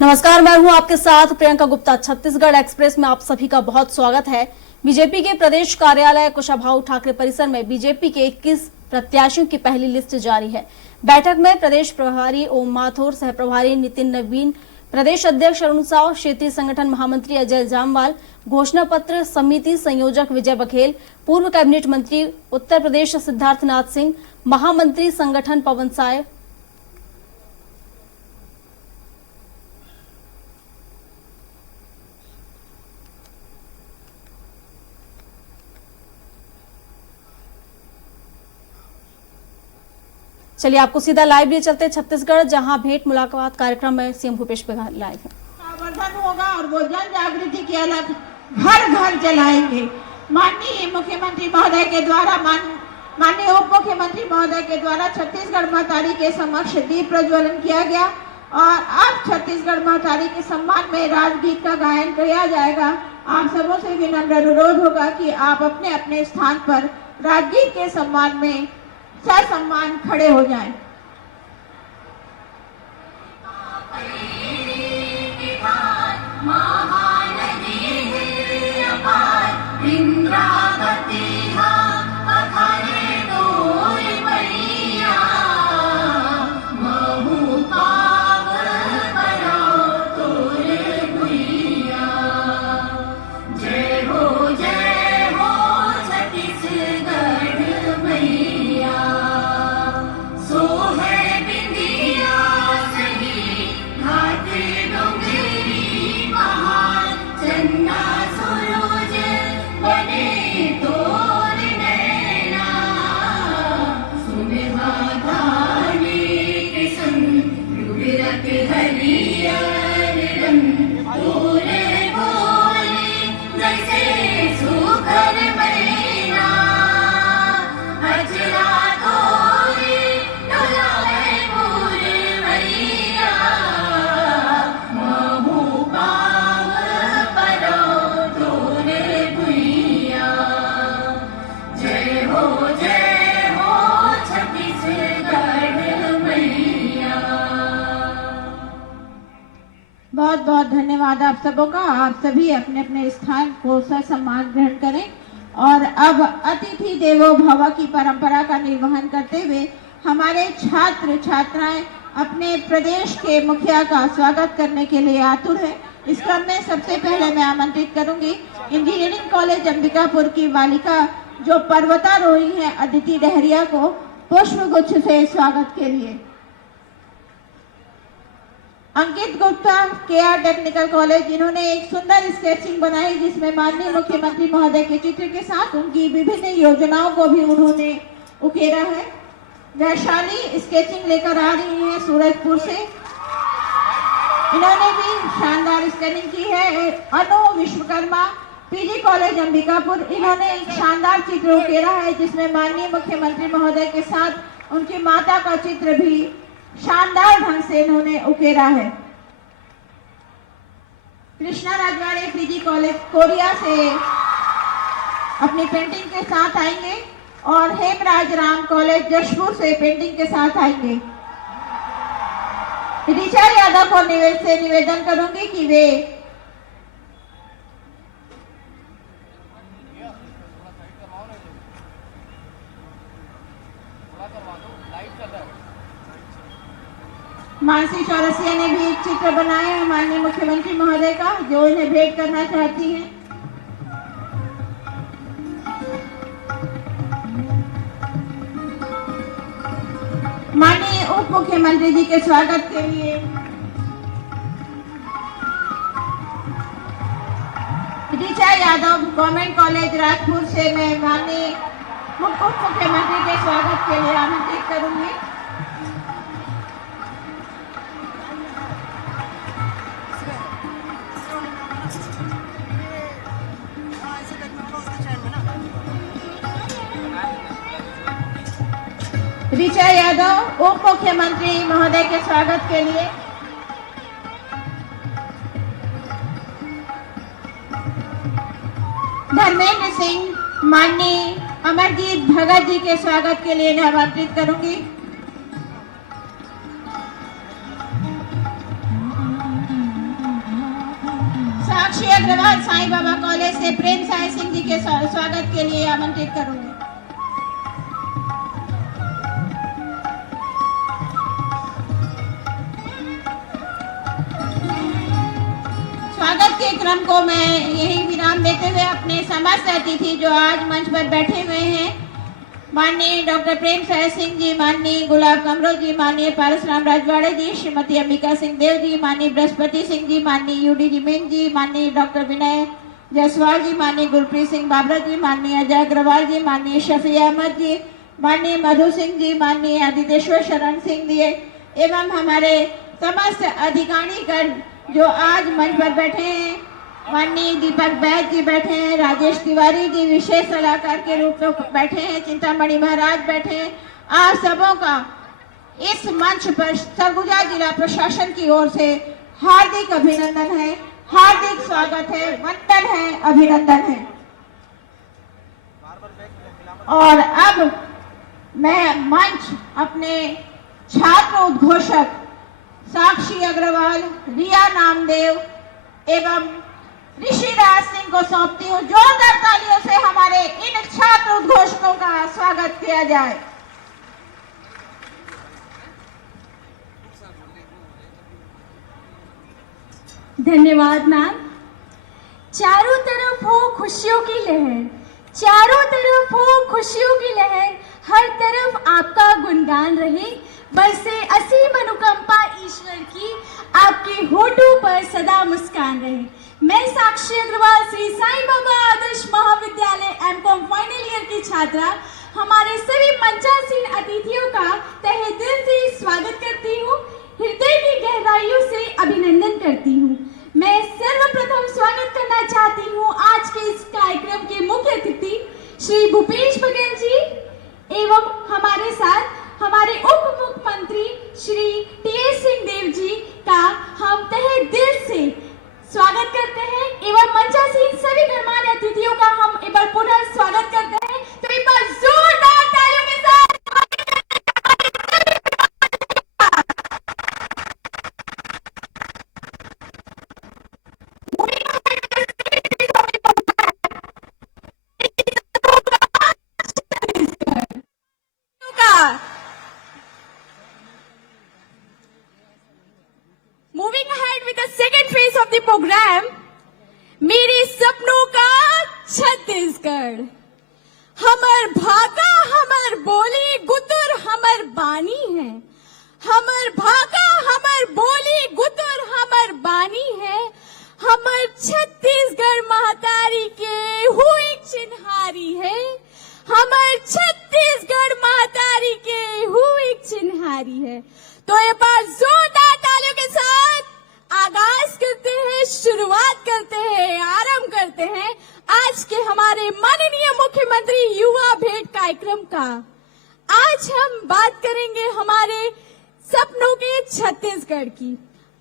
नमस्कार, मैं हूं आपके साथ प्रियंका गुप्ता। छत्तीसगढ़ एक्सप्रेस में आप सभी का बहुत स्वागत है। बीजेपी के प्रदेश कार्यालय कुशाभाऊ ठाकरे परिसर में बीजेपी के 21 प्रत्याशियों की पहली लिस्ट जारी है। बैठक में प्रदेश प्रभारी ओम माथुर, सह प्रभारी नितिन नवीन, प्रदेश अध्यक्ष अरुण साव, क्षेत्रीय संगठन महामंत्री अजय जामवाल, घोषणा पत्र समिति संयोजक विजय बघेल, पूर्व कैबिनेट मंत्री उत्तर प्रदेश सिद्धार्थनाथ सिंह, महामंत्री संगठन पवन साय, चलिए आपको सीधा लाइव लिए चलते छत्तीसगढ़, जहां भेंट मुलाकात कार्यक्रम में सीएम भूपेश बघेल लाइव है। वर्धन होगा और वो जन जागृति की अलग घर घर चलाएंगे। माननीय मुख्यमंत्री महोदय के द्वारा माननीय उप मुख्यमंत्री महोदय के द्वारा छत्तीसगढ़ महतारी के समक्ष दीप प्रज्वलन किया गया और अब छत्तीसगढ़ महतारी के सम्मान में राजगीत का गायन किया जाएगा। आप सबों से विनम्र अनुरोध होगा कि आप अपने अपने स्थान पर राजगीत के सम्मान में ससम्मान खड़े हो जाएं। बहुत बहुत धन्यवाद आप सबों का। आप सभी अपने अपने स्थान को ससम्मान ग्रहण करें और अब अतिथि देवो भव की परंपरा का निर्वहन करते हुए हमारे छात्र छात्राएं अपने प्रदेश के मुखिया का स्वागत करने के लिए आतुर है। इस क्रम में सबसे पहले मैं आमंत्रित करूंगी इंजीनियरिंग कॉलेज अंबिकापुर की बालिका जो पर्वतारोही है अदिति डहरिया को पुष्प गुच्छ से स्वागत के लिए। अंकित गुप्ता केआर टेक्निकल कॉलेज, इन्होंने एक सुंदर स्केचिंग बनाई जिसमें माननीय मुख्यमंत्री महोदय के चित्र के साथ उनकी विभिन्न योजनाओं को भी उन्होंने उकेरा है। वैशाली स्केचिंग लेकर आ रही है सूरजपुर से, इन्होंने भी शानदार स्केचिंग की है। अनु विश्वकर्मा पीजी कॉलेज अंबिकापुर, इन्होंने एक शानदार चित्र उकेरा है जिसमें माननीय मुख्यमंत्री महोदय के साथ उनकी माता का चित्र भी शानदार ढंग से इन्होंने उकेरा है। Krishna Rajwade PG college Korea से अपनी पेंटिंग के साथ आएंगे और हेमराज राम कॉलेज जशपुर से पेंटिंग के साथ आएंगे। ऋचा यादव को निवेदन करूंगी कि वे मानसी चौरसिया ने भी एक चित्र बनाया है माननीय मुख्यमंत्री महोदय का जो इन्हें भेंट करना चाहती हैं। माननीय उप मुख्यमंत्री जी के स्वागत के लिए ऋचा यादव गवर्नमेंट कॉलेज राजपुर से मैं माननीय उप मुख्यमंत्री के स्वागत के लिए आमंत्रित करूंगी। ऋचा यादव उप मुख्यमंत्री महोदय के स्वागत के लिए। धर्मेंद्र सिंह माननीय अमरजीत भगत जी के स्वागत के लिए आमंत्रित करूंगी। साक्षी अग्रवाल साईं बाबा कॉलेज से प्रेम साय सिंह जी के स्वागत के लिए आमंत्रित करूंगी। स्वागत के क्रम को मैं यही विराम देते हुए अपने समस्त अतिथि जो आज मंच पर बैठे हुए हैं, माननीय डॉक्टर प्रेम साय सिंह जी, माननीय गुलाब कमरो जी, माननीय पारसराम राजवाड़े जी, श्रीमती अंबिका सिंह देव जी, माननीय बृहस्पति सिंह जी, माननीय यूडी रिमेन जी, माननीय डॉक्टर विनय जायसवाल जी, माननीय गुरप्रीत सिंह बाबरा जी, माननीय अजय अग्रवाल जी, माननीय शफी अहमद जी, माननीय मधु सिंह जी, माननीय आदित्येश्वर शरण सिंह जी एवं हमारे समस्त अधिकारीगण जो आज मंच पर बैठे हैं, माननीय दीपक बैद जी बैठे हैं, राजेश तिवारी जी विशेष सलाहकार के रूप में बैठे हैं, चिंतामणि महाराज बैठे हैं। आप सबों का इस मंच पर सरगुजा जिला प्रशासन की ओर से हार्दिक अभिनंदन है, हार्दिक स्वागत है, वंदन है, अभिनंदन है। और अब मैं मंच अपने छात्र उद्घोषक साक्षी अग्रवाल, रिया नामदेव एवं ऋषिराज सिंह को सौंपती हूँ। जोरदार तालियों से हमारे इन छात्र उद्घोषकों का स्वागत किया जाए। धन्यवाद मैम। चारों तरफ हो खुशियों की लहर, चारों तरफ हो खुशियों की लहर, हर तरफ आपका गुणगान रहे, बरसे असीम अनुकंपा ईश्वर की, आपके होठों पर सदा मुस्कान रहे। मैं साक्षी अग्रवाल श्री साईं बाबा आदर्श महाविद्यालय एमकॉम फाइनल ईयर की छात्रा हमारे सभी मंचासीन अतिथियों का तहे दिल से स्वागत करती हूँ, हृदय की गहराइयों से अभिनंदन करती हूँ। मैं सर्वप्रथम स्वागत करना चाहती हूँ आज के इस कार्यक्रम के मुख्य अतिथि श्री भूपेश बघेल जी एवं हमारे साथ हमारे उप मुख्यमंत्री श्री टी.एस. सिंहदेव जी का हम तहे दिल से स्वागत करते हैं एवं मंचासीन सभी गणमान्य अतिथियों का हम एक बार पुनः स्वागत करते हैं। तो एक बार जोरदार तालियों के साथ moving ahead with the second phase of the programme, मेरे सपनों का छत्तीसगढ़। हमर भाका हमर बोली गुतुर हमर बानी है, हमर भाका हमर बोली गुतुर हमर बानी है, हमर छत्तीसगढ़ महतारी के हुई चिन्हारी है, हमर छत्तीसगढ़ महतारी के हुई चिन्हारी है। तो एक बार जोरदार तालियों के साथ आगाज करते हैं, शुरुआत करते हैं, आरंभ करते हैं आज के हमारे माननीय मुख्यमंत्री युवा भेंट कार्यक्रम का। आज हम बात करेंगे हमारे सपनों के छत्तीसगढ़ की,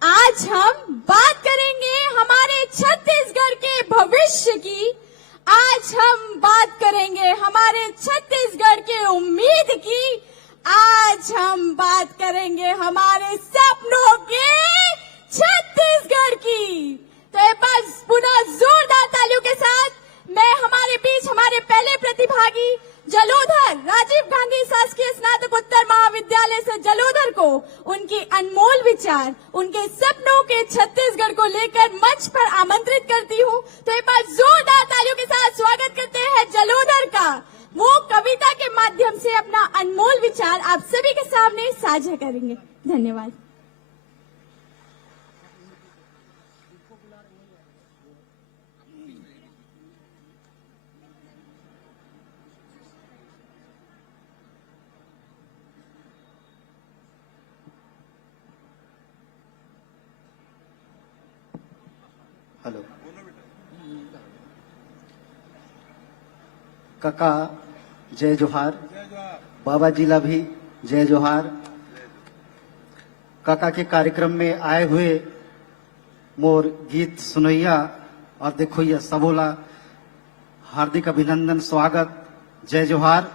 आज हम बात करेंगे हमारे छत्तीसगढ़ के भविष्य की, आज हम बात करेंगे हमारे छत्तीसगढ़ के उम्मीद की, आज हम बात करेंगे हमारे सपनों के छत्तीसगढ़ की। तो एक बार पुनः जोरदार तालियों के साथ मैं हमारे बीच हमारे पहले प्रतिभागी जलोधर राजीव गांधी शासकीय स्नातकोत्तर महाविद्यालय से जलोधर को उनकी अनमोल विचार, उनके सपनों के छत्तीसगढ़ को लेकर मंच पर आमंत्रित करती हूँ। तो एक बार जोरदार तालियों के साथ स्वागत करते हैं जलोधर का। वो कविता के माध्यम से अपना अनमोल विचार आप सभी के सामने साझा करेंगे। धन्यवाद। हेलो काका जय जोहार, बाबा जिला भी जय जोहार। काका के कार्यक्रम में आए हुए मोर गीत सुनैया और देखोइया सबोला हार्दिक अभिनंदन, स्वागत, जय जोहार।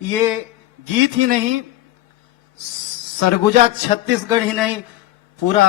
ये गीत ही नहीं, सरगुजा छत्तीसगढ़ ही नहीं, पूरा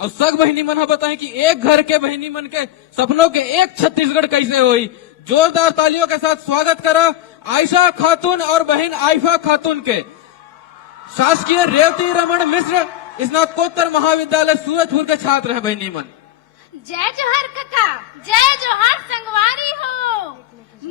और सब बहनी मन बताएं कि एक घर के बहनी मन के सपनों के एक छत्तीसगढ़ कैसे हुई। जोरदार तालियों के साथ स्वागत करा आयशा खातून और बहन आइफा खातून के। शासकीय रेवती रमन मिश्र स्नातकोत्तर महाविद्यालय सूरजपुर के छात्र हैं बहनी मन। जय जोहार काका, जय जोहार संगवारी हो।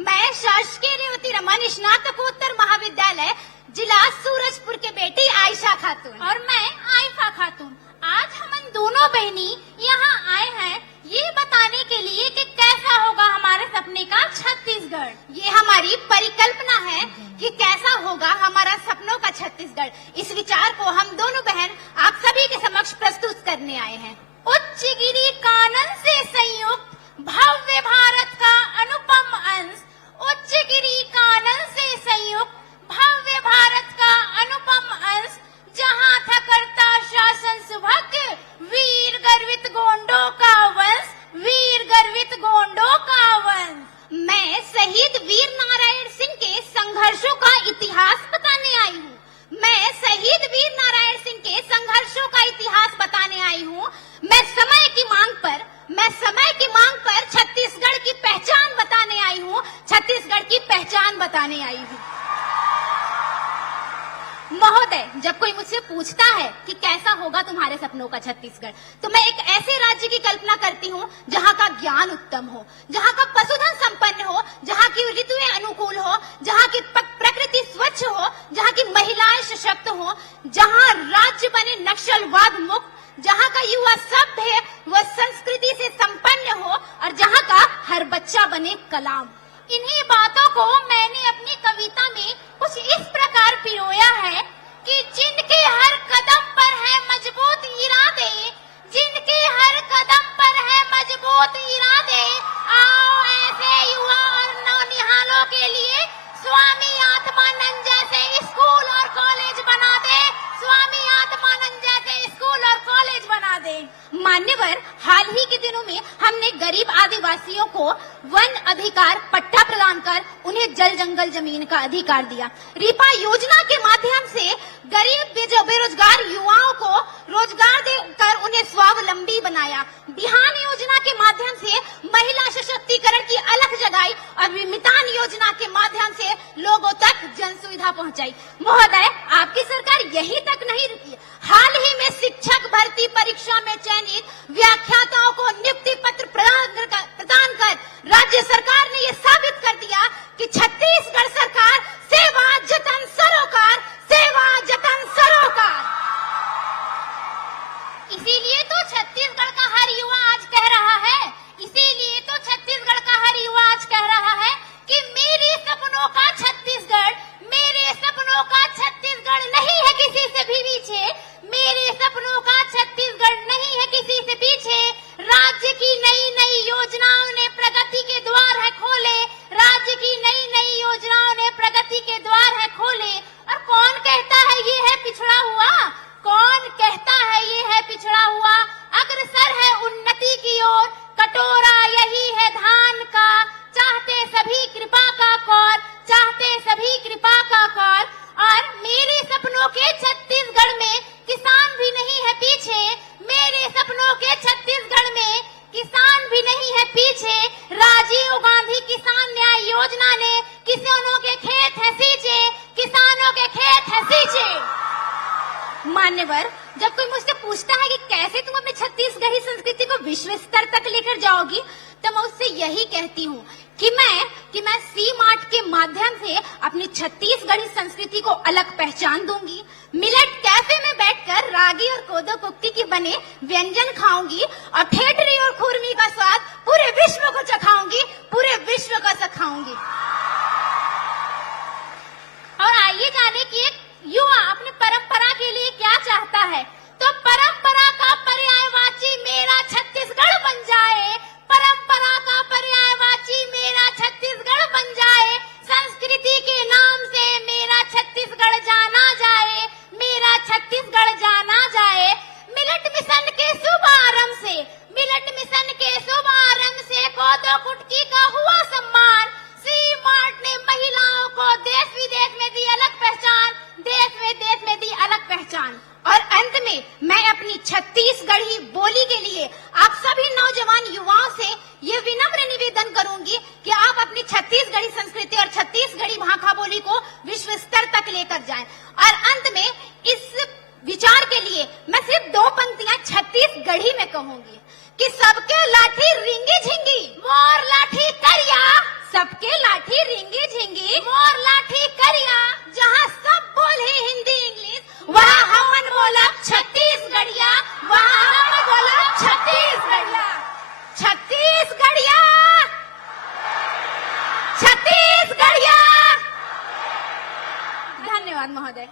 मैं शासकीय रेवती रमन स्नातकोत्तर महाविद्यालय जिला सूरजपुर के बेटी आयशा खातून और मैं आइफा खातून। आज हम दोनों बहनी यहाँ आए हैं ये बताने के लिए कि कैसा होगा हमारे सपने का छत्तीसगढ़। ये हमारी परिकल्पना है कि कैसा होगा हमारा सपनों का छत्तीसगढ़। इस विचार को हम दोनों बहन आप सभी के समक्ष प्रस्तुत करने आए हैं। उच्चगिरी कानन से संयुक्त भव्य भारत का अनुपम अंश, उच्चगिरी कानन से संयुक्त भव्य भारत का अनुपम अंश, जहाँ था करता शासन सुभग वीर गर्वित गोंडों का वंश, वीर गर्वित गोंडों का वंश। मैं शहीद वीर नारायण सिंह के संघर्षों का इतिहास बताने आई हूँ। मैं शहीद वीर नारायण सिंह के संघर्षों का इतिहास बताने आई हूँ। मैं समय की मांग पर छत्तीसगढ़ की पहचान बताने आई हूँ। छत्तीसगढ़ की पहचान बताने आई हूँ। महोदय, जब कोई मुझसे पूछता है कि कैसा होगा तुम्हारे सपनों का छत्तीसगढ़, तो मैं एक ऐसे राज्य की कल्पना करती हूँ जहाँ का ज्ञान उत्तम हो, जहाँ का पशुधन संपन्न हो, जहाँ की ऋतुएं अनुकूल हो, जहाँ की प्रकृति स्वच्छ हो, जहाँ की महिलाएं सशक्त हो, जहाँ राज्य बने नक्सलवाद मुक्त, जहाँ का युवा सभ्य व संस्कृति से संपन्न हो और जहाँ का हर बच्चा बने कलाम। इन्हीं बातों को मैंने अपनी कविता में कुछ इस प्रकार पिरोया है कि जिनके हर कदम पर है मजबूत इरादे, जिनके हर कदम पर है मजबूत इरादे, आओ ऐसे युवा और नौनिहालों के लिए स्वामी आत्मानंद जैसे स्कूल और कॉलेज बना दे, स्वामी आत्मानंद जैसे स्कूल और कॉलेज बना दे। मान्यवर, हाल ही के दिनों में हमने गरीब आदिवासियों को वन अधिकार पट्टा प्रदान कर उन्हें जल जंगल जमीन का अधिकार दिया। रीपा योजना के माध्यम से गरीब बेरोजगार युवाओं को रोजगार देकर उन्हें स्वावलंबी बनाया। बिहान योजना के माध्यम से महिला सशक्तिकरण की अलख जगाई और मितान योजना के माध्यम से लोगों तक जन सुविधा पहुंचाई। महोदय, आपकी सरकार यही तक नहीं रुकी। हाल ही में शिक्षक भर्ती परीक्षा में चयनित व्याख्याताओं को नियुक्ति पत्र प्रदान कर राज्य सरकार ने ये साबित कर दिया कि छत्तीसगढ़ सरकार सेवा जतन सरोकार, सेवा जतन सरोकार। इसीलिए तो छत्तीसगढ़ का हर युवा आज कह रहा है, इसीलिए तो छत्तीसगढ़ का हर युवा आज कह रहा है कि मेरे सपनों का छत्तीसगढ़, मेरे सपनों का छत्तीसगढ़ नहीं है किसी से भी पीछे, मेरे सपनों का छत्तीसगढ़ नहीं है किसी से पीछे। राज्य की नई नई योजनाओं ने प्रगति के द्वार है खोले, राज्य की नई नई योजनाओं ने प्रगति के द्वार है खोले। और कौन कहता है ये है पिछड़ा हुआ, कौन कहता है ये है पिछड़ा हुआ, अग्रसर है उन्नति की ओर, कटोरा यही है धान का, चाहते सभी कृपा का कौर, चाहते सभी कृपा का कौर। और मेरे सपनों के छत्तीसगढ़ में किसान भी नहीं है पीछे, मेरे सपनों के छत्तीसगढ़ में किसान भी नहीं है पीछे। राजीव गांधी किसान न्याय योजना ने किसानों के खेत है सींचे, किसानों के खेत है सींचे। मान्यवर, जब कोई मुझसे पूछता है कि कैसे तुम अपनी छत्तीसगढ़ी संस्कृति को विश्व स्तर तक लेकर जाओगी, तो मैं उससे यही कहती हूँ कि मैं सी मार्ट के माध्यम से अपनी छत्तीसगढ़ी संस्कृति को अलग पहचान दूंगी। मिलेट कैफे में बैठकर रागी और कोदो कुक्ति की बने व्यंजन खाऊंगी और ठेठरी और खुरमी का स्वाद पूरे विश्व को चखाऊंगी, पूरे विश्व को चखाऊंगी। और आइए जाने कि एक युवा अपनी परंपरा के लिए क्या चाहता है। तो परंपरा का पर्यायवाची मेरा छत्तीसगढ़ बन जाए, परंपरा का पर्यायवाची मेरा छत्तीसगढ़ बन जाए, संस्कृति के नाम से मेरा छत्तीसगढ़ जाना जाए, मेरा छत्तीसगढ़ जाना जाए। मिलेट मिशन के शुभारंभ से, मिलेट मिशन के शुभारंभ से कोदो कुटकी का हुआ सम्मान। सी मार्ट ने महिलाओं को देश विदेश में दी अलग पहचान, देश में दी अलग पहचान। और अंत में मैं अपनी छत्तीसगढ़ी बोली कहूंगी कि सबके लाठी रिंगी झिंगी, मोर लाठी करिया, सबके लाठी रिंगी झिंगी, मोर लाठी करिया। जहाँ सब बोले हिंदी इंग्लिश, वहाँ हमन बोला छत्तीसगढ़िया, वहाँ हमन बोला छत्तीसगढ़िया, छत्तीसगढ़िया, छत्तीसगढ़िया। धन्यवाद महोदय।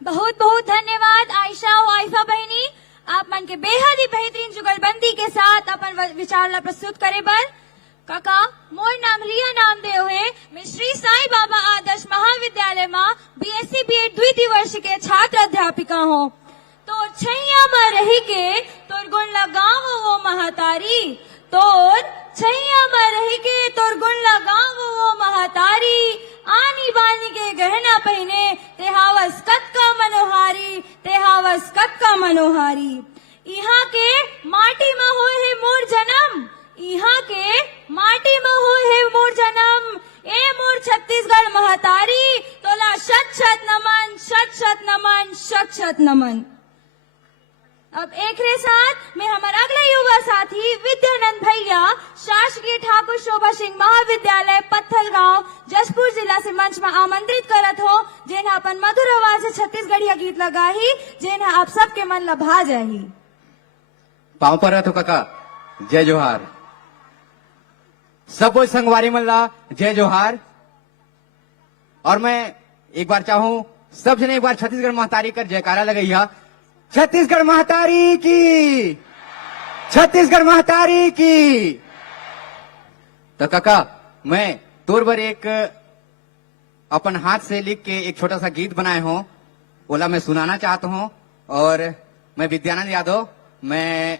बहुत बहुत धन्यवाद आयशा और आइफा बहनी, आप मन के बेहद ही बेहतरीन जुगलबंदी के साथ अपन विचार ला प्रस्तुत करे बर। काका मोर नाम रिया नामदेव है, मैं श्री साई बाबा आदर्श महाविद्यालय में बीएससी बीएड द्वितीय वर्ष के छात्र अध्यापिका हूँ। तो छैया में रही के तोर गुण लगाओ वो महतारी, तोर छैया में रही के तोर गुण लगाओ वो महतारी। आनी बानी के गहना पहने तेहावस कत का मनोहारी, तेहावस कत का मनोहारी। यहाँ के माटी में हुए है मोर जन्म, यहाँ के माटी में हुए है मोर जन्म। ए मोर छत्तीसगढ़ महतारी, तोला शत शत नमन, शत शत नमन, शत शत नमन। अब एक रे साथ में हमारा अगला युवा साथी विद्यानंद भैया शासकीय ठाकुर शोभा सिंह महाविद्यालय पत्थलगांव जशपुर जिला से मंच में आमंत्रित करत हो, जिन्हें अपन मधुर आवाज से छत्तीसगढ़िया गीत लगाही, जिन्हें आप सबके मन लभा जाही। पाँव पर रहो काका, जय जोहार। सब बोल संगवारी मल्ला जय जोहार। और मैं एक बार चाहूं सब जने एक बार छत्तीसगढ़ महतारी कर जयकारा लगैया। छत्तीसगढ़ महतारी की, छत्तीसगढ़ महतारी की। तो काका मैं तोर बर एक अपन हाथ से लिख के एक छोटा सा गीत बनाए हूं, ओला मैं सुनाना चाहता हूं। और मैं विद्यानंद यादव, मैं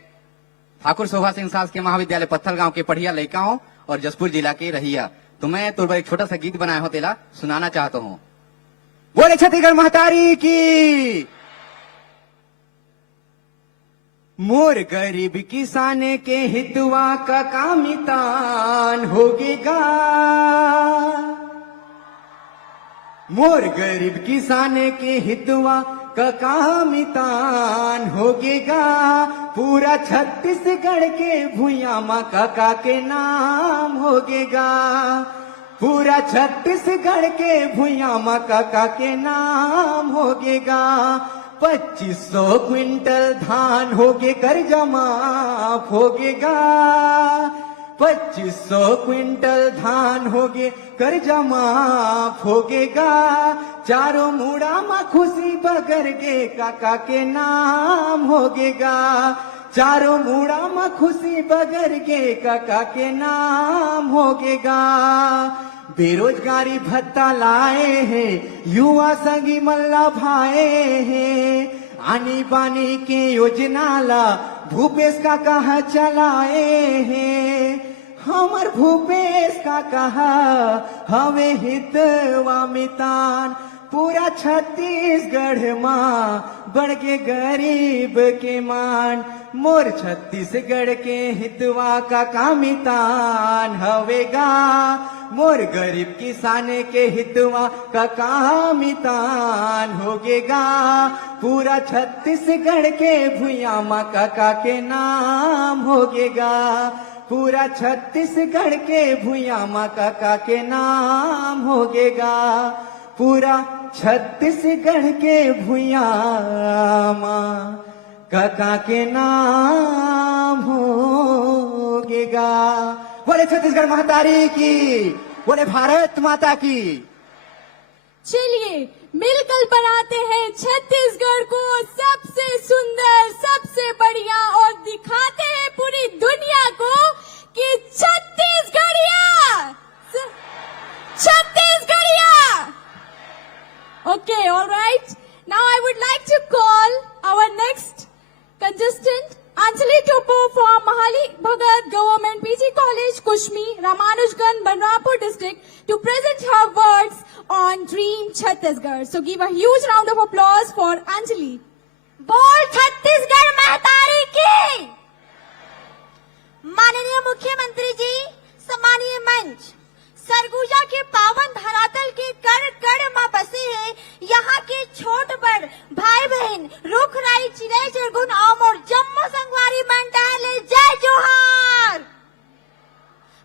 ठाकुर शोभा सिंह शासकीय महाविद्यालय पत्थलगांव के पढ़िया लड़का हूं और जशपुर जिला के रहिया। तो मैं तोर बर एक छोटा सा गीत बनाया हूं, तेला सुनाना चाहता हूं। बोले छत्तीसगढ़ महतारी की। मोर गरीब किसान के हितवा का कामितान होगेगा, मोर गरीब किसान के हितवा का कामितान होगेगा। पूरा छत्तीसगढ़ के भूयामा काका के नाम होगेगा, पूरा छत्तीसगढ़ के भूयामा काका के नाम होगेगा। 2500 क्विंटल धान होगे कर्जा माफ होगेगा, 2500 क्विंटल धान होगे कर्जा माफ होगेगा। चारों मुड़ा में खुशी बगर के काका के नाम होगेगा, चारों मुड़ा में खुशी बगर के काका के नाम होगेगा। बेरोजगारी भत्ता लाए हैं, युवा संगी मल्ला भाए हैं। आनी बानी के योजना ला भूपेश का कहा चलाए हैं। हमर भूपेश का कहा हवे हितवा मितान। पूरा छत्तीसगढ़ माँ बढ़ के गरीब के मान। मोर छत्तीसगढ़ के हितवा का कामितान हवेगा, मोर गरीब किसान के हितवा का कामितान होगेगा। पूरा छत्तीसगढ़ के भूयामा काका के नाम होगेगा, पूरा छत्तीसगढ़ के भूयामा काका के नाम होगेगा। पूरा छत्तीसगढ़ के भूयामा काका के नाम होगेगा। बोले छत्तीसगढ़ महतारी की, बोले भारत माता की। चलिए मिलकर बनाते हैं छत्तीसगढ़ को सबसे सुंदर, सबसे बढ़िया और दिखाते हैं पूरी दुनिया को कि छत्तीसगढ़िया, छत्तीसगढ़िया। Okay, all right. Now I would like to call our next contestant, Anjali Topo from Mahali Bhagat Government PG College, Kushmi, Ramanujganj, Balrampur district, to present her words on Dream Chhattisgarh. So give a huge round of applause for Anjali. बोल छत्तीसगढ़ महतारी की। माननीय मुख्यमंत्री जी, सम्मानीय मंच, सरगुजा के पावन धरातल के कण कण में बसे हैं यहाँ के छोट बड़ भाई बहन रुख राई चिड़ै चिरगुन और जम्मू संगवारी मंडल जय जोहार।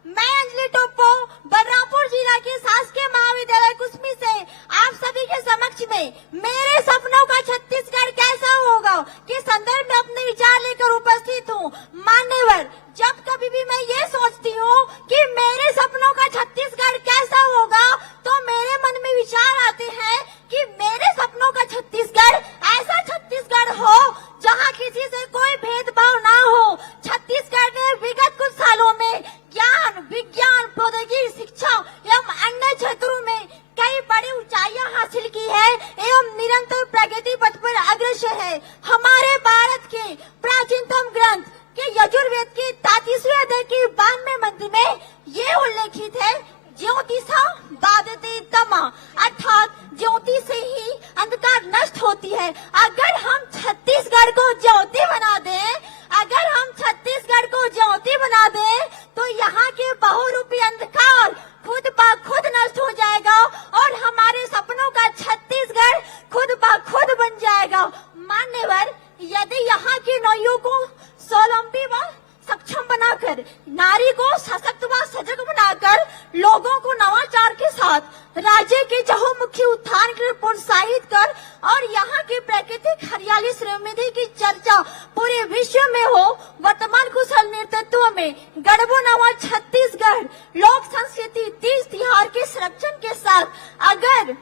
मैं अंजलि टोप्पो बलरामपुर जिला के शासकीय महाविद्यालय कुसमी से आप सभी के समक्ष में मेरे सपनों का छत्तीसगढ़ कैसा होगा के संदर्भ में अपने विचार लेकर उपस्थित हूँ। मान्यवर, जब कभी भी मैं ये सोचती हूँ कि मेरे सपनों का छत्तीसगढ़ कैसा होगा तो मेरे मन में विचार आते हैं कि मेरे सपनों का छत्तीसगढ़ ऐसा छत्तीसगढ़ हो जहाँ किसी से कोई भेदभाव ना हो। छत्तीसगढ़ ने विगत कुछ सालों में ज्ञान, विज्ञान, प्रौद्योगिकी, शिक्षा एवं अन्य क्षेत्रों में कई बड़ी ऊंचाइयां हासिल की है एवं निरंतर प्रगति पथ पर अग्रसर है। हमारे भारत के प्राचीनतम ग्रंथ के यजुर्वेद के 33वें अध्याय के 92वें मंत्र में ये उल्लेखित है, ज्योतिषा बाधते तमा, अर्थात ज्योति से ही अंधकार नष्ट होती है। अगर हम छत्तीसगढ़ को ज्योति बना दें, अगर हम छत्तीसगढ़ को ज्योति बना दें तो यहाँ के बहुरूपी अंधकार खुद ब खुद नष्ट हो जाएगा और हमारे सपनों का छत्तीसगढ़ खुद ब खुद बन जाएगा। मान्यवर, यदि यहाँ की नौयों को स्वावलंबी व सक्षम बनाकर, नारी को सशक्त व सजग बनाकर, लोगों को नवाचार के साथ राज्य के चहुमुखी उत्थान के लिए प्रोत्साहित कर और यहाँ की प्राकृतिक हरियाली समृद्धि की चर्चा पूरे विश्व में हो, वर्तमान कुशल नेतृत्व में गढ़बो नवा छत्तीसगढ़ लोक संस्कृति तीज तिहार के संरक्षण के साथ अगर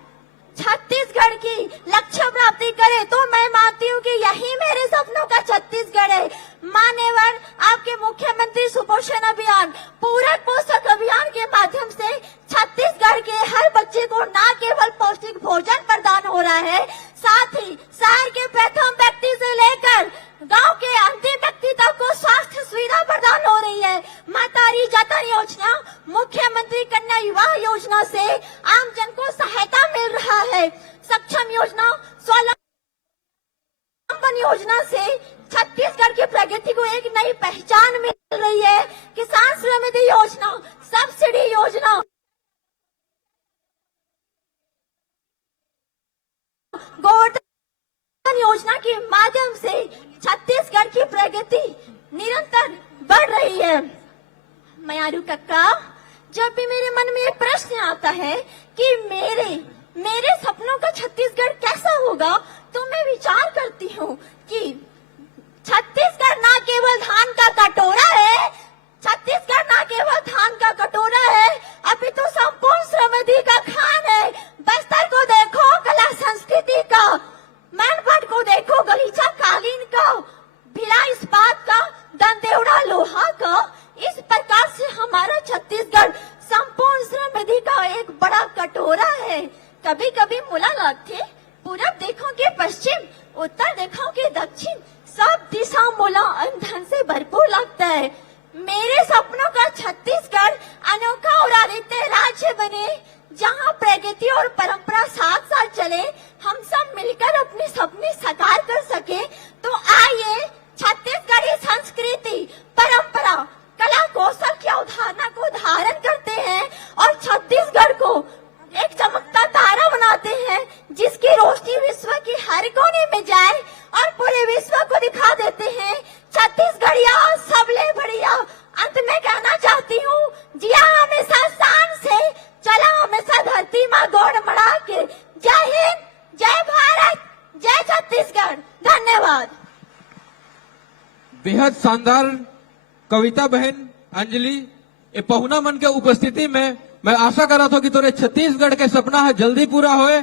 छत्तीसगढ़ की लक्ष्य प्राप्ति करे तो मैं मानती हूँ कि यही मेरे सपनों का छत्तीसगढ़ है। मान्यवर, आपके मुख्यमंत्री सुपोषण अभियान, पूरक पोषक अभियान के माध्यम से छत्तीसगढ़ के हर बच्चे को न केवल पौष्टिक भोजन प्रदान हो रहा है, साथ ही शहर के प्रथम व्यक्ति से लेकर गांव के अंतिम व्यक्ति तक को स्वास्थ्य सुविधा प्रदान हो रही है। महतारी जतन योजना, मुख्यमंत्री कन्या विवाह योजना से आम जन को सहायता मिल रहा है। सक्षम योजना, स्वावलंबन योजना से छत्तीसगढ़ की प्रगति को एक नई पहचान मिल रही है। किसान समृद्धि योजना, सब्सिडी योजना, गोवर्धन योजना के माध्यम से छत्तीसगढ़ की प्रगति निरंतर बढ़ रही है। मयारू कक्का, जब भी मेरे मन में ये प्रश्न आता है कि मेरे सपनों का छत्तीसगढ़ कैसा होगा तो मैं विचार करती हूँ कि छत्तीसगढ़ ना केवल धान का कटोरा है, छत्तीसगढ़ ना केवल धान का कटोरा है, अभी तो संपूर्ण समृद्धि का खान है। बस्तर को देखो, कला संस्कृति का, मैनपाट को देखो, गलीचा कालीन का, भिलाई इस्पात का, दंतेवड़ा लोहा का। इस प्रकार से हमारा छत्तीसगढ़ संपूर्ण समृद्धि का एक बड़ा कटोरा है। कभी कभी मुला लगते, पूरब देखो के पश्चिम, उत्तर देखो के दक्षिण, सब दिशा मुला धन से भरपूर लगता है। मेरे सपनों का छत्तीसगढ़ अनोखा और आदित्य राज्य बने, जहाँ प्रगति और परंपरा साथ साथ चले, हम सब मिलकर अपने सपने साकार कर सके। तो आइए छत्तीसगढ़ी संस्कृति, परंपरा, कला कौशल की अवधारणा को धारण करते हैं और छत्तीसगढ़ को एक चमकता तारा बनाते हैं, जिसकी रोशनी विश्व के हर कोने में जाए और पूरे विश्व को दिखा देते हैं छत्तीसगढ़िया सबले बढ़िया। अंत में कहना चाहती हूँ, जिया हमेशा शान से, चला हमेशा धरती माँ गौड़ मड़ा के। जय हिंद, जय भारत, जय छत्तीसगढ़। धन्यवाद। बेहद शानदार कविता बहन अंजलि, ये पहुना मन के उपस्थिति में मैं आशा कर रहा था कि तोरे छत्तीसगढ़ के सपना है जल्दी पूरा होए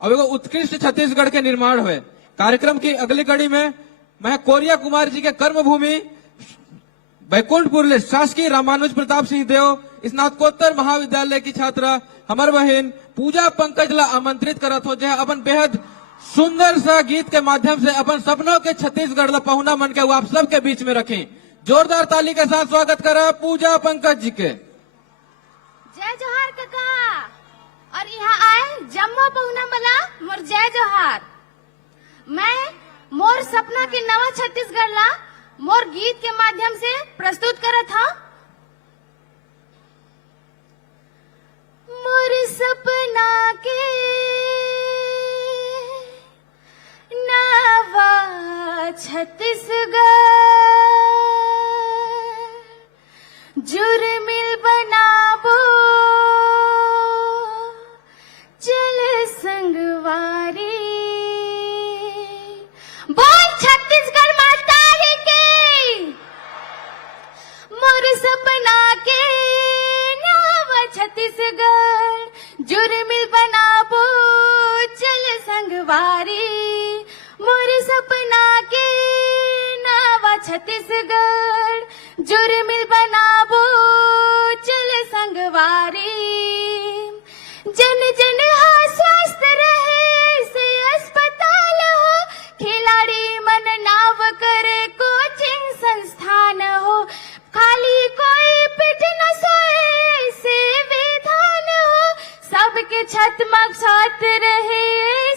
और एगो उत्कृष्ट छत्तीसगढ़ के निर्माण होए। कार्यक्रम की अगली कड़ी में मैं कोरिया कुमार जी के कर्मभूमि बैकुंठपुर शासकीय रामानुज प्रताप सिंह देव स्नातकोत्तर महाविद्यालय की छात्रा हमार बहन पूजा पंकज ला आमंत्रित करत हो, जो अपन बेहद सुंदर सा गीत के माध्यम से अपन सपनों के छत्तीसगढ़ ला पहुना मन के वो आप सबके बीच में रखें। जोरदार ताली के साथ स्वागत करा पूजा पंकज जी के। जय जोहार काका, और यहाँ आए जम्मू पहुना मला मोर जय जोहार। मैं मोर सपना के नवा छत्तीसगढ़ ला मोर गीत के माध्यम से प्रस्तुत करत हा। मोर सपना के नवा छत्तीसगढ़ जुर्मिल बनाबो चल संगवारी बोल छत्तीसगढ़ माता के मोर सपना के नवा छत्तीसगढ़ जुर्मिल बनाबो चल संगवारी मोर सपना के नवा छत्तीसगढ़ जुर्मिल बनाबो चल संगवारी जन जन स्वस्थ रहे से अस्पताल हो खिलाड़ी मन नाव करे कोचिंग संस्थान हो खाली कोई पिट न सोए से विधान हो सबके छत मकसद रहे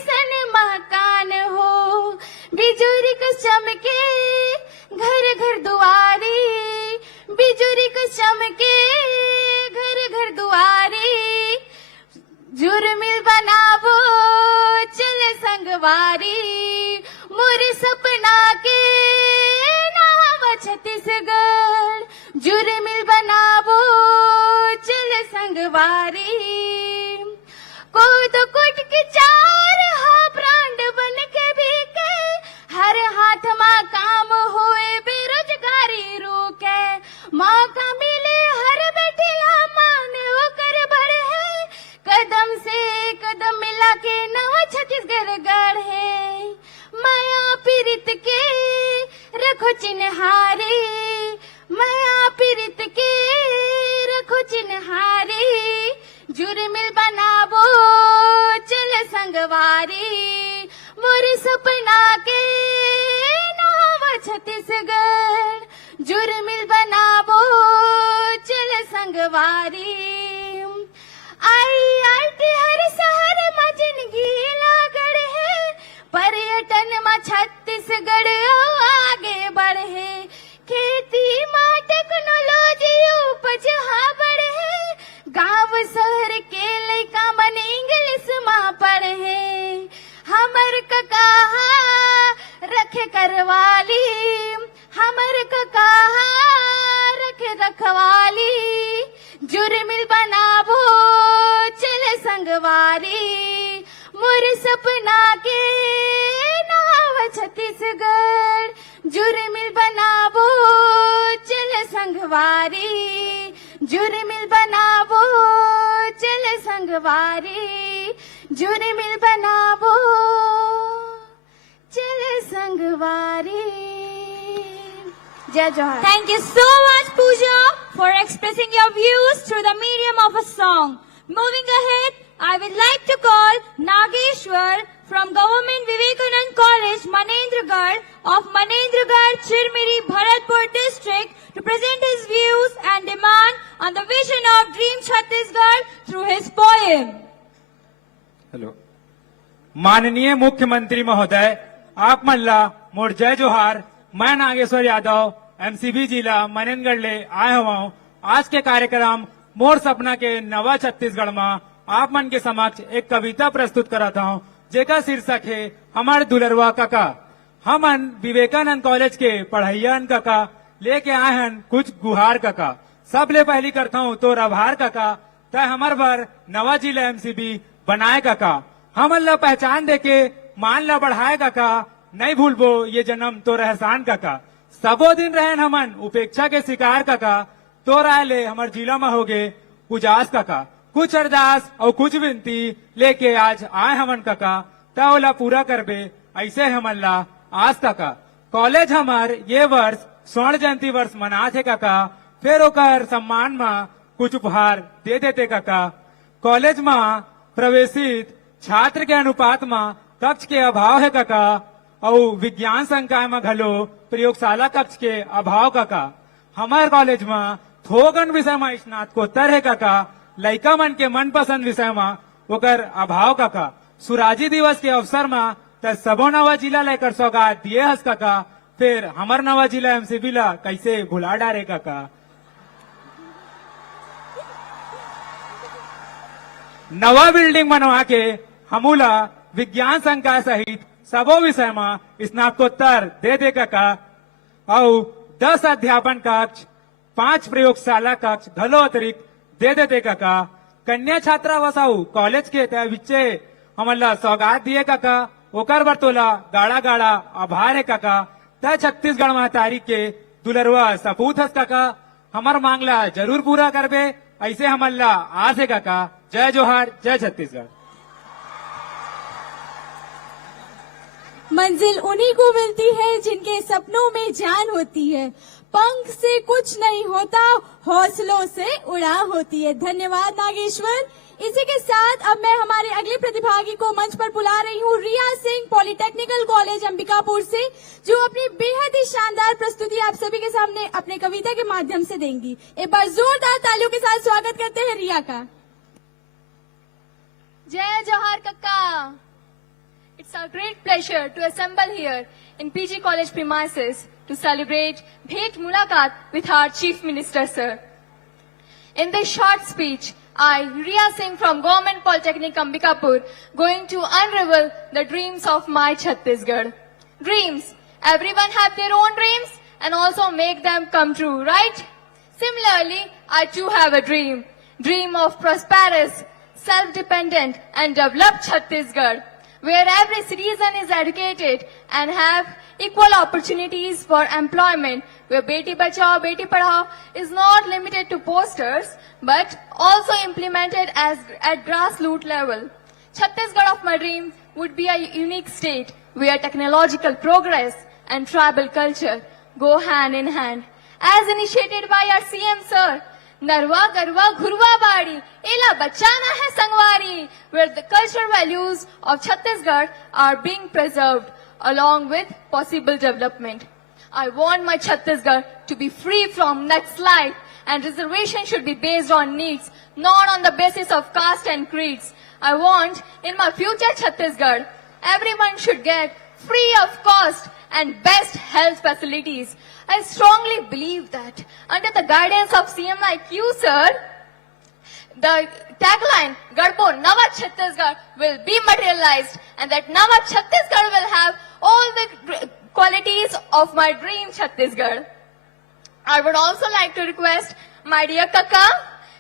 सन मकान हो बिजुरी को चमके घर घर दुआरी बिजुरी को चमके घर घर दुआरी जुर्मिल बनाबो चल संगवारी मोर सपना के नवा छत्तीसगढ़ जुर्मिल बनाबो चल संगवारी कोद कुट के चार हा ब्रांड बन के बिके हर हाथ मा काम होए बेरोजगारी रोके मौका मिले हर बेटिया मान होकर बढ़े कदम से कदम मिला के नवा छत्तीसगढ़ गढ़े माया पीरित के रखो चिन्हारी माया पीरित के रखो चिन्हारी जुर्मिल बनाबो चल संगवारी मोर सपना के नवा छत्तीसगढ़ जुर्मिल बनाबो चल संगवारी IIT हर शहर में जिंदगी लागड़ है पर्यटन में छत्तीसगढ़ आगे बढ़े खेती में टेक्नोलॉजी उपज बढ़े गांव शहर के लइका मन इंग्लिश में पढ़े हमर कका रखे करवाली हमर कका रखे रखवाली जुर्मिल बनाबो चल संगवारी मोर सपना के नवा छत्तीसगढ़ जुर्मिल बनाबो चल संगवारी जुर्मिल बनाबो चल संगवारी जुर्मिल बनाबो चल संगवारी जय जोहार Thank you so much, Pooja, for expressing your views through the medium of a song. Moving ahead, I would like to call Nageshwar from Government Vivekanand College, Manendragarh of Manendragarh, Chirmiri, Bharatpur district to present his views and demand on the vision of Dream Chhattisgarh through his poem. Hello माननीय मुख्यमंत्री महोदय आप मल्ला मोर जय जोहार मैं Nageshwar Yadav MCB जिला मनेनगढ़ ले आया हुआ हूँ आज के कार्यक्रम मोर सपना के नवा छत्तीसगढ़ में आप मन के समक्ष एक कविता प्रस्तुत कराता हूँ जेका शीर्षक है हमार दुलरवा काका हमन विवेकानंद कॉलेज के पढ़ैयन काका लेके आए हन कुछ गुहार काका सब ले पहली करता हूँ तो आभार काका तय हमार भर नवा जिला एमसीबी बनाए काका हमन ला पहचान देके मान ला बढ़ाए काका नहीं भूलबो ये जन्म तो रहसान काका सबो दिन रहन हमन उपेक्षा के शिकार काका तो राय ले हमार जिला में होगे उजास काका कुछ अरदास और कुछ विनती लेके आज आए हमन काका तोला पूरा करबे ऐसे हमन ला आज काका कॉलेज हमार ये वर्ष स्वर्ण जयंती वर्ष मना थे काका फिर ओकर सम्मान में कुछ उपहार दे देते काका कॉलेज में प्रवेशित छात्र के अनुपात में कक्ष के अभाव है काका और विज्ञान संकाय में घलो प्रयोगशाला कक्ष के अभाव काका हमारे कॉलेज में थोगन विषय में स्नातकोत्तर है काका लइका मन के मनपसंद विषय में ओकर अभाव काका सुराजी दिवस के अवसर में त सबो नवा जिला लेकर सौगात दिए हस काका फिर हमार नवा जिला एमसीबी ला कैसे भुला डारे काका नवा बिल्डिंग बनवा के हमूला विज्ञान संकाय सहित सबो विषय में स्नातकोत्तर दे दे का और 10 अध्यापन कक्ष 5 प्रयोगशाला कक्ष घलो अतिरिक्त दे दे का कन्या छात्रावास कॉलेज के त्या विच्चे हमला सौगात दिए का ओकर बर तोला गाड़ा गाड़ा आभार है काका त छत्तीसगढ़ में तारीख के दुलरवा सपूत हस काका हमार मांगला जरूर पूरा करबे ऐसे हमला आस है काका। जय जोहार, जय छत्तीसगढ़। मंजिल उन्हीं को मिलती है जिनके सपनों में जान होती है। पंख से कुछ नहीं होता, हौसलों से उड़ान होती है। धन्यवाद नागेश्वर। इसी के साथ अब मैं हमारे अगले प्रतिभागी को मंच पर बुला रही हूँ, रिया सिंह, पॉलिटेक्निकल कॉलेज अंबिकापुर से, जो अपनी बेहद ही शानदार प्रस्तुति आप सभी के सामने अपने कविता के माध्यम से देंगी। एक बार जोरदार तालियों के साथ स्वागत करते हैं रिया का। जय जोहार कक्का। It's a great pleasure to assemble here in PG College premises to celebrate Bhet Mulakat with our Chief Minister, sir. In this short speech, I, Riya Singh from Government Polytechnic Ambikapur, going to unravel the dreams of my Chhattisgarh. Dreams. Everyone have their own dreams and also make them come true, right? Similarly, I too have a dream. Dream of prosperous, self-dependent and developed Chhattisgarh, where every citizen is educated and have equal opportunities for employment, where Beti Bachao, Beti Padhao is not limited to posters, but also implemented at grassroots level. Chhattisgarh of my dream would be a unique state where technological progress and tribal culture go hand in hand. As initiated by our CM sir, Narwa Garwa Ghurwa Badi, Ela Bachana Hai Sangwari, where the cultural values of Chhattisgarh are being preserved along with possible development. I want my Chhattisgarh to be free from Naxalite, and reservation should be based on needs, not on the basis of caste and creeds. I want in my future Chhattisgarh, everyone should get free of cost and best health facilities. I strongly believe that under the guidance of CM like you, sir, the tagline Gadbo Nava Chhattisgarh will be materialized, and that Nava Chhattisgarh will have all the qualities of my dream Chhattisgarh. I would also like to request my dear Kaka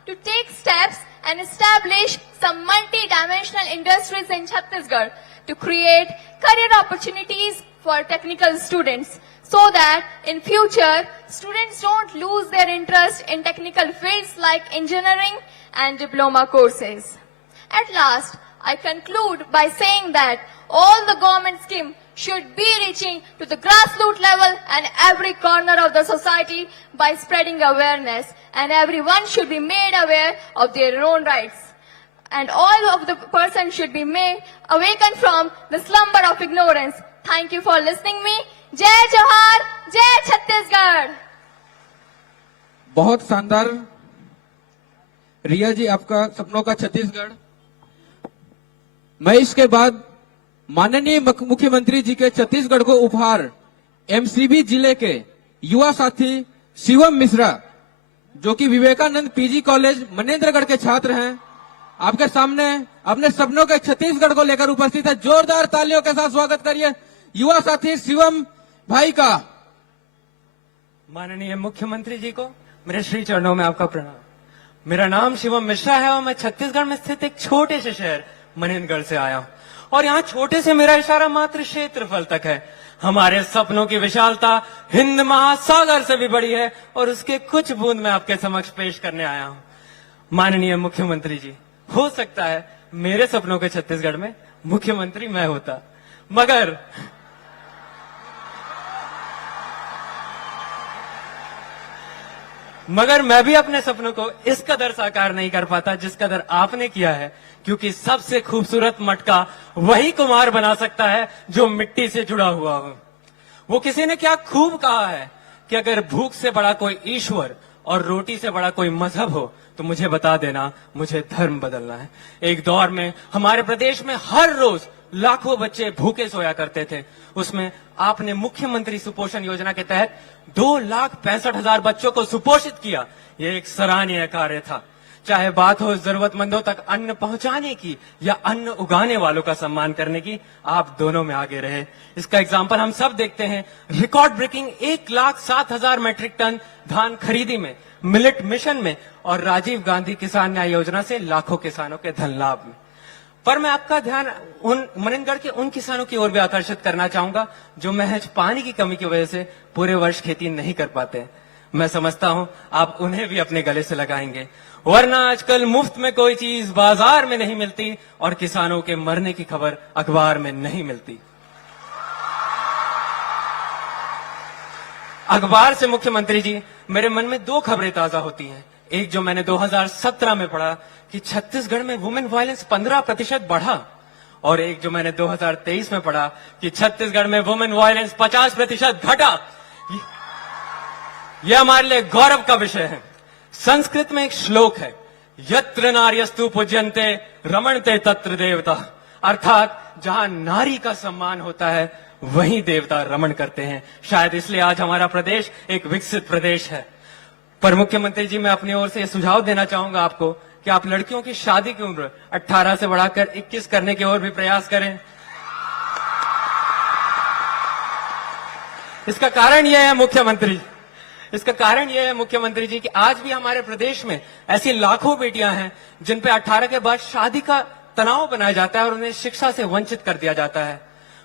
to take steps and establish some multi-dimensional industries in Chhattisgarh to create career opportunities for technical students, so that in future students don't lose their interest in technical fields like engineering and diploma courses. At last, I conclude by saying that all the government schemes should be reaching to the grassroots level and every corner of the society by spreading awareness, and everyone should be made aware of their own rights. And all of the person should be made awakened from the slumber of ignorance. Thank you for listening me. जय जोहार, जय छत्तीसगढ़। बहुत शानदार रिया जी, आपका सपनों का छत्तीसगढ़। मैं इसके बाद माननीय मुख्यमंत्री जी के छत्तीसगढ़ को उपहार एमसीबी जिले के युवा साथी शिवम मिश्रा, जो कि विवेकानंद पीजी कॉलेज मनेन्द्रगढ़ के छात्र हैं, आपके सामने अपने सपनों के छत्तीसगढ़ को लेकर उपस्थित है। जोरदार तालियों के साथ स्वागत करिए युवा साथी शिवम भाई का। माननीय मुख्यमंत्री जी को मेरे श्री चरणों में आपका प्रणाम। मेरा नाम शिवम मिश्रा है और मैं छत्तीसगढ़ में स्थित एक छोटे से शहर मनेन्द्रगढ़ से आया हूँ, और यहाँ छोटे से मेरा इशारा मात्र क्षेत्रफल तक है। हमारे सपनों की विशालता हिंद महासागर से भी बड़ी है, और उसके कुछ बूंद मैं आपके समक्ष पेश करने आया हूँ। माननीय मुख्यमंत्री जी, हो सकता है मेरे सपनों के छत्तीसगढ़ में मुख्यमंत्री मैं होता, मगर मैं भी अपने सपनों को इस कदर साकार नहीं कर पाता जिस कदर आपने किया है, क्योंकि सबसे खूबसूरत मटका वही कुम्हार बना सकता है जो मिट्टी से जुड़ा हुआ हो। वो किसी ने क्या खूब कहा है कि अगर भूख से बड़ा कोई ईश्वर और रोटी से बड़ा कोई मजहब हो तो मुझे बता देना, मुझे धर्म बदलना है। एक दौर में हमारे प्रदेश में हर रोज लाखों बच्चे भूखे सोया करते थे। उसमें आपने मुख्यमंत्री सुपोषण योजना के तहत 2,65,000 बच्चों को सुपोषित किया। यह एक सराहनीय कार्य था। चाहे बात हो जरूरतमंदों तक अन्न पहुंचाने की या अन्न उगाने वालों का सम्मान करने की, आप दोनों में आगे रहे। इसका एग्जाम्पल हम सब देखते हैं। रिकॉर्ड ब्रेकिंग 1,07,000 मैट्रिक टन धान खरीदी में, मिलेट मिशन में और राजीव गांधी किसान न्याय योजना से लाखों किसानों के धन लाभ में। पर मैं आपका ध्यान उन मनेनगढ़ के उन किसानों की ओर भी आकर्षित करना चाहूंगा जो महज पानी की कमी की वजह से पूरे वर्ष खेती नहीं कर पाते। मैं समझता हूं आप उन्हें भी अपने गले से लगाएंगे, वरना आजकल मुफ्त में कोई चीज बाजार में नहीं मिलती और किसानों के मरने की खबर अखबार में नहीं मिलती। अखबार से मुख्यमंत्री जी मेरे मन में दो खबरें ताजा होती हैं। एक जो मैंने 2017 में पढ़ा कि छत्तीसगढ़ में वुमेन वायलेंस 15% बढ़ा, और एक जो मैंने 2023 में पढ़ा कि छत्तीसगढ़ में वुमेन वायलेंस 50% घटा। यह हमारे लिए गौरव का विषय है। संस्कृत में एक श्लोक है, यत्र नार्यस्तु पूज्यन्ते रमणते तत्र देवता, अर्थात जहां नारी का सम्मान होता है वहीं देवता रमण करते हैं। शायद इसलिए आज हमारा प्रदेश एक विकसित प्रदेश है। पर मुख्यमंत्री जी मैं अपनी ओर से यह सुझाव देना चाहूंगा आपको कि आप लड़कियों की शादी की उम्र 18 से बढ़ाकर 21 करने की ओर भी प्रयास करें। इसका कारण यह है मुख्यमंत्री जी कि आज भी हमारे प्रदेश में ऐसी लाखों बेटियां हैं जिन पे 18 के बाद शादी का तनाव बनाया जाता है और उन्हें शिक्षा से वंचित कर दिया जाता है।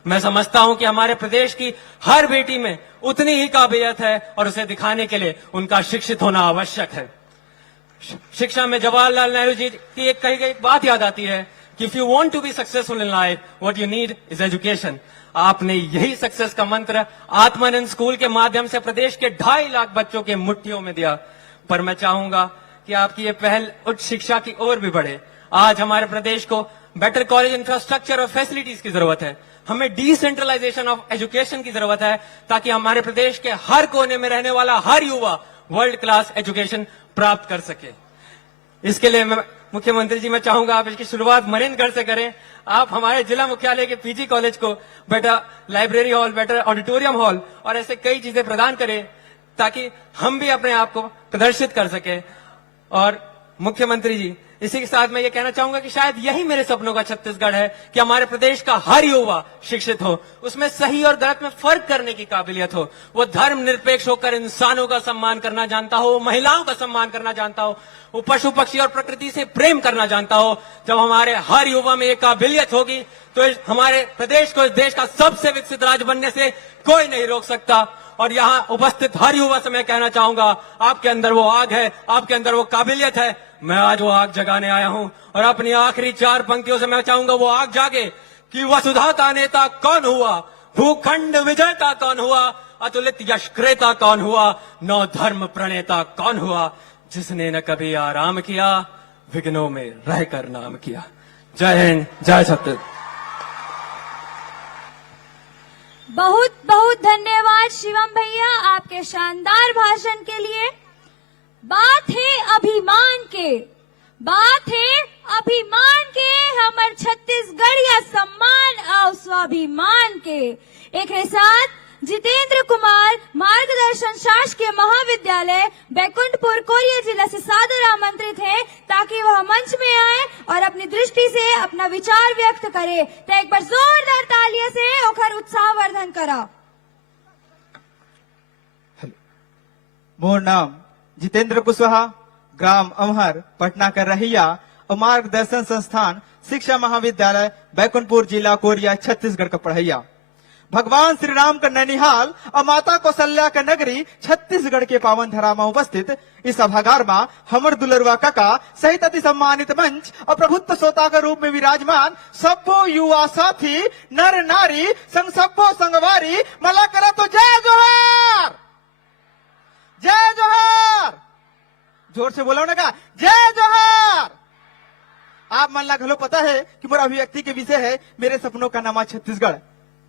मैं समझता हूं कि हमारे प्रदेश की हर बेटी में उतनी ही काबिलियत है और उसे दिखाने के लिए उनका शिक्षित होना आवश्यक है। शिक्षा में जवाहरलाल नेहरू जी की एक कही गई बात याद आती है कि if you want to be successful in life what you need is education. आपने यही सक्सेस का मंत्र आत्मानंद स्कूल के माध्यम से प्रदेश के 2.5 लाख बच्चों के मुट्ठियों में दिया। पर मैं चाहूंगा कि आपकी ये पहल उच्च शिक्षा की ओर भी बढ़े। आज हमारे प्रदेश को बेटर कॉलेज इंफ्रास्ट्रक्चर और फैसिलिटीज की जरूरत है। हमें डिसेंट्रलाइजेशन ऑफ एजुकेशन की जरूरत है ताकि हमारे प्रदेश के हर कोने में रहने वाला हर युवा वर्ल्ड क्लास एजुकेशन प्राप्त कर सके। इसके लिए मैं मुख्यमंत्री जी मैं चाहूंगा आप इसकी शुरुआत मनेनगढ़ से करें। आप हमारे जिला मुख्यालय के पीजी कॉलेज को better library hall, better auditorium hall और ऐसे कई चीजें प्रदान करें ताकि हम भी अपने आप को प्रदर्शित कर सके। और मुख्यमंत्री जी इसी के साथ मैं ये कहना चाहूंगा कि शायद यही मेरे सपनों का छत्तीसगढ़ है कि हमारे प्रदेश का हर युवा शिक्षित हो, उसमें सही और गलत में फर्क करने की काबिलियत हो, वो धर्म निरपेक्ष होकर इंसानों का सम्मान करना जानता हो, महिलाओं का सम्मान करना जानता हो, वो पशु पक्षी और प्रकृति से प्रेम करना जानता हो। जब हमारे हर युवा में ये काबिलियत होगी तो हमारे प्रदेश को इस देश का सबसे विकसित राज्य बनने से कोई नहीं रोक सकता। और यहाँ उपस्थित हर युवा से मैं कहना चाहूंगा आपके अंदर वो आग है, आपके अंदर वो काबिलियत है। मैं आज वो आग जगाने आया हूं और अपनी आखिरी 4 पंक्तियों से मैं चाहूंगा वो आग जागे कि वसुधा का नेता कौन हुआ, भूखंड विजेता कौन हुआ, अतुलित यश क्रेता कौन हुआ, नौ धर्म प्रणेता कौन हुआ, जिसने न कभी आराम किया, विघ्नों में रहकर नाम किया। जय हिंद, जय छत्तीसगढ़। बहुत बहुत धन्यवाद शिवम भैया आपके शानदार भाषण के लिए। बात है अभिमान के हमार छत्तीसगढ़िया सम्मान और स्वाभिमान के। एक है साथ जितेंद्र कुमार मार्गदर्शन शासकीय महाविद्यालय बैकुंठपुर कोरिया जिला से सादर आमंत्रित हैं ताकि वह मंच में आए और अपनी दृष्टि से अपना विचार व्यक्त करे। तो एक बार जोरदार तालियों से ओखर उत्साहवर्धन करा। मोर नाम जितेंद्र कुशवाहा, ग्राम अमहर, पटना का रहिया और मार्गदर्शन संस्थान शिक्षा महाविद्यालय बैकुंठपुर जिला कोरिया छत्तीसगढ़ का पढ़ैया। भगवान श्री राम का ननिहाल और माता कौशल्या का नगरी छत्तीसगढ़ के पावन धरा में उपस्थित इस सभागार में हमर दुलरवा काका सहित अति सम्मानित मंच और प्रभुत्व श्रोता के रूप में विराजमान सबो युवा साथी नर नारी संग सबो संगवारी मला करा तो जय जोहार, जय जोहार। जोर से बोलो ना का जय जोहार। आप मन ला घलो पता है कि मोर अभिव्यक्ति के विषय है मेरे सपनों का नामा छत्तीसगढ़।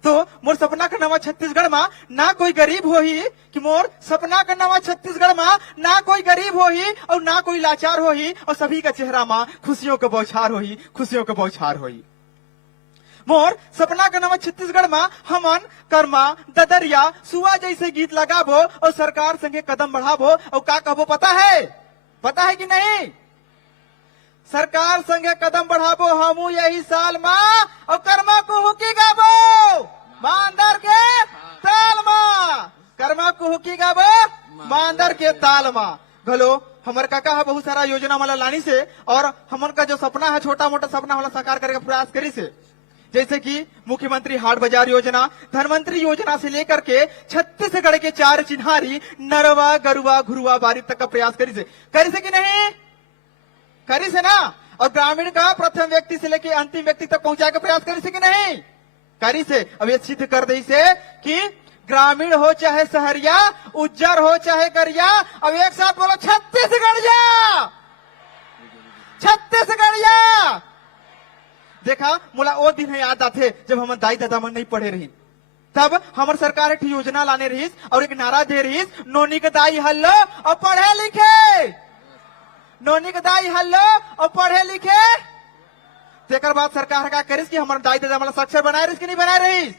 तो मोर सपना का नामा छत्तीसगढ़ में ना कोई गरीब होही कि मोर सपना का नामा छत्तीसगढ़ में ना कोई गरीब होही और ना कोई लाचार होही और सभी का चेहरा में खुशियों का बौछार होही, खुशियों का बौछार होही। मोर सपना का नामा छत्तीसगढ़ में हमन कर्मा ददरिया सुआ जैसे गीत लगाबो और सरकार संगे कदम बढ़ाबो और का कहबो पता है कि नहीं? सरकार संगे कदम बढ़ाबो हमू यही साल माँ और कर्मा को हुकी गाबो माँ अंदर के ताल माँ, कर्मा को हुकी गाबो माँ अंदर के ताल माँ। घलो हमारे काका है बहुत सारा योजना वाला लानी से और हमन का जो सपना है छोटा मोटा सपना वाला साकार करने का प्रयास करी से, जैसे कि मुख्यमंत्री हाट बाजार योजना, धनवंतरी योजना से लेकर के छत्तीसगढ़ के 4 चिन्हारी नरवा गरुआ घुरुआ बारी तक का प्रयास करी से कि नहीं करी से ना, और ग्रामीण का प्रथम व्यक्ति से लेकर अंतिम व्यक्ति तक पहुंचाने का प्रयास करी से कि नहीं करी से। अब ये सिद्ध कर दी से कि ग्रामीण हो चाहे शहरिया, उज्जर हो चाहे करिया, अब एक साथ बोलो छत्तीसगढ़िया, छत्तीसगढ़िया। देखा मोला वो दिन याद आते जब हम दाई दादा मन नहीं पढ़े रही, तब हमार सरकार एक योजना लाने रहीस और एक नारा दे रहीस, नोनी के दाई हल्लो और पढ़े लिखे, नोनी के दाई हल्लो और पढ़े लिखे। तेकर बाद सरकार का करिस कि हमारे दाई दादा मला साक्षर बनाए रहीस कि नहीं बनाए रहीस,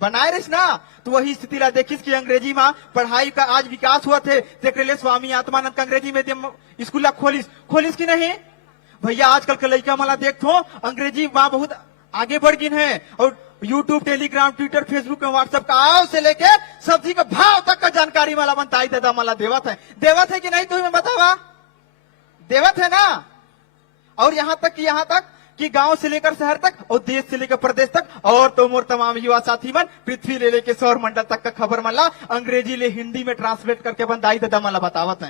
बनाए रहीस ना। तो वही स्थिति ला देखिस कि अंग्रेजी में पढ़ाई का आज विकास हुआ थे, तेकरे लिए स्वामी आत्मानंद का अंग्रेजी मीडियम स्कूल खोलिस कि नहीं भैया। आजकल के लड़का मला देखो अंग्रेजी वहां बहुत आगे बढ़ गई है, और YouTube, Telegram, Twitter, Facebook, WhatsApp का आओ से लेके सब्जी का भाव तक का जानकारी मला बनता ही दादा मला देवत है कि नहीं तुम्हें बतावा, देवत है ना। और यहाँ तक कि गांव से लेकर शहर तक और देश से लेकर प्रदेश तक और तो मोर तमाम युवा साथी मन पृथ्वी ले लेके सौर मंडल तक का खबर मला अंग्रेजी ले हिंदी में ट्रांसलेट करके अपन दाई दादा मला बतावत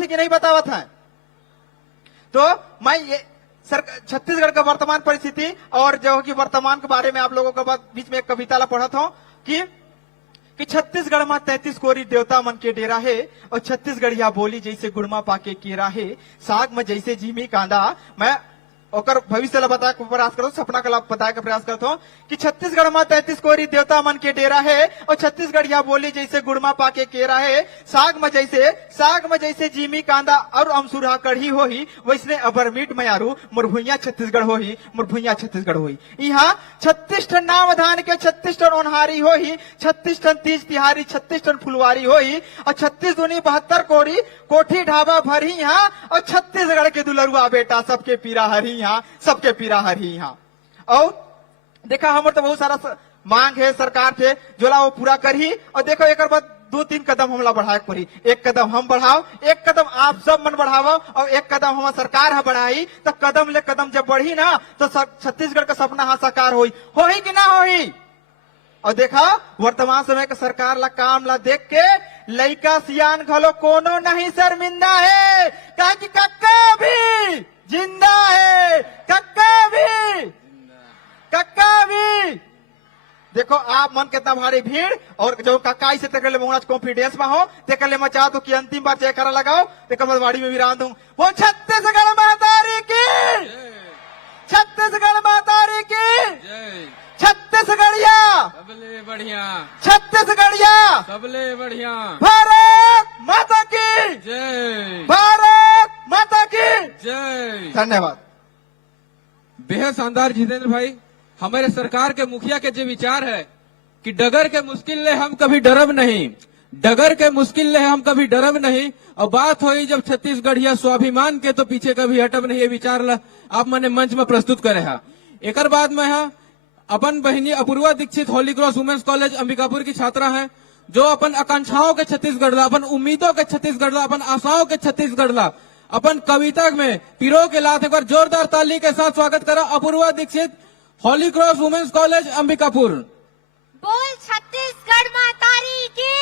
है कि नहीं बतावत है। तो मैं ये छत्तीसगढ़ का वर्तमान परिस्थिति और जो कि वर्तमान के बारे में आप लोगों के बीच में एक कविता ला पढ़ा था कि छत्तीसगढ़ में 33 कोरी देवता मन के डेरा है और छत्तीसगढ़िया बोली जैसे गुड़मा पाके केरा है, साग में जैसे जीमी कांदा। मैं और भविष्य ला बताए प्रयास करो, सपना का बताए का प्रयास करता हूँ कि छत्तीसगढ़ में 33 कोरी देवता मन के डेरा है और छत्तीसगढ़िया बोली जैसे गुड़मा पाके केरा है, साग में जैसे जीमी कांदा और अमसुरा कढ़ी हो ही वैसने अबर मीट मयारू मुरभुइया छत्तीसगढ़ हो ही, मुरभुइया छत्तीसगढ़ हो ही। यहाँ 36 टन नाम धान के 36 टन ओनहारी हो ही, 36 टन तीज तिहारी 36 टन फुलवारी हो ही, और 36 दूनी 72 कोरी कोठी ढाबा भरी यहाँ, और छत्तीसगढ़ के दुलरुआ बेटा सबके पीरा हरी यहाँ, सबके पीरा हरी यहाँ। और देखा हमारे तो बहुत सारा मांग है सरकार से जोला वो पूरा करी, और देखो एक बाद 2-3 कदम हमला बढ़ाए पड़ी। एक कदम हम बढ़ाओ, एक कदम आप सब मन बढ़ाओ, और एक कदम हमारा सरकार है बढ़ाई, तो कदम ले कदम जब बढ़ी ना तो छत्तीसगढ़ का सपना हाँ साकार हो ही कि ना हो ही। और देखा वर्तमान समय का सरकार ला काम ला देख के लइका सियान घलो कोनो नहीं शर्मिंदा है, क्या कि कक्का भी जिंदा है, कक्का भी। देखो आप मन कितना भारी भीड़, और जो कक्काई से तक ले कॉन्फिडेंस में हो तेकर ले मैं चाहता हूँ कि अंतिम बार जयकारा लगाओ, तेकर बाद वाड़ी में भी रांध दूं, वो छत्तीसगढ़ मातारी की, छत्तीसगढ़ मातारी की, छत्तीसगढ़िया सबले बढ़िया, छत्तीसगढ़िया सबले बढ़िया, भारत माता की जय, भारत माता की जय। धन्यवाद। बेहद शानदार जितेंद्र भाई। हमारे सरकार के मुखिया के जो विचार है कि डगर के मुश्किल ले हम कभी डरब नहीं, डगर के मुश्किल ले हम कभी डरब नहीं, और बात हुई जब छत्तीसगढ़िया स्वाभिमान के तो पीछे कभी हटब नहीं, ये विचार ला आप मैंने मंच में प्रस्तुत करे है। एक बाद में है अपन बहिनी Apoorva Dixit Holy Cross Women's College Ambikapur की छात्रा है, जो अपन आकांक्षाओं के छत्तीसगढ़ ला, अपन उम्मीदों के छत्तीसगढ़ ला, अपन आशाओं के छत्तीसगढ़ ला, अपन कविता में पिरो के लात एक बार जोरदार ताली के साथ स्वागत करा Apoorva Dixit, Holy Cross Women's College Ambikapur. बोल छत्तीसगढ़ मातारी की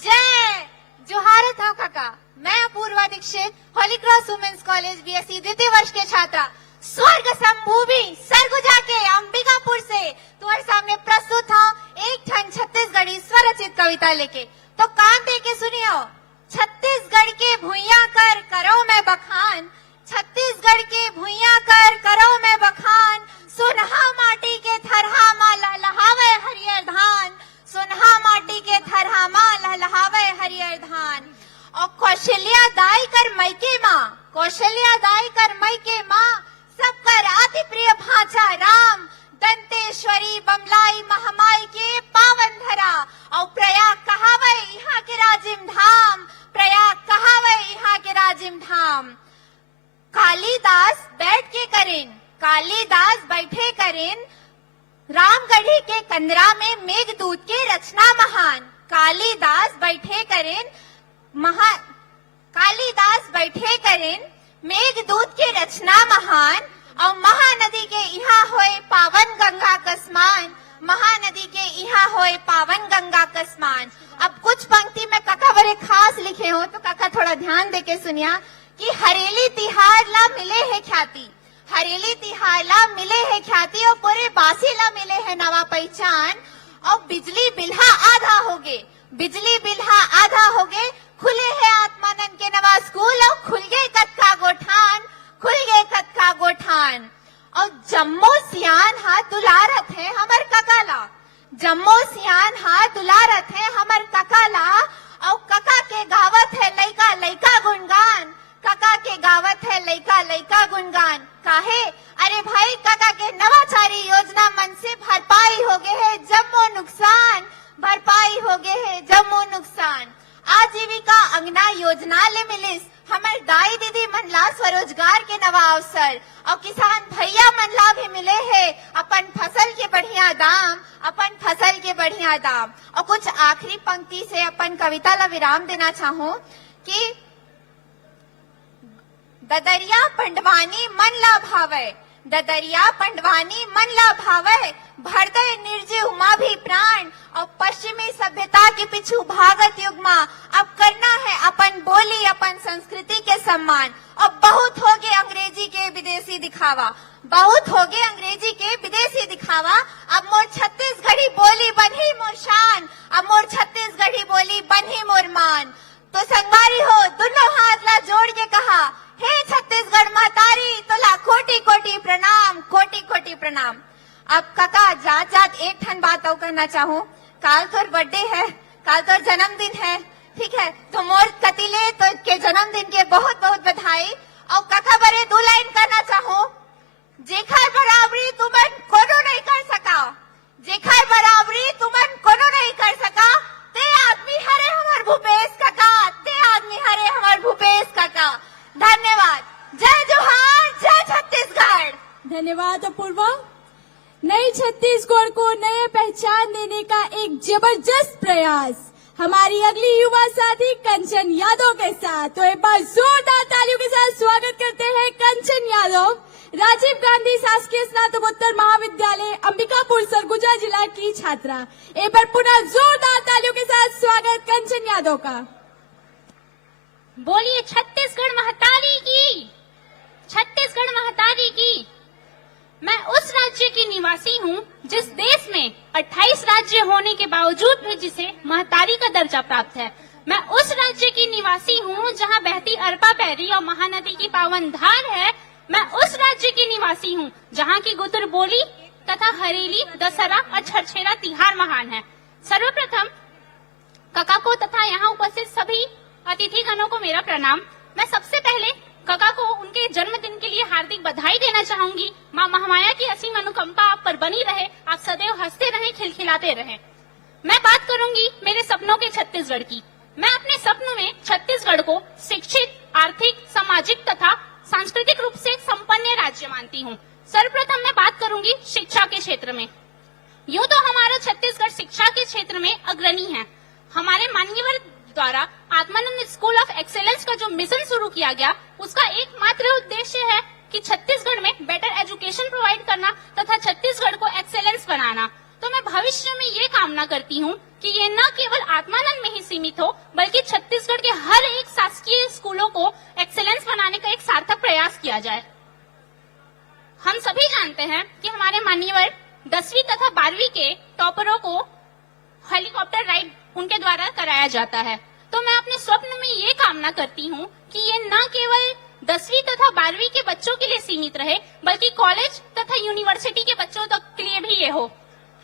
जय। जोहार था काका, मैं Apoorva Dixit Holy Cross Women's College BSc द्वितीय वर्ष के छात्रा स्वर्ग संभूमि सरगुजा के अंबिकापुर से तुम्हारे सामने प्रस्तुत हूँ एक ठन छत्तीसगढ़ी स्वरचित कविता लेके। तो कान दे के सुनियो। छत्तीसगढ़ के भुइया कर करो मैं बखान, छत्तीसगढ़ के भुइया कर करो मैं बखान, सुनहा माटी के थरहा मा लहलहावे हरियर धान, सुनहा माटी के थरहा मा लहलहावे हरियर धान। और कौशल्या दाई कर मैके माँ, कौशल्या दाई कर मैके माँ, सबकर अति प्रिय भांचा राम, दंतेश्वरी बमलाई महामाई के पावन धरा, और प्रयाग कहावे यहाँ के राजिम धाम, प्रयाग कहावे यहाँ के राजिम धाम। कालिदास आए मेघदूत के रचना महान, कालिदास बैठे करें मेघदूत के रचना महान, और महानदी के यहाँ होए पावन गंगा का स्नान, महानदी के यहाँ होए पावन गंगा का स्नान। अब कुछ पंक्ति में काका बड़े खास लिखे हो, तो काका थोड़ा ध्यान देके सुनिया कि हरेली तिहार ला मिले है ख्याति, हरेली तिहार ला मिले है ख्याति, और पूरे बासी ला मिले है नवा पहचान, और बिजली बिल्हा आधा हो गए, बिजली बिल्हा आधा हो गए, खुले है आत्मानंद के नवा स्कूल, और खुल गए कतका गोठान, खुल गए कतका गोठान। और जम्मो सियान हाथ दुलारत है हमर ककाला, जम्मो सियान हाथ दुलारत है हमर ककाला, और कका के गावत है लइका लइका गुणगान, कका के गावत है लइका लइका गुणगान। काहे? अरे भाई कका के नवाचारी योजना मन से भरपाई हो गए है जम्मो नुकसान, भरपाई हो गए है जम्मो नुकसान। आजीविका अंगना योजना ले मिलिस हमारे दाई दीदी मन ला स्वरोजगार के नवा अवसर, और किसान भैया मन ला भी मिले है अपन फसल के बढ़िया दाम, अपन फसल के बढ़िया दाम। और कुछ आखिरी पंक्ति से अपन कविता ला विराम देना चाहूं कि ददरिया पंडवानी मन ला भावे, ददरिया पंडवानी मन ला भावे, भरदय निर्जीव माँ भी प्राण, और पश्चिमी सभ्यता के पीछू भागत युग्मा। अब करना है अपन बोली अपन संस्कृति के सम्मान, और बहुत हो गए अंग्रेजी के विदेशी दिखावा, बहुत हो गए अंग्रेजी के विदेशी दिखावा। अब मोर छत्तीसगढ़ी बोली बनी मोर शान, अब मोर छत्तीसगढ़ी बोली बनी मोर मान। तो संगवारी हो दोनों हाथ ला जोड़ के कहा, हे छत्तीसगढ़ महतारी तोला कोटि कोटि प्रणाम, कोटि कोटि प्रणाम। अब काका जात जात एक ठन बात और कहना चाहूँ, काल तोर बर्थडे है, काल तोर जन्मदिन है, ठीक है, तो मोर कतिले तो के जन्मदिन के बहुत बहुत बधाई। और काका बरे दो लाइन करना चाहूँ, जेखर बराबरी तुमन कोनो नहीं कर सका, जेखर बराबरी तुमन कोनो नहीं कर सका, ते आदमी हरे हमार भूपेश काका, ते आदमी हरे हमार भूपेश काका। धन्यवाद। जय जोहार, जय छत्तीसगढ़। धन्यवाद अपूर्वा। नई छत्तीसगढ़ को नए पहचान देने का एक जबरदस्त प्रयास हमारी अगली युवा साथी कंचन यादव के साथ। तो एक बार जोरदार तालियों के साथ स्वागत करते हैं कंचन यादव, राजीव गांधी शासकीय स्नातकोत्तर महाविद्यालय अंबिकापुर सरगुजा जिला की छात्रा। एक बार पुनः जोरदार तालियों के साथ स्वागत कंचन यादव का। बोलिए छत्तीसगढ़ महतारी की, छत्तीसगढ़ महतारी की। मैं उस राज्य की निवासी हूँ जिस देश में 28 राज्य होने के बावजूद भी जिसे महतारी का दर्जा प्राप्त है। मैं उस राज्य की निवासी हूँ जहाँ बहती अरपा पैरी और महानदी की पावन धार है। मैं उस राज्य की निवासी हूँ जहाँ की गुदुर बोली तथा हरेली, दशहरा और छरछेरा तिहार महान है। सर्वप्रथम काका को तथा यहाँ उपस्थित सभी अतिथि गणों को मेरा प्रणाम। मैं सबसे पहले काका को उनके जन्मदिन के लिए हार्दिक बधाई देना चाहूंगी। माँ महामाया की असीम अनुकंपा आप पर बनी रहे, आप सदैव हंसते रहें, खिलखिलाते रहें। मैं बात करूंगी मेरे सपनों के छत्तीसगढ़ की। मैं अपने सपनों में छत्तीसगढ़ को शिक्षित, आर्थिक, सामाजिक तथा सांस्कृतिक रूप से संपन्न राज्य मानती हूँ। सर्वप्रथम मैं बात करूंगी शिक्षा के क्षेत्र में। यूँ तो हमारा छत्तीसगढ़ शिक्षा के क्षेत्र में अग्रणी है। हमारे मान्यवर द्वारा आत्मानंद स्कूल ऑफ एक्सेलेंस का जो मिशन शुरू किया गया, उसका एकमात्र उद्देश्य है कि छत्तीसगढ़ में बेटर एजुकेशन प्रोवाइड करना तथा छत्तीसगढ़ को एक्सेलेंस बनाना। तो मैं भविष्य में ये कामना करती हूँ कि ये न केवल आत्मानंद में ही सीमित हो, बल्कि छत्तीसगढ़ के हर एक शासकीय स्कूलों को एक्सेलेंस बनाने का एक सार्थक प्रयास किया जाए। हम सभी जानते हैं कि हमारे मान्यवर 10वीं तथा 12वीं के टॉपरों को हेलीकॉप्टर राइड उनके द्वारा कराया जाता है। तो मैं अपने स्वप्न में ये कामना करती हूँ कि ये न केवल 10वीं तथा 12वीं के बच्चों के लिए सीमित रहे, बल्कि कॉलेज तथा यूनिवर्सिटी के बच्चों तक के लिए भी ये हो,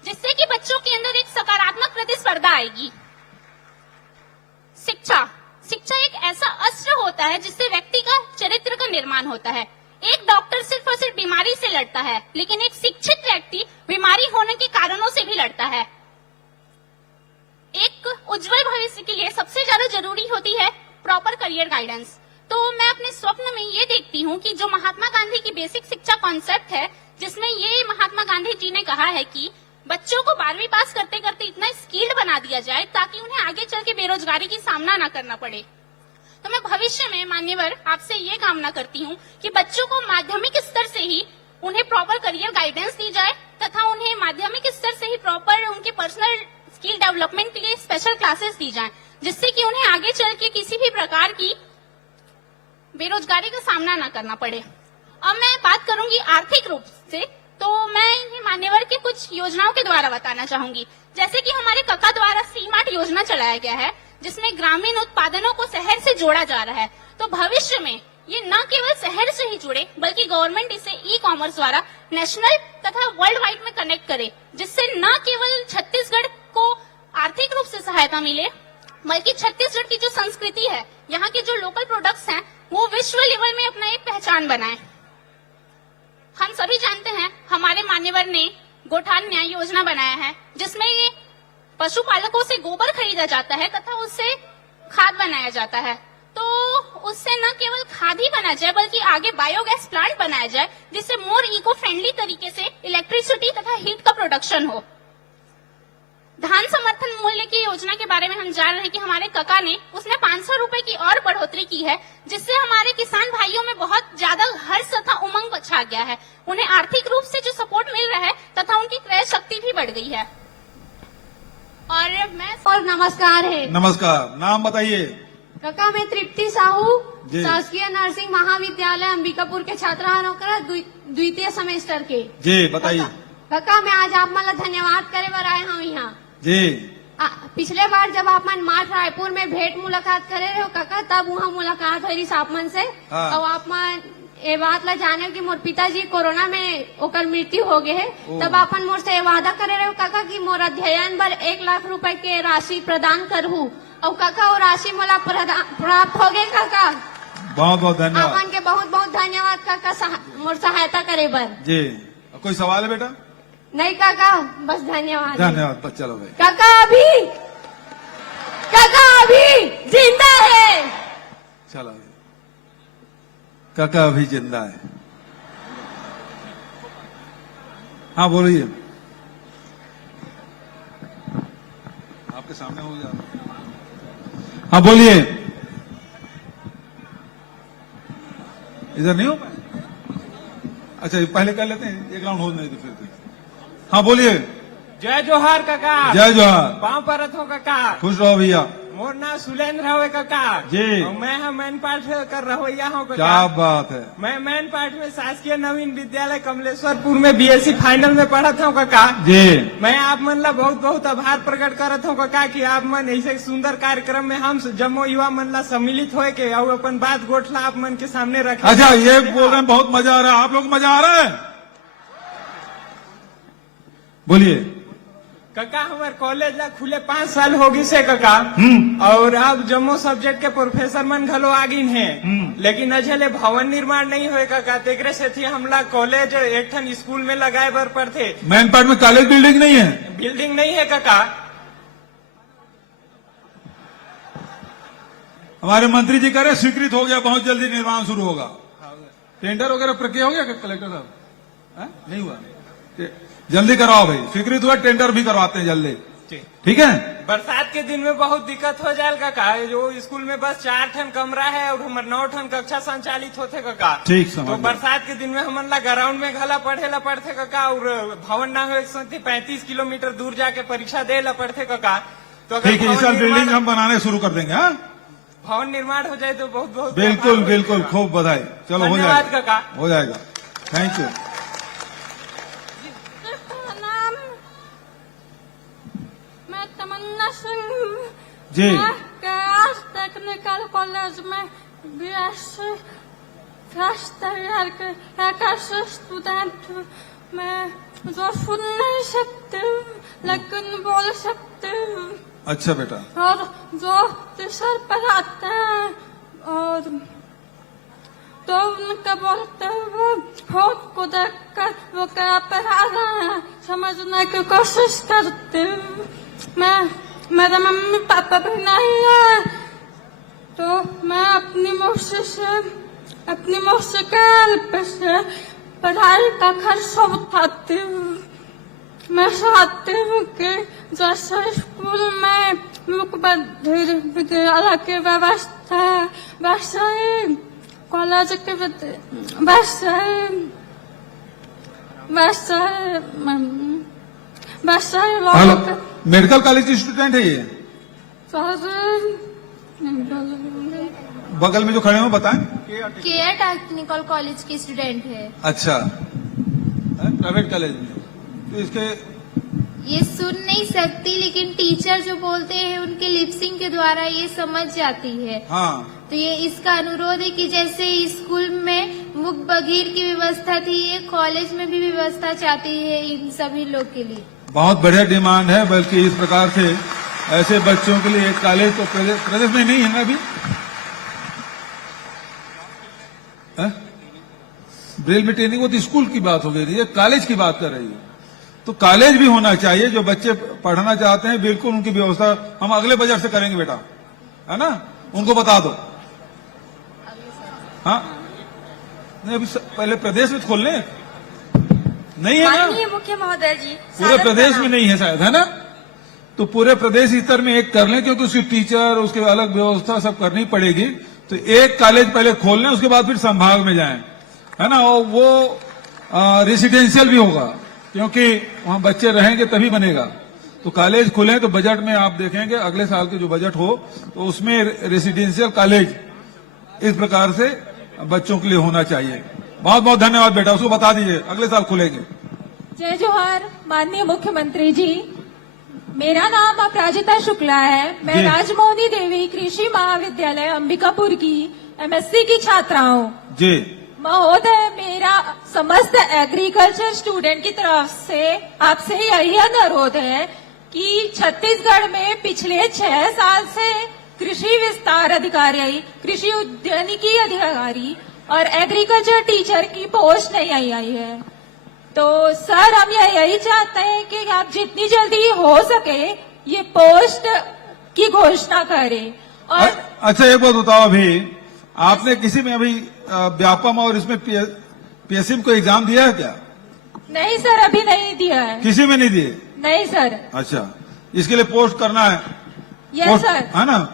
जिससे कि बच्चों के अंदर एक सकारात्मक प्रतिस्पर्धा आएगी। शिक्षा एक ऐसा अस्त्र होता है जिससे व्यक्ति का चरित्र का निर्माण होता है। एक डॉक्टर सिर्फ और सिर्फ बीमारी से लड़ता है, लेकिन एक शिक्षित व्यक्ति बीमारी होने के कारणों से भी लड़ता है। एक उज्जवल भविष्य के लिए सबसे ज्यादा जरूरी होती है प्रॉपर करियर गाइडेंस। तो मैं अपने स्वप्न में ये देखती हूँ कि जो महात्मा गांधी की बेसिक शिक्षा कॉन्सेप्ट है, जिसमें ये महात्मा गांधी जी ने कहा है कि बच्चों को 12वीं पास करते करते इतना स्किल्ड बना दिया जाए ताकि उन्हें आगे चल के बेरोजगारी की सामना न करना पड़े। तो मैं भविष्य में मान्यवर आपसे ये कामना करती हूँ कि बच्चों को माध्यमिक स्तर से ही उन्हें प्रॉपर करियर गाइडेंस दी जाए तथा उन्हें माध्यमिक स्तर से ही प्रॉपर उनके पर्सनल स्किल डेवलपमेंट के लिए स्पेशल क्लासेस दी जाएं, जिससे कि उन्हें आगे चल के किसी भी प्रकार की बेरोजगारी का सामना न करना पड़े। अब मैं बात करूंगी आर्थिक रूप से, तो मैं इन्हें मान्यवर के कुछ योजनाओं के द्वारा बताना चाहूंगी। जैसे कि हमारे कका द्वारा सी-मार्ट योजना चलाया गया है, जिसमें ग्रामीण उत्पादनों को शहर से जोड़ा जा रहा है। तो भविष्य में ये न केवल शहर से ही जुड़े बल्कि गवर्नमेंट इसे ई-कॉमर्स द्वारा नेशनल तथा वर्ल्ड वाइड में कनेक्ट करे, जिससे न केवल छत्तीसगढ़ को आर्थिक रूप से सहायता मिले बल्कि छत्तीसगढ़ की जो संस्कृति है, यहाँ के जो लोकल प्रोडक्ट्स हैं, वो विश्व लेवल में अपना एक पहचान बनाए। हम सभी जानते हैं हमारे मान्यवर ने गोठान न्याय योजना बनाया है, जिसमें ये पशुपालकों से गोबर खरीदा जाता है तथा उससे खाद बनाया जाता है। तो उससे न केवल खाद ही बना जाए बल्कि आगे बायोगैस प्लांट बनाया जाए, जिससे मोर इको फ्रेंडली तरीके से इलेक्ट्रिसिटी तथा हीट का प्रोडक्शन हो। धान समर्थन मूल्य की योजना के बारे में हम जान रहे हैं कि हमारे कका ने उसमें 500 रुपए की और बढ़ोतरी की है, जिससे हमारे किसान भाइयों में बहुत ज्यादा हर्ष तथा उमंग छा गया है। उन्हें आर्थिक रूप से जो सपोर्ट मिल रहा है तथा उनकी क्रय शक्ति भी बढ़ गई है। और नमस्कार है। नमस्कार, नाम बताइए। काका मैं तृप्ति साहू, जी। शासकीय नर्सिंग महाविद्यालय अंबिकापुर के छात्रा होकर द्वितीय सेमेस्टर के। जी बताइए। काका मैं आज आप मला धन्यवाद करे बर आए हम यहाँ। जी पिछले बार जब आप मन मार्ट रायपुर में भेंट मुलाकात करे रहे हो काका, तब वहाँ मुलाकात हुई आप मन से। हाँ। तो आप मन ये बात ला जाने कि मोर पिताजी कोरोना में ओकर मृत्यु हो गए है, तब आपन मोर से वादा करे रहे हो काका कि मोर अध्ययन बर 1 लाख रुपए के राशि प्रदान करहूँ। और काका वो राशि मोला प्राप्त हो गए काका। बहुत बहुत धन्यवाद। आपन के बहुत बहुत धन्यवाद काका मोर सहायता करे बर। जी कोई सवाल है बेटा? नहीं काका बस धन्यवाद। धन्यवाद, बस चलो भाई। काका अभी जिंदा है। चलो भाई, काका अभी जिंदा है। हाँ बोलिए, आपके सामने हो जा। हाँ बोलिए। इधर नहीं हो पाए? अच्छा पहले कर लेते हैं, एक राउंड हो नहीं तो फिर। हाँ बोलिए। जय जोहार काका। जय जोहार। पाँव परत हो काका। खुश रहो भैया। मोर नाम सुलेंद्र हवे काका। जी। और मैं हम मैन पाठ कर रहोइया हूँ काका। क्या बात है। मैं मैन पाठ में शासकीय नवीन विद्यालय कमलेश्वरपुर में बीएससी फाइनल में पढ़त हूँ काका। जी मैं आप मन ला बहुत बहुत आभार प्रकट करत हूँ काका कि आप मन ऐसे सुंदर कार्यक्रम में हम जम्मो युवा मन ला सम्मिलित होए के और अपन बात गोठला आप मन के सामने रखे। अच्छा ये बोल रहे हैं बहुत मजा आ रहा है, आप लोग मजा आ रहा है? बोलिए। काका हमारे कॉलेज ला खुले 5 साल होगी से काका। और अब जम्मो सब्जेक्ट के प्रोफेसर मन घलो आगिन है, लेकिन अजले भवन निर्माण नहीं हुए काका। तेकरे से थी हमला कॉलेज एक ठन स्कूल में लगाए बर पड़ते। मैन पार्ट में कॉलेज बिल्डिंग नहीं है? बिल्डिंग नहीं है काका। हमारे मंत्री जी कह रहे स्वीकृत हो गया, बहुत जल्दी निर्माण शुरू होगा। टेंडर वगैरह प्रक्रिया हो गया कलेक्टर साहब? नहीं हुआ? जल्दी कराओ भाई, स्वीकृत हुआ टेंडर भी करवाते हैं जल्दी। ठीक है। बरसात के दिन में बहुत दिक्कत हो जाए काका। जो स्कूल में बस 4 ठन कमरा है और हमारे 9 ठन कक्षा संचालित होते काका। ठीक समझ। तो बरसात के दिन में हमन ला ग्राउंड में घला पढ़े ला पड़ते काका। और भवन ना हो 35 किलोमीटर दूर जाके परीक्षा दे ला पड़ते काका। तो ठीक है, इस साल बिल्डिंग हम बनाने शुरू कर देंगे। हाँ भवन निर्माण हो जाए तो बहुत बहुत बिल्कुल बिल्कुल, खूब बधाई। चलो हो धन्यवाद जाएगा काका। हो जाएगा। Thank you. मैं तमन्ना सिंह जी। टेक्निकल कॉलेज में बीएससी तैयार कर स्टूडेंट। मैं जो सुन नहीं सकते लेकिन बोल सकते। अच्छा बेटा। और जो टीचर पढ़ाते हैं और तो उनका बोलते हुए फोन को देखकर वो क्या पढ़ा रहे हैं समझने की कोशिश करते। मेरे मम्मी पापा भी नहीं है, तो मैं अपनी मौसी के हेल्प से पढ़ाई का खर्च उठाती हूँ। मैं छात्र के जैसे स्कूल में मुख्य विद्यालय की व्यवस्था वैसे ही कॉलेज के वैसे हेलो, मेडिकल कॉलेज की स्टूडेंट है ये? बगल में जो खड़े हो बताएं। केयर टेक्निकल कॉलेज की स्टूडेंट है। अच्छा, प्राइवेट कॉलेज में, तो इसके ये सुन नहीं सकती, लेकिन टीचर जो बोलते हैं उनके लिपसिंग के द्वारा ये समझ जाती है। हाँ, तो ये इसका अनुरोध है कि जैसे स्कूल में मुख बधिर की व्यवस्था थी, ये कॉलेज में भी व्यवस्था चाहती है इन सभी लोग के लिए। बहुत बढ़िया डिमांड है। बल्कि इस प्रकार से ऐसे बच्चों के लिए एक कॉलेज तो प्रदेश में नहीं है ना अभी। ब्रेल में ट्रेनिंग, वो तो स्कूल की बात हो गई थी, ये कॉलेज की बात कर रही है। तो कॉलेज भी होना चाहिए। जो बच्चे पढ़ना चाहते हैं बिल्कुल उनकी व्यवस्था हम अगले बजट से करेंगे बेटा, है ना, उनको बता दो। हाँ, नहीं अभी पहले प्रदेश में खोलने नहीं है ना, माननीय मुख्य महोदय जी, पूरे प्रदेश में नहीं है शायद, है ना। तो पूरे प्रदेश स्तर में एक कर लें, क्योंकि उसकी टीचर, उसके अलग व्यवस्था सब करनी पड़ेगी। तो एक कॉलेज पहले खोल लें, उसके बाद फिर संभाग में जाएं, है ना। और वो रेसिडेंशियल भी होगा, क्योंकि वहां बच्चे रहेंगे तभी बनेगा। तो कॉलेज खुले तो बजट में आप देखेंगे अगले साल के जो बजट हो तो उसमें रेसिडेंशियल कॉलेज इस प्रकार से बच्चों के लिए होना चाहिए। बहुत बहुत धन्यवाद बेटा, उसको बता दीजिए अगले साल खुलेंगे। जय जोहार माननीय मुख्यमंत्री जी, मेरा नाम अपराजिता शुक्ला है। मैं जी। राजमोहनी देवी कृषि महाविद्यालय अंबिकापुर की MSc की छात्रा हूँ। जी, महोदय, मेरा समस्त एग्रीकल्चर स्टूडेंट की तरफ से आपसे यही अनुरोध है कि छत्तीसगढ़ में पिछले 6 साल से कृषि विस्तार अधिकारी, कृषि उद्यानिकी अधिकारी और एग्रीकल्चर टीचर की पोस्ट नहीं आई है। तो सर, हम यही चाहते हैं कि आप जितनी जल्दी हो सके ये पोस्ट की घोषणा करें। और अच्छा एक बात बताओ, अभी आपने किसी में अभी व्यापम और इसमें PSM को एग्जाम दिया है क्या? नहीं सर, अभी नहीं दिया है। किसी में नहीं दिए? नहीं सर। अच्छा, इसके लिए पोस्ट करना है? Yes sir. है ना, सर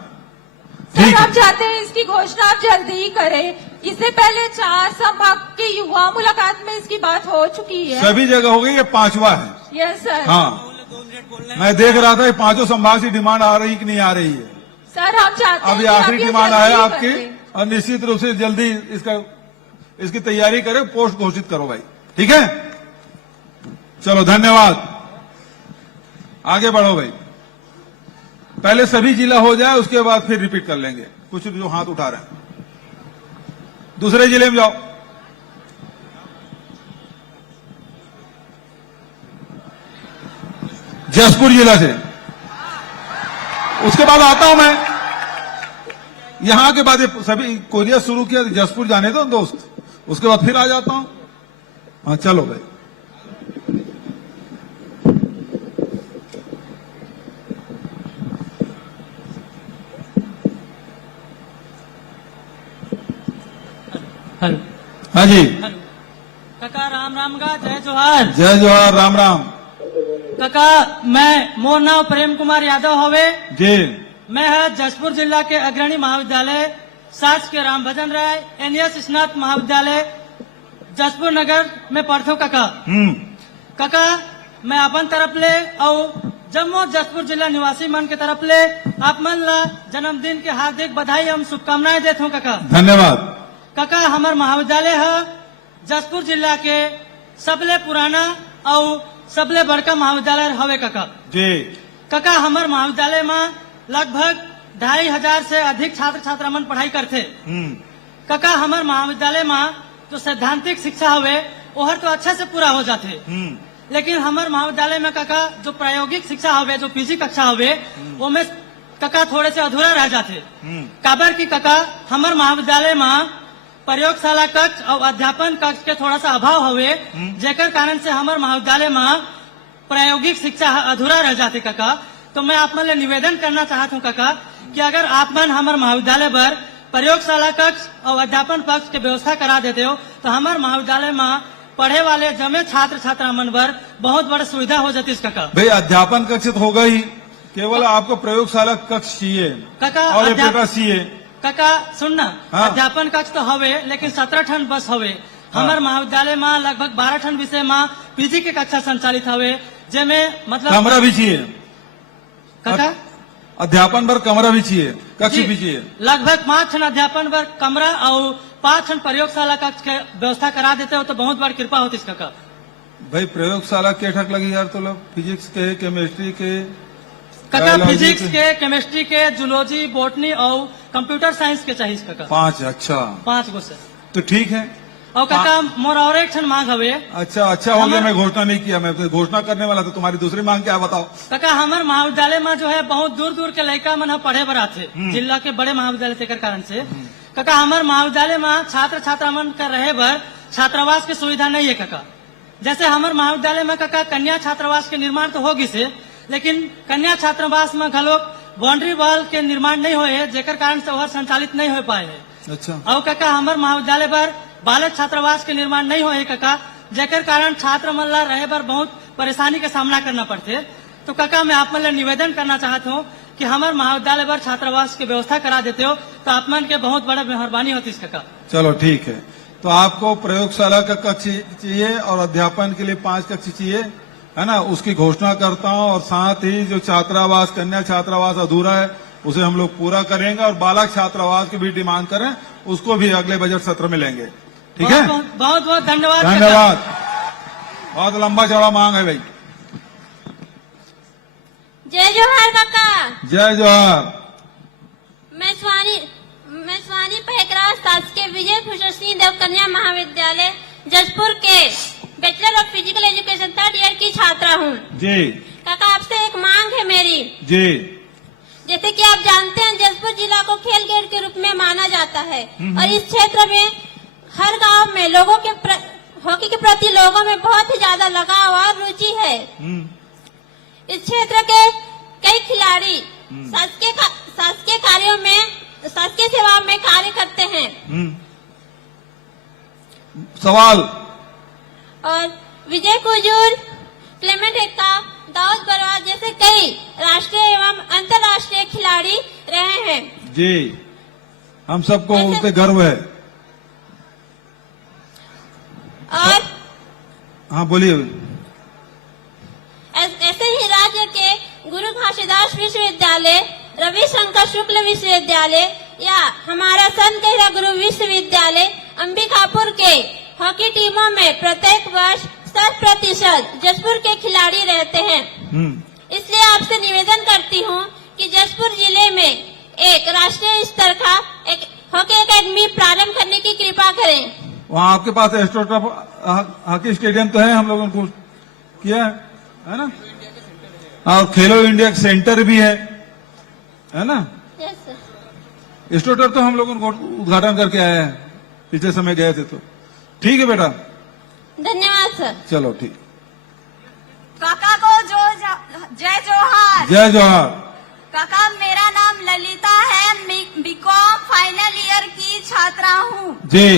ठीक है। हम चाहते हैं इसकी घोषणा आप जल्दी ही करें। इससे पहले 4 संभाग के युवा मुलाकात में इसकी बात हो चुकी है। सभी जगह हो गई, ये 5वां है। Yes sir. हाँ, मैं देख रहा था 5 संभाग से डिमांड आ रही कि नहीं आ रही है। सर हम चाहते हैं अभी कि आप आखिरी ये डिमांड जल्दी आया ही आपकी, करें। और निश्चित रूप से जल्दी इसकी तैयारी करें, पोस्ट घोषित करो भाई, ठीक है। चलो धन्यवाद, आगे बढ़ो भाई। पहले सभी जिला हो जाए, उसके बाद फिर रिपीट कर लेंगे। कुछ जो हाथ उठा रहे हैं दूसरे जिले में जाओ। जसपुर जिला से, उसके बाद आता हूं मैं। यहां के बाद ये सभी कोरिया शुरू किया, जसपुर जाने दो दोस्त, उसके बाद फिर आ जाता हूं। हाँ चलो भाई। हेलो। हाँ जी, काका राम राम का जय जोहार। जय जोहार, राम राम। काका, मैं मोर नाम प्रेम कुमार यादव हवे जी, मैं है जसपुर जिला के अग्रणी महाविद्यालय शासकीय राम भजन राय NS स्नातक महाविद्यालय जसपुर नगर में पढ़ता हूँ काका। काका, मैं अपन तरफ ले और जम्मू जसपुर जिला निवासी मन के तरफ ले आप मन ला जन्मदिन के हार्दिक बधाई एवं शुभकामनाएं देता हूँ काका। धन्यवाद। काका, हमार महाविद्यालय है जसपुर जिला के सबले पुराना और सबले बड़का महाविद्यालय हवे काका। जी, काका, हमार महाविद्यालय में लगभग 2500 से अधिक छात्र छात्रा मन पढ़ाई करते। काका, हमार महाविद्यालय में जो सैद्धांतिक शिक्षा हवे ओहर तो अच्छा से पूरा हो जाते, लेकिन हमार महाविद्यालय में काका जो प्रायोगिक शिक्षा हवे, जो PG कक्षा हवे, वो में काका थोड़े से अधूरा रह जाते। काबर की काका, हमार महाविद्यालय में प्रयोगशाला कक्ष और अध्यापन कक्ष के थोड़ा सा अभाव हवे, जेकर कारण से हमार महाविद्यालय में प्रायोगिक शिक्षा अधूरा रह जाते काका। तो मैं आप मन ले निवेदन करना चाहता हूँ काका कि अगर आप मन हमारे महाविद्यालय पर प्रयोगशाला कक्ष और अध्यापन कक्ष की व्यवस्था करा देते हो तो हमारे महाविद्यालय में पढ़े वाले जमे छात्र छात्रा मन पर बहुत बड़ा सुविधा हो जाती इसका का भाई अध्यापन कक्ष तो होगा ही, केवल आपको प्रयोगशाला कक्ष चाहिए काका और एप्रेंटिस चाहिए। काका सुनना, हाँ। अध्यापन कक्ष तो हवे लेकिन 17 ठन बस हवे। हमार महाविद्यालय में लगभग 12 ठन विषय में पीजी के कक्षा संचालित हवे, जेमे मतलब कमरा भी चाहिए, काका अध्यापन पर कमरा भी चाहिए, कक्ष भी चाहिए। लगभग 5 ठन अध्यापन पर कमरा और 5 ठन प्रयोगशाला कक्ष के व्यवस्था करा देते हो तो बहुत बड़ी कृपा होती इसका का। भाई प्रयोगशाला के ठक लगी यार, तो लोग फिजिक्स के, केमिस्ट्री के, काका बायोलॉजी फिजिक्स के, केमिस्ट्री के, जूलॉजी, बॉटनी और कंप्यूटर साइंस के चाहिए इसका का। 5, अच्छा 5 गो से। तो ठीक है। और काका मोर और एक ठन मांग हवे। अच्छा हो गया, मैं घोषणा नहीं किया, मैं तो घोषणा करने वाला था। तुम्हारी दूसरी मांग क्या है बताओ। काका हमारे महाविद्यालय में जो है बहुत दूर दूर के लड़का मन पढ़े बर आथे, जिला के बड़े महाविद्यालय के कारण से। काका हमारे महाविद्यालय में छात्र छात्रा मन का रहे बर छात्रावास की सुविधा नहीं है काका। जैसे हमारे महाविद्यालय में काका कन्या छात्रावास के निर्माण तो होगी से, लेकिन कन्या छात्रावास में घलोक बाउंड्री वॉल के निर्माण नहीं हुए, जेकर कारण से वह संचालित नहीं हो पाए है। अच्छा, और काका हमारे महाविद्यालय पर बालक छात्रावास के निर्माण नहीं हुए काका, जेकर कारण छात्र मन ला रहे पर बहुत परेशानी का सामना करना पड़ते। तो काका मैं आप मन ला निवेदन करना चाहता हूँ कि हमारे महाविद्यालय पर छात्रावास की व्यवस्था करा देते हो तो आप मन के बहुत बड़ा मेहरबानी होती इस काका। चलो ठीक है। तो आपको प्रयोगशाला का कक्ष चाहिए और अध्यापन के लिए 5 कक्ष चाहिए, है ना। उसकी घोषणा करता हूँ और साथ ही जो छात्रावास, कन्या छात्रावास अधूरा है उसे हम लोग पूरा करेंगे और बालक छात्रावास की भी डिमांड करें, उसको भी अगले बजट सत्र में लेंगे। ठीक है, बहुत बहुत धन्यवाद। धन्यवाद। बहुत लंबा चौड़ा मांग है भाई। जय जोहार काका। जय जोहार। मैं स्वानी पहकरा शासकीय विजय भूषण सिंह देव कन्या महाविद्यालय जजपुर के bachelor of physical education 3rd year की छात्रा हूँ। जी काका आपसे एक मांग है मेरी। जी। जैसे कि आप जानते हैं जजपुर जिला को खेल गेट के रूप में माना जाता है और इस क्षेत्र में हर गांव में लोगों के हॉकी के प्रति लोगों में बहुत ही ज्यादा लगाव और रुचि है। इस क्षेत्र के कई खिलाड़ी शासकीय कार्यों में, शासकीय सेवा में कार्य करते हैं। सवाल। और विजय कुजूर, क्लेमेंट एक्का, दाऊद बरवा जैसे कई राष्ट्रीय एवं अंतर्राष्ट्रीय खिलाड़ी रहे हैं। जी, हम सबको उस पे गर्व है। और हाँ बोलिए। ऐसे ही राज्य के गुरु घासीदास विश्वविद्यालय, रविशंकर शुक्ल विश्वविद्यालय या हमारा संत हिरा गुरु विश्वविद्यालय अंबिकापुर के हॉकी टीमों में प्रत्येक वर्ष 100% जजपुर के खिलाड़ी रहते हैं। इसलिए आपसे निवेदन करती हूँ कि जजपुर जिले में एक राष्ट्रीय स्तर का एक हॉकी एकेडमी प्रारंभ करने की कृपा करें। वहाँ आपके पास हॉकी स्टेडियम तो है, हम लोगों को किया है ना। और खेलो इंडिया सेंटर भी है ना। Yes sir. स्टोटर तो हम लोगों को उद्घाटन करके आए हैं, पिछले समय गए थे। तो ठीक है बेटा, धन्यवाद सर। चलो ठीक। काका को जय जोहार। जय जोहार। काका मेरा नाम ललिता है, बीकॉम फाइनल ईयर की छात्रा हूँ। जी।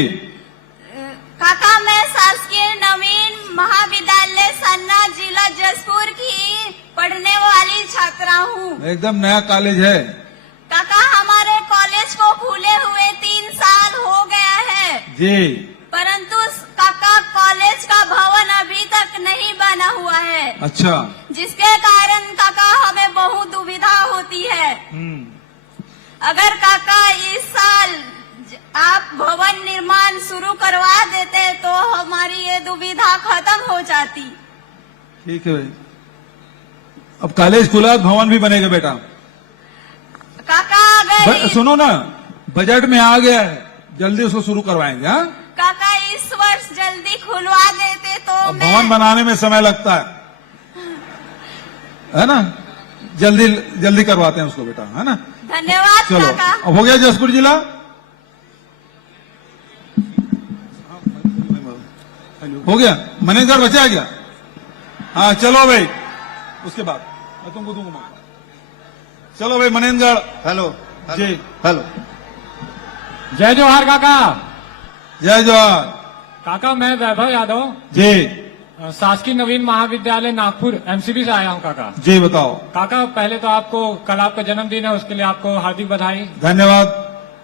काका मैं शासकीय नवीन महाविद्यालय सन्ना जिला जसपुर की पढ़ने वाली छात्रा हूँ। एकदम नया कॉलेज है। काका हमारे कॉलेज को खुले हुए 3 साल हो गया है। जी। परंतु काका कॉलेज का भवन अभी तक नहीं बना हुआ है। अच्छा। जिसके कारण काका हमें बहुत दुविधा होती है। अगर काका इस साल आप भवन निर्माण शुरू करवा देते तो हमारी ये दुविधा खत्म हो जाती। ठीक है भाई, अब कॉलेज खुला, भवन भी बनेगा बेटा। काका अगर सुनो ना, बजट में आ गया है, जल्दी उसको शुरू करवाएंगे। हाँ काका इस वर्ष जल्दी खुलवा देते तो भवन बनाने में समय लगता है ना। जल्दी जल्दी करवाते हैं उसको बेटा, है ना। धन्यवाद चलो, काका। अब हो गया जसपुर जिला। हो गया, मनेंद्र बचा गया। हाँ चलो भाई, उसके बाद मैं तुमको दूंगा। चलो भाई मनेंद्र। हेलो जी। हेलो। जय जोहार काका। जय जोहार। काका मैं वैभव यादव जी शासकीय नवीन महाविद्यालय नागपुर एमसीबी से आया हूँ काका। जी बताओ। काका पहले तो आपको कल आपका जन्मदिन है, उसके लिए आपको हार्दिक बधाई। धन्यवाद।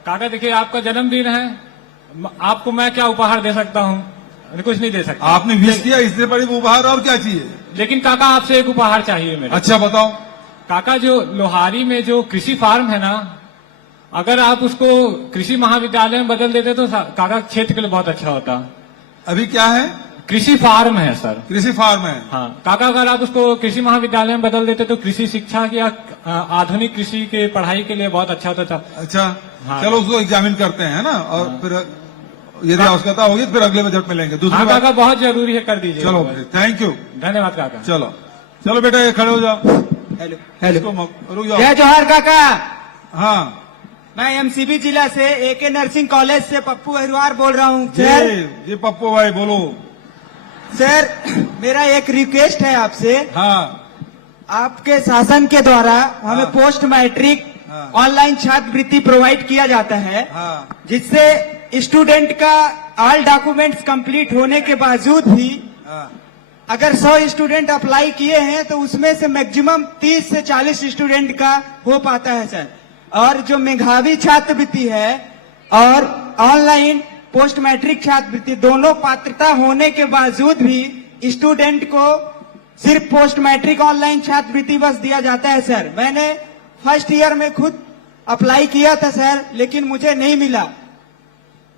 काका देखिए आपका जन्मदिन है, आपको मैं क्या उपहार दे सकता हूँ? कुछ नहीं दे सकता। आपने विश किया, इससे बड़ी उपहार और क्या चाहिए? लेकिन काका आपसे एक उपहार चाहिए मेरे। अच्छा बताओ। काका जो लोहारी में जो कृषि फार्म है ना, अगर आप उसको कृषि महाविद्यालय में बदल देते तो काका क्षेत्र के लिए बहुत अच्छा होता। अभी क्या है? कृषि फार्म है सर। कृषि फार्म है। हाँ काका, अगर आप उसको कृषि महाविद्यालय में बदल देते तो कृषि शिक्षा की या आधुनिक कृषि के पढ़ाई के लिए बहुत अच्छा होता था। अच्छा हाँ। चलो उसको एग्जामिन करते हैं ना, और फिर यदि आवश्यकता होगी तो फिर अगले बजट में लेंगे। दूसरी हाँ बात काका बहुत जरूरी है, कर दीजिए। चलो थैंक यू। धन्यवाद काका। चलो चलो बेटा ये खड़े हो जाओ। हेलो हेलो, इसको रुक जाओ। जय जोहार काका। हाँ मैं एमसीबी जिला से एके नर्सिंग कॉलेज से पप्पू अहिरवार बोल रहा हूँ। जी पप्पू भाई बोलो। सर मेरा एक रिक्वेस्ट है आपसे। हाँ आपके शासन के द्वारा हमें हाँ। पोस्ट मैट्रिक हाँ। ऑनलाइन छात्रवृत्ति प्रोवाइड किया जाता है, हाँ। जिससे स्टूडेंट का ऑल डॉक्यूमेंट्स कंप्लीट होने के बावजूद भी हाँ। अगर 100 स्टूडेंट अप्लाई किए हैं तो उसमें से मैक्सिमम 30 से 40 स्टूडेंट का हो पाता है सर। और जो मेधावी छात्रवृत्ति है और ऑनलाइन पोस्ट मैट्रिक छात्रवृत्ति दोनों पात्रता होने के बावजूद भी स्टूडेंट को सिर्फ पोस्ट मैट्रिक ऑनलाइन छात्रवृत्ति बस दिया जाता है सर। मैंने फर्स्ट ईयर में खुद अप्लाई किया था सर, लेकिन मुझे नहीं मिला।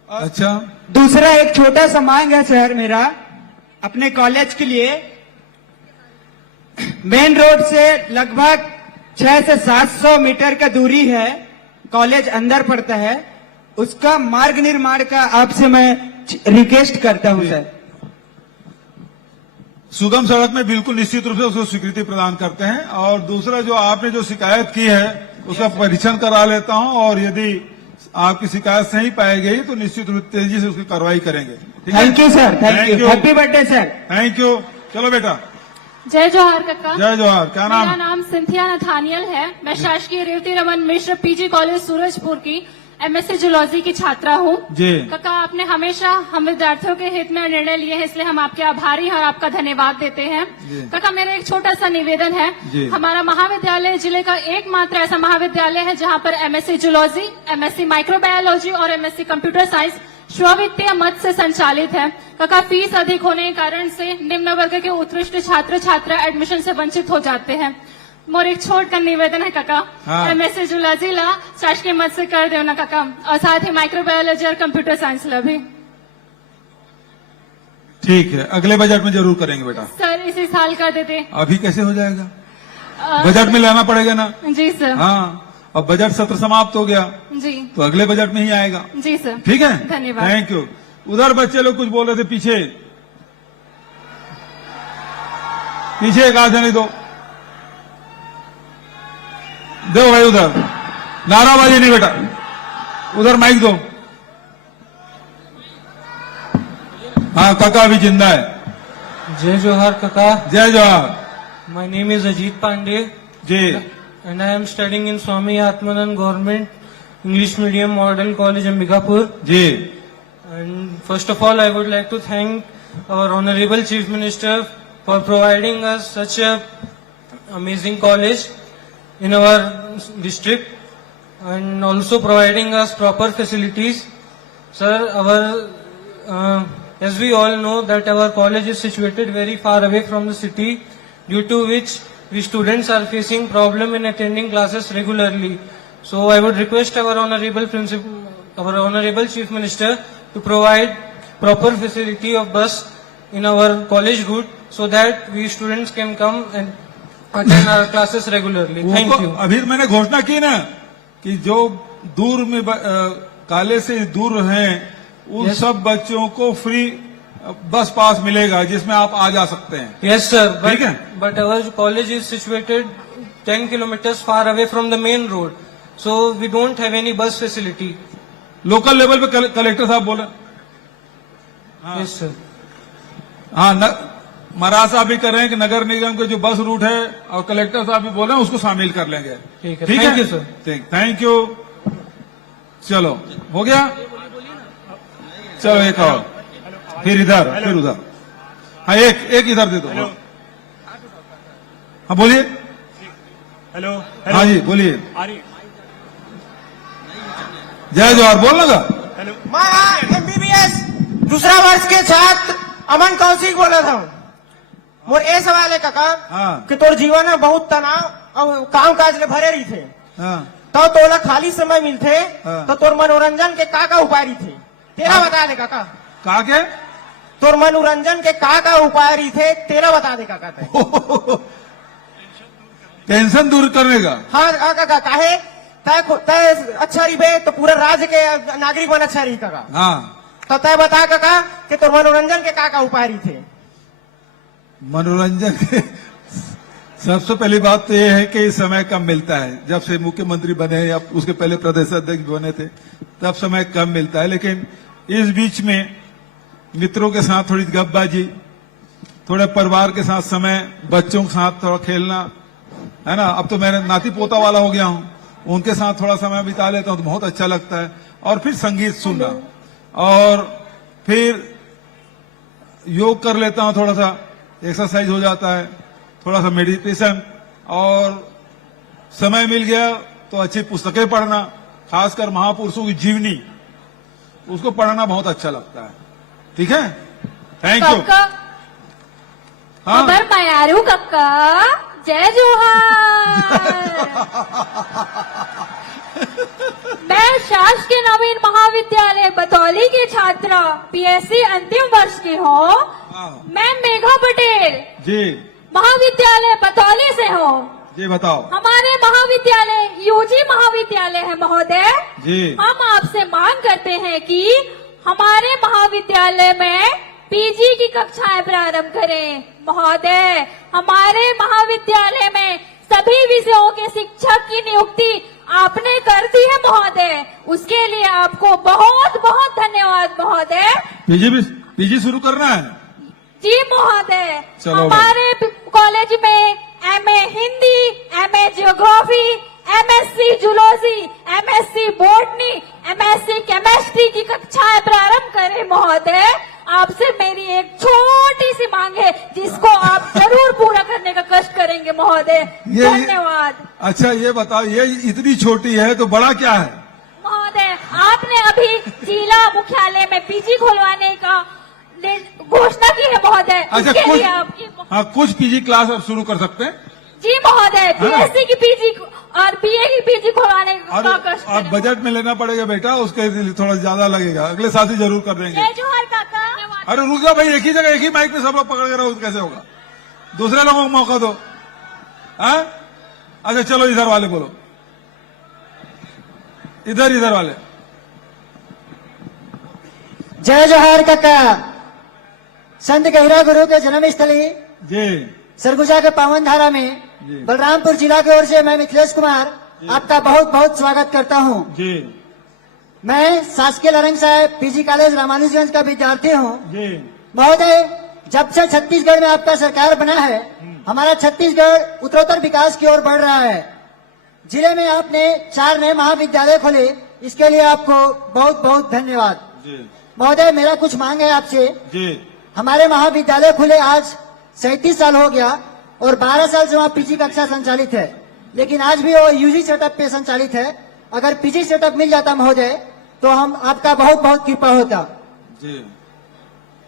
अच्छा दूसरा एक छोटा सा मांग है सर मेरा अपने कॉलेज के लिए। मेन रोड से लगभग 600 से 700 मीटर का दूरी है, कॉलेज अंदर पड़ता है, उसका मार्ग निर्माण का आपसे मैं रिक्वेस्ट करता हूं सर। सुगम सड़क में बिल्कुल निश्चित रूप से उसको स्वीकृति प्रदान करते हैं। और दूसरा जो आपने जो शिकायत की है उसका परीक्षण करा लेता हूं, और यदि आपकी शिकायत सही पाई गई तो निश्चित रूप से तेजी से उसकी कार्रवाई करेंगे। ठीक है? Thank you sir, thank you. Happy birthday sir. Thank you. चलो बेटा। जय जोहार काका। जय जोहार। क्या नाम? मेरा नाम सिंथिया नथानियल है। मैं शासकीय रेवती रमन मिश्र पीजी कॉलेज सूरजपुर की एमएससी जूलॉजी की छात्रा हूँ। जी काका, आपने हमेशा हम विद्यार्थियों के हित में निर्णय लिए हैं, इसलिए हम आपके आभारी हैं और आपका धन्यवाद देते हैं। काका, मेरा एक छोटा सा निवेदन है। हमारा महाविद्यालय जिले का एकमात्र ऐसा महाविद्यालय है जहाँ पर एमएससी जूलॉजी, एमएससी माइक्रोबायोलॉजी और एमएससी कंप्यूटर साइंस स्ववित्तीय मद से संचालित है। काका, फीस अधिक होने के कारण से निम्न वर्ग के उत्कृष्ट छात्र छात्रा एडमिशन से वंचित हो जाते हैं। मोर एक छोट का निवेदन है काका, एमएससी जूलॉजी ला शासकीय मद से कर देना काका, और साथ ही माइक्रोबायोलॉजी और कंप्यूटर साइंस ला भी। ठीक है, अगले बजट में जरूर करेंगे बेटा। सर इसी साल कर देते। अभी कैसे हो जाएगा? बजट में लाना पड़ेगा ना। जी सर। हाँ, अब बजट सत्र समाप्त हो गया जी, तो अगले बजट में ही आएगा। जी सर। ठीक है, धन्यवाद। Thank you. उधर बच्चे लोग कुछ बोल रहे थे, पीछे पीछे एक आदमी दो भाई, उधर नाराबाजी नहीं बेटा, उधर माइक दो। हाँ काका अभी जिंदा है। जय जोहार काका। जय जोहार। My name is Ajit Pandey ji and I am studying in Swami Atmanand Government English Medium Model College Ambikapur. Ji And first of all, I would like to thank our Honorable Chief Minister for providing us such a amazing college in our district and also providing us proper facilities. Sir, as we all know that our college is situated very far away from the city, due to which we students are facing problem in attending classes regularly. So I would request our honorable Chief Minister to provide proper facility of bus in our college route so that we students can come and attend our classes regularly. Thank you. अभी मैंने घोषणा की ना कि जो दूर में college से दूर हैं उन सब बच्चों को फ्री बस पास मिलेगा जिसमें आप आ जा सकते हैं। Yes sir, ठीक है? but our college is situated 10 kilometers far away from the main road, so we don't have any bus facility. Local level पे कलेक्टर साहब बोले। Yes sir. हाँ, महाराज साहब भी कर रहे हैं कि नगर निगम के जो बस रूट है और कलेक्टर साहब भी बोले हैं उसको शामिल कर लेंगे। ठीक है, thank you sir. Thank you. चलो हो गया, चलो एक और फिर इधर, फिर उधर। हाँ, एक इधर दे दो। हाँ बोलिए। हेलो। हाँ जी बोलिए। जय जोहार बोल लगा। मैं MBBS दूसरा वर्ष के छात्र अमन कौशिक बोल रहा था। मोर ए सवाल है काका हाँ। कि तोर जीवन में बहुत तनाव और काम काज ले भरे रही थे, हाँ तो तोला खाली समय मिलते हाँ। तो तोर मनोरंजन के का उपाय रही थे तेरा बता दे काका। कहा के तोर मनोरंजन के का उपाय रही थे तेरा बता दे काका। टेंशन दूर करने का। हाँ काका काहे तय अच्छा रही बे तो पूरा राज्य के नागरिक बन अच्छा रही काका। हाँ तो तय बता काका कि तोर मनोरंजन के का उपाय रही थे। मनोरंजन के सबसे पहली बात तो यह है कि समय कम मिलता है। जब से मुख्यमंत्री बने या उसके पहले प्रदेश अध्यक्ष बने थे तब समय कम मिलता है, लेकिन इस बीच में मित्रों के साथ थोड़ी गपबाजी, थोड़े परिवार के साथ समय, बच्चों के साथ थोड़ा खेलना, है ना। अब तो मैं नाती पोता वाला हो गया हूं, उनके साथ थोड़ा समय बिता लेता हूं तो बहुत अच्छा लगता है। और फिर संगीत सुनना, और फिर योग कर लेता हूं, थोड़ा सा एक्सरसाइज हो जाता है, थोड़ा सा मेडिटेशन, और समय मिल गया तो अच्छी पुस्तकें पढ़ना, खासकर महापुरुषों की जीवनी, उसको पढ़ना बहुत अच्छा लगता है। ठीक है, थैंक यू। हाँ खबर मायारू कक्का, जय जोहार। मैं शासकीय नवीन महाविद्यालय बतौली की छात्रा PSC अंतिम वर्ष की हूँ। मैं मेघा पटेल जी महाविद्यालय बतौली से हूँ। जी बताओ। हमारे महाविद्यालय UG महाविद्यालय है महोदय जी। हम आपसे मांग करते हैं कि हमारे महाविद्यालय में PG की कक्षाएं प्रारंभ करें। महोदय, हमारे महाविद्यालय में सभी विषयों के शिक्षक की नियुक्ति आपने कर दी है महोदय, उसके लिए आपको बहुत बहुत धन्यवाद महोदय। पीजी शुरू करना है जी महोदय। चलो हमारे कॉलेज में MA Hindi, MA geography, MSc zoology, MSc botany, MSc chemistry की कक्षाएं प्रारंभ करें महोदय। आपसे मेरी एक छोटी सी मांग है जिसको आप जरूर पूरा करने का कष्ट करेंगे महोदय। धन्यवाद। अच्छा ये बताओ, ये इतनी छोटी है तो बड़ा क्या है? महोदय, आपने अभी जिला मुख्यालय में PG खोलवाने का घोषणा की है महोदय। अच्छा उसके कुछ, लिए आपकी हाँ कुछ पीजी क्लास अब शुरू कर सकते हैं जी महोदय। BSc की PG और BA की PG खोलवाने का कष्ट और बजट में लेना पड़ेगा बेटा, उसके लिए थोड़ा ज्यादा लगेगा, अगले साल ही जरूर कर देंगे। जय जोहार काका। अरे रुक जाओ भाई, एक ही जगह एक ही माइक में सब लोग पकड़ के रहो, कैसे होगा? दूसरे लोगों को मौका दो। हाँ अच्छा चलो, इधर वाले बोलो, इधर वाले। जय जोहार काका। संत गहिरा गुरु के जन्म स्थली जी सरगुजा के पावन धारा में बलरामपुर जिला की ओर से मैं मिथिलेश कुमार आपका बहुत बहुत स्वागत करता हूं। जी मैं शासकीय लरंग साहब PG कॉलेज रामानुजगंज का विद्यार्थी हूं। जी महोदय, जब से छत्तीसगढ़ में आपका सरकार बना है, हमारा छत्तीसगढ़ उत्तरोत्तर विकास की ओर बढ़ रहा है। जिले में आपने 4 नए महाविद्यालय खोले, इसके लिए आपको बहुत बहुत धन्यवाद। महोदय, मेरा कुछ मांग है आपसे। जी हमारे महाविद्यालय खुले आज 37 साल हो गया और 12 साल से वहाँ PG कक्षा संचालित है, लेकिन आज भी वो UG सेटअप पे संचालित है। अगर PG सेटअप मिल जाता महोदय तो हम आपका बहुत बहुत कृपा होता। जी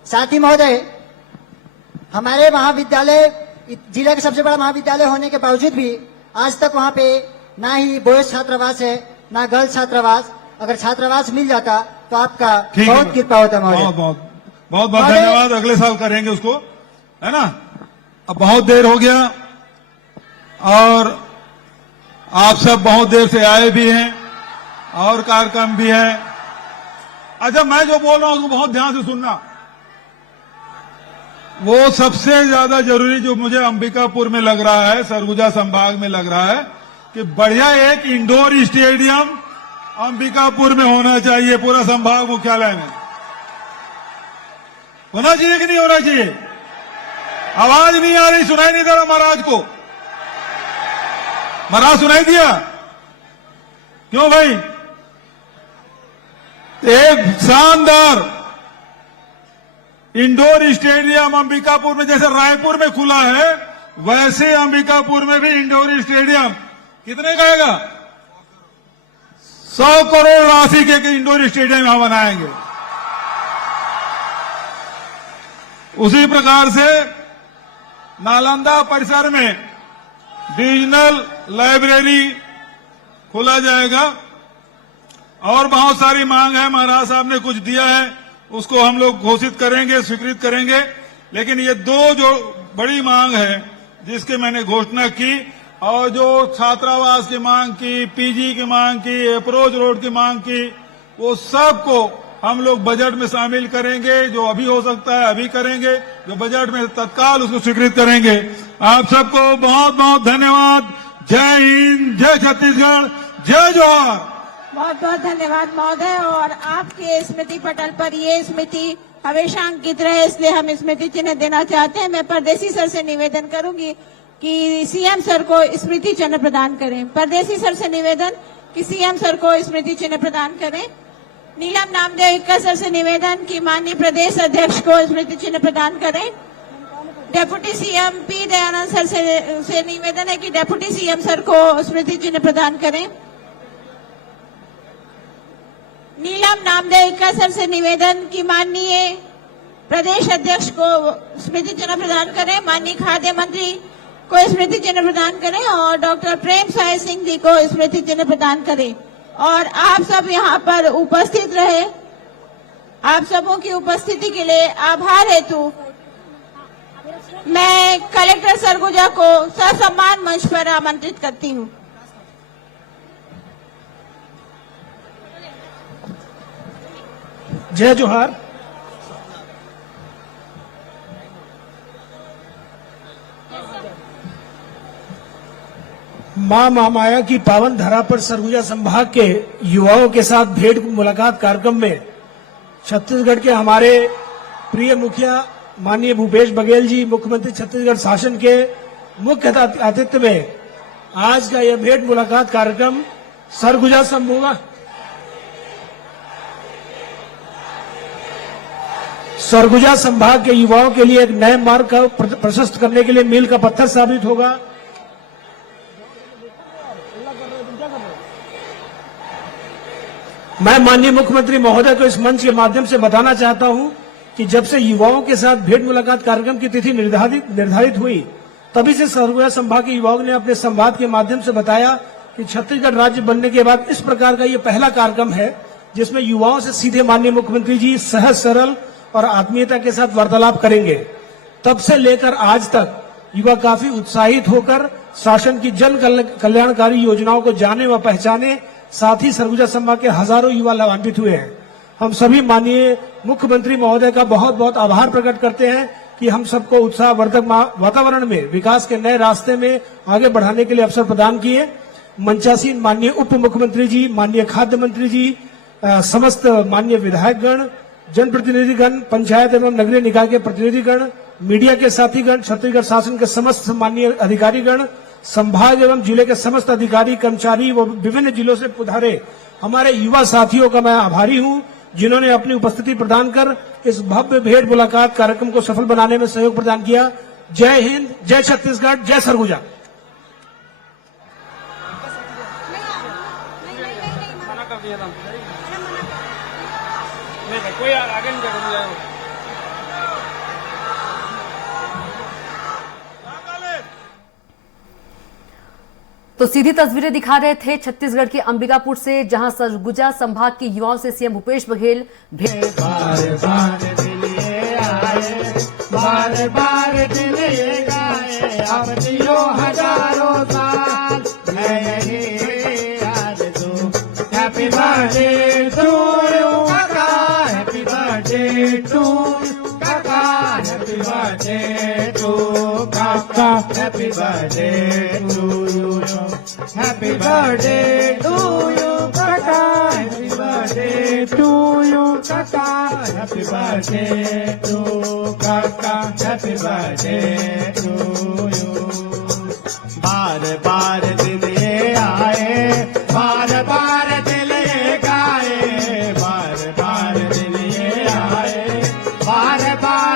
साथ ही महोदय, हमारे महाविद्यालय जिले का सबसे बड़ा महाविद्यालय होने के बावजूद भी आज तक वहाँ पे ना ही बॉयज छात्रावास है ना गर्ल्स छात्रावास। अगर छात्रावास मिल जाता तो आपका बहुत कृपा होता महोदय। बहुत बहुत धन्यवाद। अगले साल करेंगे उसको, है ना। अब बहुत देर हो गया और आप सब बहुत देर से आए भी हैं और कार्यक्रम भी है। अच्छा, मैं जो बोल रहा हूं उसको बहुत ध्यान से सुनना। वो सबसे ज्यादा जरूरी जो मुझे अंबिकापुर में लग रहा है, सरगुजा संभाग में लग रहा है कि बढ़िया एक इंडोर स्टेडियम अंबिकापुर में होना चाहिए, पूरा संभाग मुख्यालय में होना चाहिए कि नहीं होना चाहिए? आवाज नहीं आ रही, सुनाई नहीं दे रहा महाराज को? महाराज सुनाई दिया? क्यों भाई? एक इंडोर स्टेडियम अंबिकापुर में जैसे रायपुर में खुला है, वैसे अंबिकापुर में भी इंडोर स्टेडियम कितने का आएगा? 100 करोड़ राशि के इंडोर स्टेडियम यहां बनाएंगे। उसी प्रकार से नालंदा परिसर में डिविजनल लाइब्रेरी खोला जाएगा और बहुत सारी मांग है। महाराज साहब ने कुछ दिया है, उसको हम लोग घोषित करेंगे, स्वीकृत करेंगे। लेकिन ये दो जो बड़ी मांग है जिसके मैंने घोषणा की, और जो छात्रावास की मांग की, पीजी की मांग की, अप्रोच रोड की मांग की, वो सबको हम लोग बजट में शामिल करेंगे। जो अभी हो सकता है अभी करेंगे, जो बजट में तत्काल उसको स्वीकृत करेंगे। आप सबको बहुत बहुत धन्यवाद। जय हिंद, जय छत्तीसगढ़, जय जोहार। बहुत बहुत धन्यवाद महोदय। और आपके स्मृति पटल पर ये स्मृति हमेशा अंकित रहे, इसलिए हम स्मृति चिन्ह देना चाहते हैं। मैं परदेसी सर से निवेदन करूंगी कि सीएम सर को स्मृति चिन्ह प्रदान करें। परदेसी सर से निवेदन कि सीएम सर को स्मृति चिन्ह प्रदान करें। नीलम नामदेव इक्का सर से निवेदन कि माननीय प्रदेश अध्यक्ष को स्मृति चिन्ह प्रदान करें। Deputy CM P Dayanand sir से निवेदन है कि डेप्यूटी सीएम सर को स्मृति चिन्ह प्रदान करें। नीलम नामदेव इक्का सर से निवेदन कि माननीय प्रदेश अध्यक्ष को स्मृति चिन्ह प्रदान करें। माननीय खाद्य मंत्री को स्मृति चिन्ह प्रदान करें और डॉक्टर प्रेम साय सिंह जी को स्मृति चिन्ह प्रदान करें। और आप सब यहाँ पर उपस्थित रहे, आप सबों की उपस्थिति के लिए आभार हेतु मैं कलेक्टर सरगुजा को ससम्मान मंच पर आमंत्रित करती हूँ। जय जोहार। मां महामाया की पावन धरा पर सरगुजा संभाग के युवाओं के साथ भेंट मुलाकात कार्यक्रम में छत्तीसगढ़ के हमारे प्रिय मुखिया माननीय भूपेश बघेल जी, मुख्यमंत्री छत्तीसगढ़ शासन के मुख्य आतिथ्य में आज का यह भेंट मुलाकात कार्यक्रम सरगुजा संभाग के युवाओं के लिए एक नए मार्ग का प्रशस्त करने के लिए मील का पत्थर साबित होगा। मैं माननीय मुख्यमंत्री महोदय को इस मंच के माध्यम से बताना चाहता हूं कि जब से युवाओं के साथ भेंट मुलाकात कार्यक्रम की तिथि निर्धारित हुई, तभी से सरगुजा संभाग के युवाओं ने अपने संवाद के माध्यम से बताया कि छत्तीसगढ़ राज्य बनने के बाद इस प्रकार का ये पहला कार्यक्रम है जिसमें युवाओं से सीधे माननीय मुख्यमंत्री जी सहज सरल और आत्मीयता के साथ वार्तालाप करेंगे। तब से लेकर आज तक युवा काफी उत्साहित होकर शासन की जन कल्याणकारी योजनाओं को जाने व पहचाने, साथ ही सरगुजा संभाग के हजारों युवा लाभान्वित हुए हैं। हम सभी माननीय मुख्यमंत्री महोदय का बहुत बहुत आभार प्रकट करते हैं कि हम सबको उत्साहवर्धक वातावरण में विकास के नए रास्ते में आगे बढ़ाने के लिए अवसर प्रदान किए। मंचासीन माननीय उप मुख्यमंत्री जी, माननीय खाद्य मंत्री जी, समस्त माननीय विधायकगण, जनप्रतिनिधिगण, पंचायत एवं नगरीय निकाय के प्रतिनिधिगण, मीडिया के साथीगण, छत्तीसगढ़ शासन के समस्त माननीय अधिकारीगण, संभाग एवं जिले के समस्त अधिकारी कर्मचारी व विभिन्न जिलों से पधारे हमारे युवा साथियों का मैं आभारी हूं, जिन्होंने अपनी उपस्थिति प्रदान कर इस भव्य भेंट मुलाकात कार्यक्रम को सफल बनाने में सहयोग प्रदान किया। जय हिंद, जय छत्तीसगढ़, जय सरगुजा। कोई आगे नहीं जाएगा। तो सीधी तस्वीरें दिखा रहे थे छत्तीसगढ़ के अंबिकापुर से, जहां सरगुजा संभाग के युवाओं से CM Bhupesh Baghel happy birthday to you काका, हैप्पी बर्थडे टू काका, हैप्पी बर्थडे टू काका, happy birthday to you, happy birthday to you काका, हैप्पी बर्थडे टू यू काका, हैप्पी बर्थडे टू काका, हैप्पी बर्थडे टू यू। बार बार दिन ये आए, बार बार दिल ये गाए, बार बार दिन ये आए, बार बार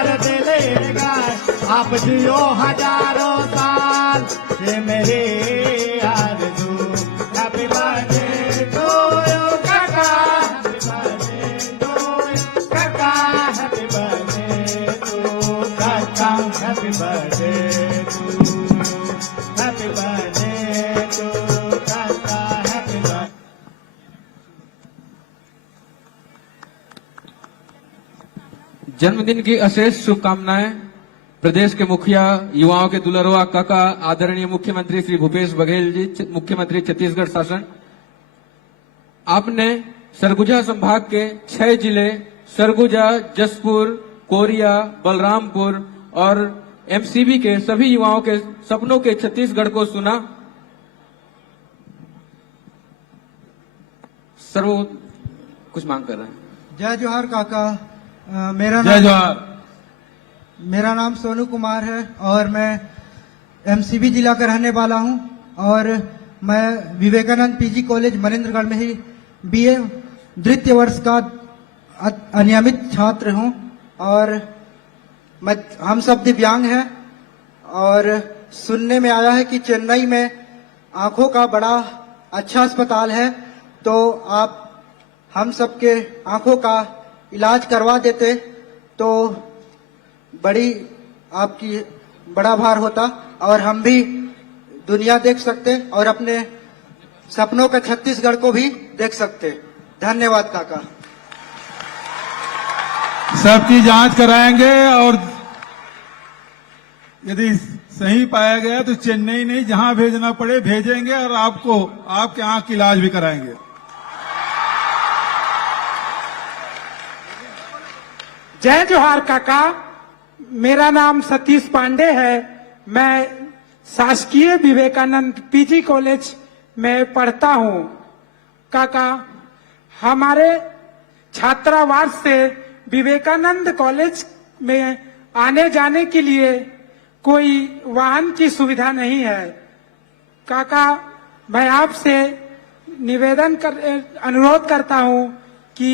जन्मदिन की अशेष शुभकामनाएं प्रदेश के मुखिया, युवाओं के दुलरवा काका, आदरणीय मुख्यमंत्री श्री भूपेश बघेल जी, मुख्यमंत्री छत्तीसगढ़ शासन। आपने सरगुजा संभाग के 6 जिले सरगुजा, जसपुर, कोरिया, बलरामपुर और एमसीबी के सभी युवाओं के सपनों के छत्तीसगढ़ को सुना। सर्व कुछ मांग कर रहे हैं। जय जोहार काका। मेरा नाम सोनू कुमार है और मैं एमसीबी जिला का रहने वाला हूं और मैं विवेकानंद पीजी कॉलेज मनेंद्रगढ़ में ही बीए द्वितीय वर्ष का अनियमित छात्र हूं और हम सब दिव्यांग हैं और सुनने में आया है कि चेन्नई में आंखों का बड़ा अच्छा अस्पताल है, तो आप हम सबके आंखों का इलाज करवा देते तो बड़ी आपकी बड़ा भार होता और हम भी दुनिया देख सकते और अपने सपनों का छत्तीसगढ़ को भी देख सकते। धन्यवाद काका। सबकी जांच कराएंगे और यदि सही पाया गया तो चेन्नई नहीं, जहां भेजना पड़े भेजेंगे और आपको आपके आंख की इलाज भी कराएंगे। जय जोहार काका। मेरा नाम सतीश पांडे है। मैं शासकीय विवेकानंद पीजी कॉलेज में पढ़ता हूँ। काका, हमारे छात्रावास से विवेकानंद कॉलेज में आने जाने के लिए कोई वाहन की सुविधा नहीं है। काका, मैं आपसे अनुरोध करता हूँ कि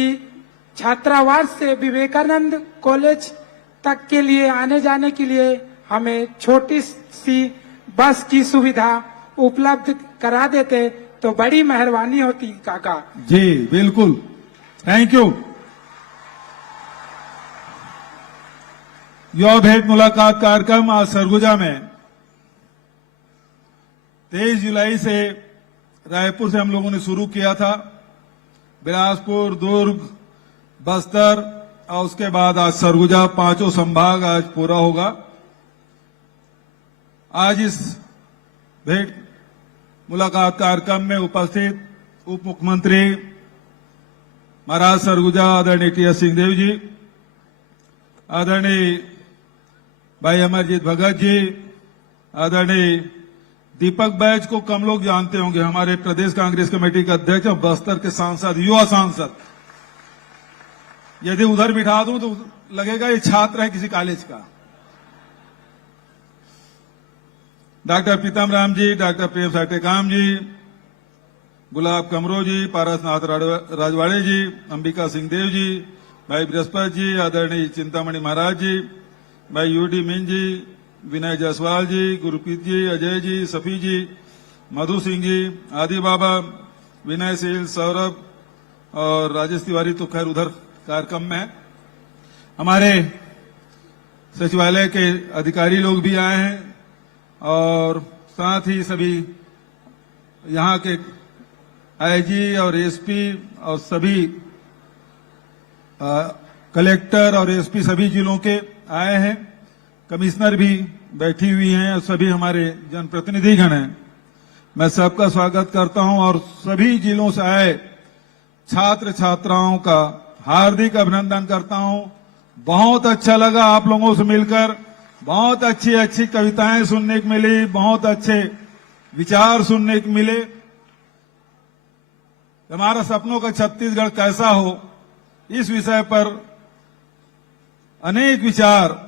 छात्रावास से विवेकानंद कॉलेज तक के लिए आने जाने के लिए हमें छोटी सी बस की सुविधा उपलब्ध करा देते तो बड़ी मेहरबानी होती काका। जी बिल्कुल, थैंक यू। युवा भेंट मुलाकात कार्यक्रम आज सरगुजा में 23 जुलाई से रायपुर से हम लोगों ने शुरू किया था। बिलासपुर, दुर्ग, बस्तर और उसके बाद आज सरगुजा, 5 संभाग आज पूरा होगा। आज इस भेंट मुलाकात कार्यक्रम में उपस्थित उप मुख्यमंत्री महाराज सरगुजा आदरणीय टी.एस. सिंहदेव जी, आदरणीय भाई अमरजीत भगत जी, आदरणीय दीपक बैज को कम लोग जानते होंगे, हमारे प्रदेश कांग्रेस कमेटी के अध्यक्ष और बस्तर के सांसद, युवा सांसद। यदि उधर बिठा दूं तो लगेगा ये छात्र है किसी कॉलेज का। डॉक्टर पीतम राम जी, डॉक्टर प्रेम साटेकाम जी, गुलाब कमरो जी, पारसनाथ राजवाड़े जी, अंबिका सिंहदेव जी, भाई बृहस्पति जी, आदरणीय चिंतामणि महाराज जी, भाई यूडी मीन जी, विनय जायसवाल जी, गुरप्रीत जी, अजय जी, सफी जी, मधु सिंह जी, आदि बाबा, विनय शील, सौरभ और राजेश तिवारी तो खैर उधर कार्यक्रम में है। हमारे सचिवालय के अधिकारी लोग भी आए हैं और साथ ही सभी यहाँ के आईजी और एसपी और सभी कलेक्टर और एसपी सभी जिलों के आए हैं। कमिश्नर भी बैठी हुई हैं और सभी हमारे जनप्रतिनिधिगण हैं। मैं सबका स्वागत करता हूं और सभी जिलों से आए छात्र छात्राओं का हार्दिक अभिनंदन करता हूं। बहुत अच्छा लगा आप लोगों से मिलकर, बहुत अच्छी अच्छी कविताएं सुनने को मिली, बहुत अच्छे विचार सुनने को मिले। हमारा सपनों का छत्तीसगढ़ कैसा हो, इस विषय पर अनेक विचार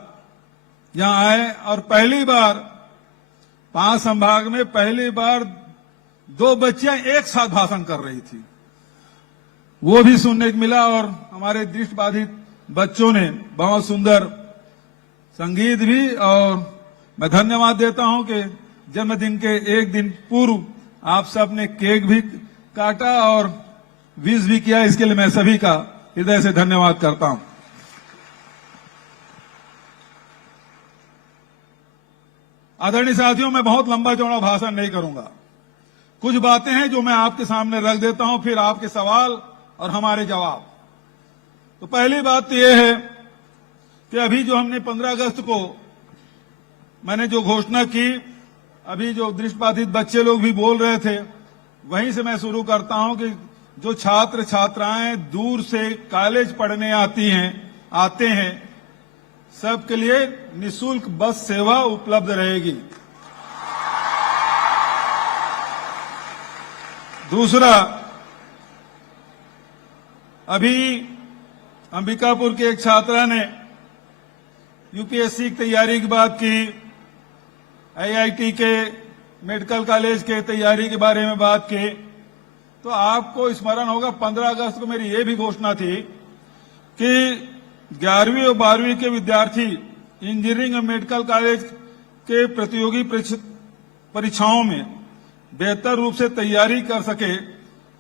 यहां आए और पहली बार 5 संभाग में पहली बार 2 बच्चियां एक साथ भाषण कर रही थी, वो भी सुनने को मिला। और हमारे दृष्टिबाधित बच्चों ने बहुत सुंदर संगीत भी, और मैं धन्यवाद देता हूं कि जन्मदिन के एक दिन पूर्व आप सब ने केक भी काटा और विश भी किया। इसके लिए मैं सभी का हृदय से धन्यवाद करता हूं। आदरणीय साथियों, मैं बहुत लंबा चौड़ा भाषण नहीं करूंगा। कुछ बातें हैं जो मैं आपके सामने रख देता हूं, फिर आपके सवाल और हमारे जवाब। तो पहली बात तो यह है कि अभी जो हमने 15 अगस्त को मैंने जो घोषणा की, अभी जो दृष्टिबाधित बच्चे लोग भी बोल रहे थे, वहीं से मैं शुरू करता हूं कि जो छात्र छात्राएं दूर से कॉलेज पढ़ने आते हैं, सबके लिए निशुल्क बस सेवा उपलब्ध रहेगी। दूसरा, अभी अंबिकापुर के एक छात्रा ने यूपीएससी की तैयारी की बात की, आईआईटी के मेडिकल कॉलेज के तैयारी के बारे में बात की, तो आपको स्मरण होगा 15 अगस्त को मेरी ये भी घोषणा थी कि 11वीं और 12वीं के विद्यार्थी इंजीनियरिंग और मेडिकल कॉलेज के प्रतियोगी परीक्षाओं में बेहतर रूप से तैयारी कर सके,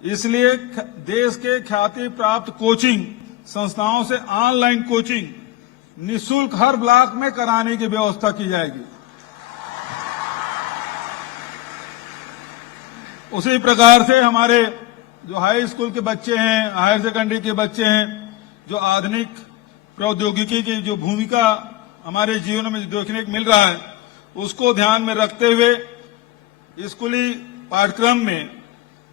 इसलिए देश के ख्याति प्राप्त कोचिंग संस्थाओं से ऑनलाइन कोचिंग निशुल्क हर ब्लॉक में कराने की व्यवस्था की जाएगी। उसी प्रकार से हमारे जो हाई स्कूल के बच्चे हैं, हायर सेकेंडरी के बच्चे हैं, जो आधुनिक प्रौद्योगिकी की जो भूमिका हमारे जीवन में देखने को मिल रहा है, उसको ध्यान में रखते हुए स्कूली पाठ्यक्रम में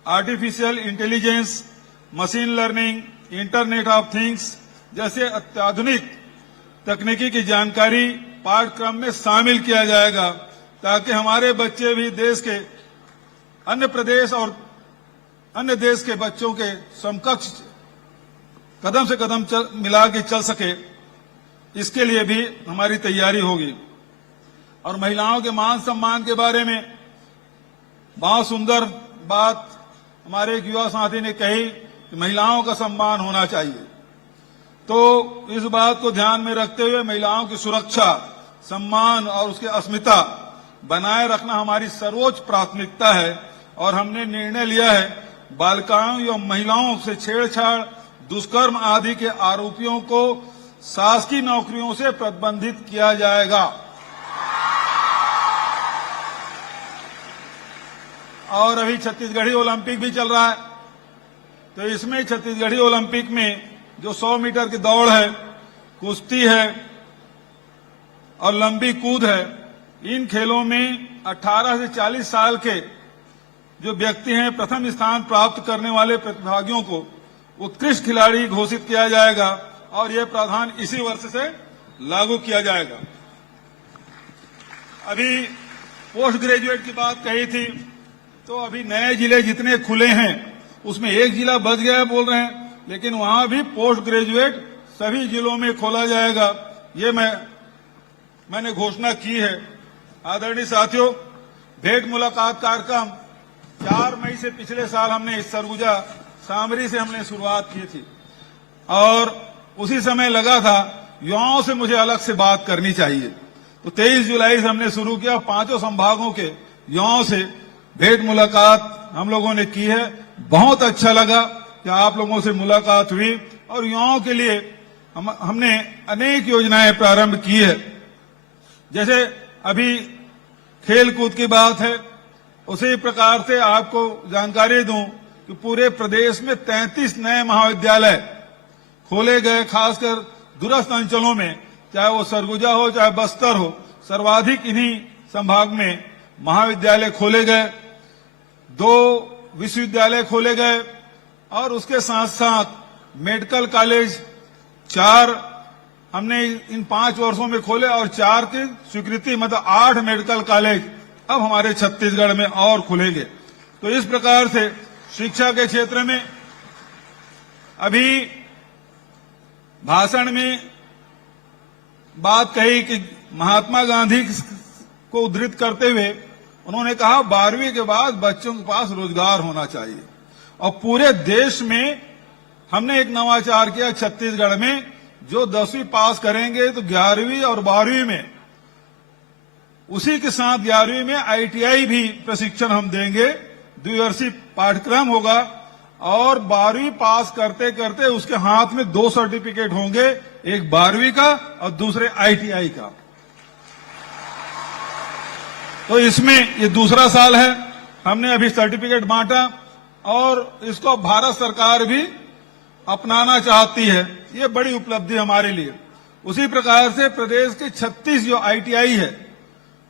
artificial intelligence, machine learning, internet of things जैसे अत्याधुनिक तकनीकी की जानकारी पाठ्यक्रम में शामिल किया जाएगा, ताकि हमारे बच्चे भी देश के अन्य प्रदेश और अन्य देश के बच्चों के समकक्ष कदम से कदम मिला के चल सके। इसके लिए भी हमारी तैयारी होगी। और महिलाओं के मान सम्मान के बारे में बहुत सुंदर बात हमारे एक युवा साथी ने कही कि महिलाओं का सम्मान होना चाहिए। तो इस बात को ध्यान में रखते हुए महिलाओं की सुरक्षा, सम्मान और उसकी अस्मिता बनाए रखना हमारी सर्वोच्च प्राथमिकता है। और हमने निर्णय लिया है बालिकाओं या महिलाओं से छेड़छाड़, दुष्कर्म आदि के आरोपियों को शासकीय नौकरियों से प्रतिबंधित किया जाएगा। और अभी छत्तीसगढ़ी ओलंपिक भी चल रहा है, तो इसमें छत्तीसगढ़ी ओलंपिक में जो 100 मीटर की दौड़ है, कुश्ती है और लंबी कूद है, इन खेलों में 18 से 40 साल के जो व्यक्ति हैं, प्रथम स्थान प्राप्त करने वाले प्रतिभागियों को उत्कृष्ट खिलाड़ी घोषित किया जाएगा और यह प्रावधान इसी वर्ष से लागू किया जाएगा। अभी पोस्ट ग्रेजुएट की बात कही थी, तो अभी नए जिले जितने खुले हैं उसमें एक जिला बच गया है बोल रहे हैं, लेकिन वहां भी पोस्ट ग्रेजुएट सभी जिलों में खोला जाएगा। ये मैंने घोषणा की है। आदरणीय साथियों, भेंट मुलाकात कार्यक्रम 4 मई से पिछले साल हमने इस सरगुजा सामरी से हमने शुरुआत की थी और उसी समय लगा था युवाओं से मुझे अलग से बात करनी चाहिए, तो 23 जुलाई से हमने शुरू किया। 5 संभागों के युवाओं से भेंट मुलाकात हम लोगों ने की है। बहुत अच्छा लगा कि आप लोगों से मुलाकात हुई और युवाओं के लिए हमने अनेक योजनाएं प्रारंभ की है। जैसे अभी खेल कूद की बात है, उसी प्रकार से आपको जानकारी दूं कि पूरे प्रदेश में 33 नए महाविद्यालय खोले गए, खासकर दूरस्थ अंचलों में, चाहे वो सरगुजा हो चाहे बस्तर हो, सर्वाधिक इन्हीं संभाग में महाविद्यालय खोले गए। 2 विश्वविद्यालय खोले गए और उसके साथ साथ मेडिकल कॉलेज 4 हमने इन 5 वर्षों में खोले और 4 की स्वीकृति, मतलब 8 मेडिकल कॉलेज अब हमारे छत्तीसगढ़ में और खुलेंगे। तो इस प्रकार से शिक्षा के क्षेत्र में अभी भाषण में बात कही कि महात्मा गांधी को उद्धृत करते हुए उन्होंने कहा 12वीं के बाद बच्चों के पास रोजगार होना चाहिए। और पूरे देश में हमने एक नवाचार किया छत्तीसगढ़ में, जो 10वीं पास करेंगे तो 11वीं और 12वीं में, उसी के साथ 11वीं में आईटीआई भी प्रशिक्षण हम देंगे। द्विवर्षीय पाठ्यक्रम होगा और 12वीं पास करते करते उसके हाथ में 2 सर्टिफिकेट होंगे, एक 12वीं का और दूसरे आईटीआई का। तो इसमें ये दूसरा साल है, हमने अभी सर्टिफिकेट बांटा और इसको भारत सरकार भी अपनाना चाहती है। ये बड़ी उपलब्धि हमारे लिए। उसी प्रकार से प्रदेश के 36 जो ITI है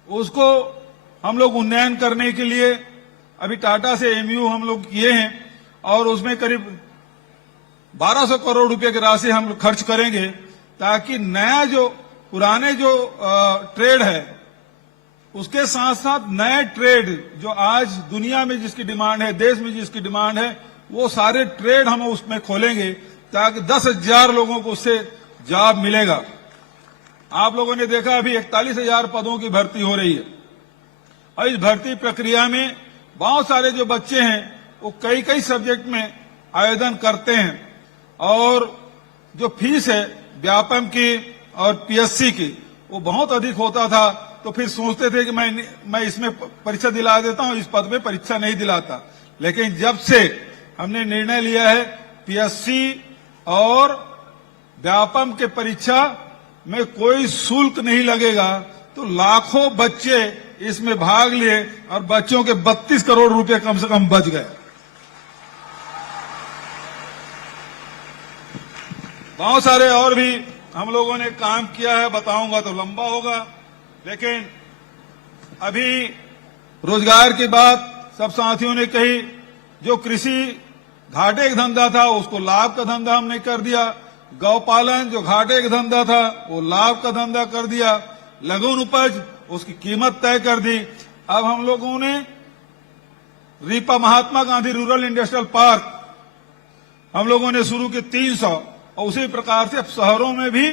उसको हम लोग उन्नयन करने के लिए अभी टाटा से MOU हम लोग किए हैं और उसमें करीब 1200 करोड़ रुपए की राशि हम लोग खर्च करेंगे ताकि नया जो पुराने जो ट्रेड है उसके साथ साथ नए ट्रेड जो आज दुनिया में जिसकी डिमांड है, देश में जिसकी डिमांड है, वो सारे ट्रेड हम उसमें खोलेंगे ताकि 10,000 लोगों को उससे जॉब मिलेगा। आप लोगों ने देखा अभी 41,000 पदों की भर्ती हो रही है और इस भर्ती प्रक्रिया में बहुत सारे जो बच्चे हैं वो कई कई सब्जेक्ट में आवेदन करते हैं और जो फीस है व्यापम की और PSC की वो बहुत अधिक होता था, तो फिर सोचते थे कि मैं इसमें परीक्षा दिला देता हूं, इस पद में परीक्षा नहीं दिलाता। लेकिन जब से हमने निर्णय लिया है PSC और व्यापम के परीक्षा में कोई शुल्क नहीं लगेगा, तो लाखों बच्चे इसमें भाग लिए और बच्चों के 32 करोड़ रुपए कम से कम बच गए। बहुत सारे और भी हम लोगों ने काम किया है, बताऊंगा तो लंबा होगा, लेकिन अभी रोजगार की बात सब साथियों ने कही। जो कृषि घाटे का धंधा था उसको लाभ का धंधा हमने कर दिया, गौपालन जो घाटे का धंधा था वो लाभ का धंधा कर दिया, लघु उपज उसकी कीमत तय कर दी। अब हम लोगों ने RIPA Mahatma Gandhi rural industrial park हम लोगों ने शुरू की 300 और उसी प्रकार से अब शहरों में भी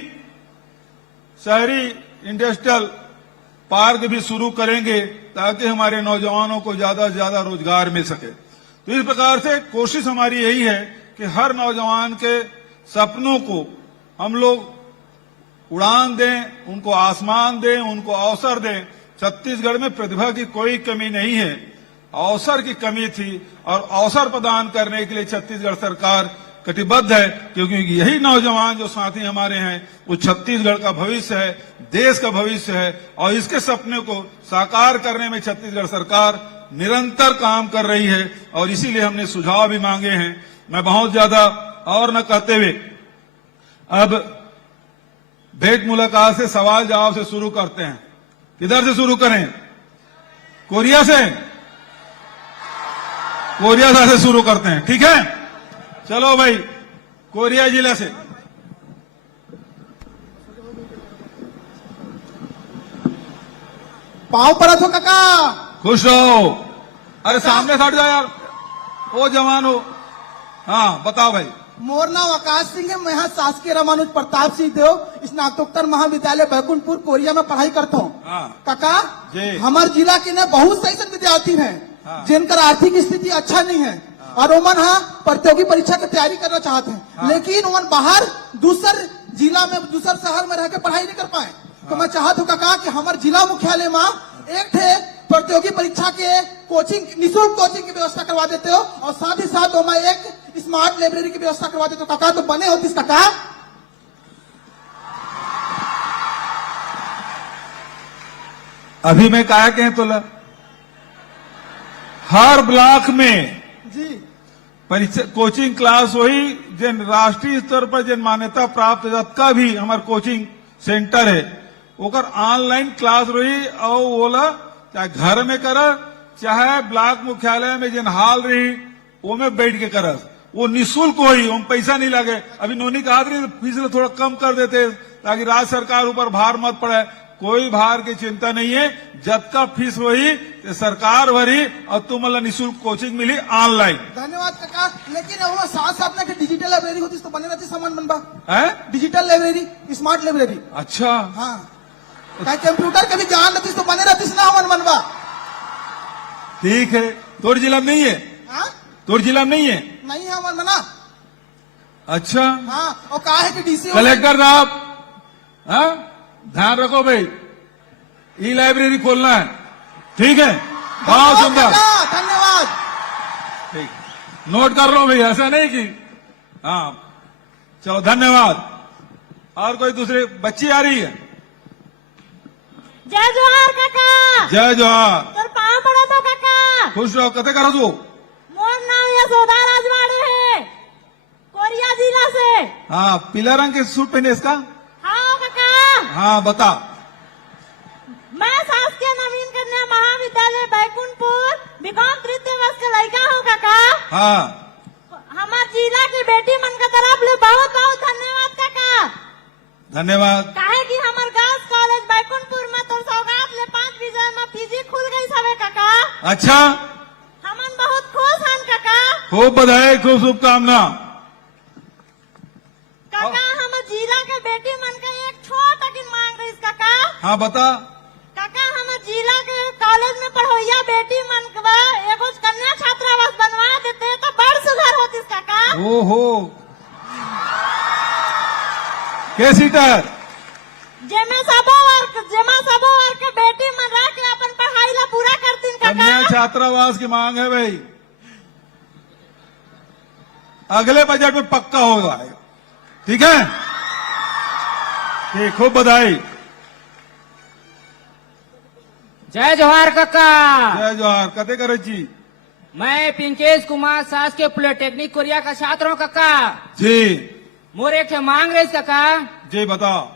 शहरी इंडस्ट्रियल पार्क भी शुरू करेंगे ताकि हमारे नौजवानों को ज्यादा से ज्यादा रोजगार मिल सके। तो इस प्रकार से कोशिश हमारी यही है कि हर नौजवान के सपनों को हम लोग उड़ान दें, उनको आसमान दें, उनको अवसर दें। छत्तीसगढ़ में प्रतिभा की कोई कमी नहीं है, अवसर की कमी थी और अवसर प्रदान करने के लिए छत्तीसगढ़ सरकार कटिबद्ध है, क्योंकि यही नौजवान जो साथी हमारे हैं वो छत्तीसगढ़ का भविष्य है, देश का भविष्य है और इसके सपने को साकार करने में छत्तीसगढ़ सरकार निरंतर काम कर रही है और इसीलिए हमने सुझाव भी मांगे हैं। मैं बहुत ज्यादा और न कहते हुए अब भेंट मुलाकात से सवाल जवाब से शुरू करते हैं। किधर से शुरू करें? कोरिया से? कोरिया से शुरू करते हैं, ठीक है? चलो भाई, कोरिया जिला से पाव पड़ा तो काका। खुश रहो। अरे सामने से हट जाओ यार, वो जवान हो। हाँ बताओ भाई। मोर नाम आकाश सिंह है, मैं यहाँ शासकीय रामानुज प्रताप सिंह देव स्नातकोत्तर महाविद्यालय बैकुंठपुर कोरिया में पढ़ाई करता हूँ। काका जी। हमारे जिला के ने बहुत सही विद्यार्थी हैं जिनकर आर्थिक स्थिति अच्छा नहीं है और ओमन प्रतियोगी परीक्षा की तैयारी करना चाहते हैं, लेकिन ओमन बाहर दूसर जिला में दूसर शहर में रह के पढ़ाई नहीं कर पाए। तो मैं चाहता हूँ काका कि हमारे जिला मुख्यालय में एक थे प्रतियोगी परीक्षा के कोचिंग, निःशुल्क कोचिंग की व्यवस्था करवा देते हो और साथ ही साथ मैं एक स्मार्ट लाइब्रेरी की व्यवस्था करवा देते हो। काका तो बने होती काका। अभी मैं कहा के तो हर ब्लॉक में जी परीक्षा कोचिंग क्लास हुई, जिन राष्ट्रीय स्तर पर जिन मान्यता प्राप्त का भी हमारे कोचिंग सेंटर है ओकर ऑनलाइन क्लास रही और बोला चाहे घर में कर चाहे ब्लॉक मुख्यालय में जिन हाल रही वो में बैठ के कर, वो निःशुल्क हुई, वो पैसा नहीं लगे। अभी नोनी कहा रही फीस थोड़ा कम कर देते ताकि राज्य सरकार ऊपर भार मत पड़े। कोई भार की चिंता नहीं है, जब का फीस वही सरकार भरी और तुम्हारा निःशुल्क कोचिंग मिली ऑनलाइन। धन्यवाद काका। लेकिन वो साथ साथ में डिजिटल लाइब्रेरी होती तो बने रहती सामान बनवा है, डिजिटल लाइब्रेरी, स्मार्ट लाइब्रेरी। अच्छा हाँ, कंप्यूटर कभी जान रहती तो बने रहती ना हमन बनवा। ठीक है, तोड़ जिला में नहीं है? तोड़ जिला में नहीं है? नहीं है हमन बना। अच्छा हाँ, और कहा है कि डीसी कलेक्टर साहब, हाँ ध्यान रखो भाई, ई लाइब्रेरी खोलना है, ठीक है? बहुत सुंदर, धन्यवाद। ठीक, नोट कर लो भाई, ऐसा नहीं कि हाँ चलो धन्यवाद। और कोई दूसरे बच्ची आ रही है? जय जोहार काका। जय जोहार। तोर पाँव पड़ा तो काका। खुश रहो। कते करो तू? मोर नाम यशोदा राजवाड़े है, कोरिया जिला से। हाँ, पीला रंग के सूट पहने इसका? हाँ काका। हाँ बता। मैं शासकीय नवीन कन्या महाविद्यालय बैकुंठपुर बीकॉम तृतीय वर्ष का लड़का हूँ काका। हाँ हमार जिला की बेटी मन का तरफ ले बहुत बहुत धन्यवाद काका। धन्यवाद। काहे कि हमार गर्ल्स कॉलेज बैकुंठपुर में तो सौगात ले 5 विषय में पीजी खुल गई सवे काका। अच्छा, हमन बहुत खुश हन काका। खूब बधाई, खूब शुभकामना। काका हमार जिला के बेटी मन का एक छोटा की मांग रही काका। हाँ बता। काका हमार जिला के कॉलेज में पढ़ोइया बेटी मन का एगो कन्या छात्रावास बनवा देते तो बड़ सुधार होती काका। ओहो, के सीटर जेमा सबो वर्ग के बेटी मन रह के अपन पढ़ाई ला पूरा करतीन कन्या काका। छात्रावास की मांग है भाई, अगले बजट में पक्का होगा। ठीक है, ठीक, खूब बधाई। जय जोहार काका। जय जोहार। कते करे जी? मैं पिंकेश कुमार शासकीय पॉलिटेक्निक कोरिया का छात्र हूँ काका। जी मोर एक मांग रही काका। जी बताओ।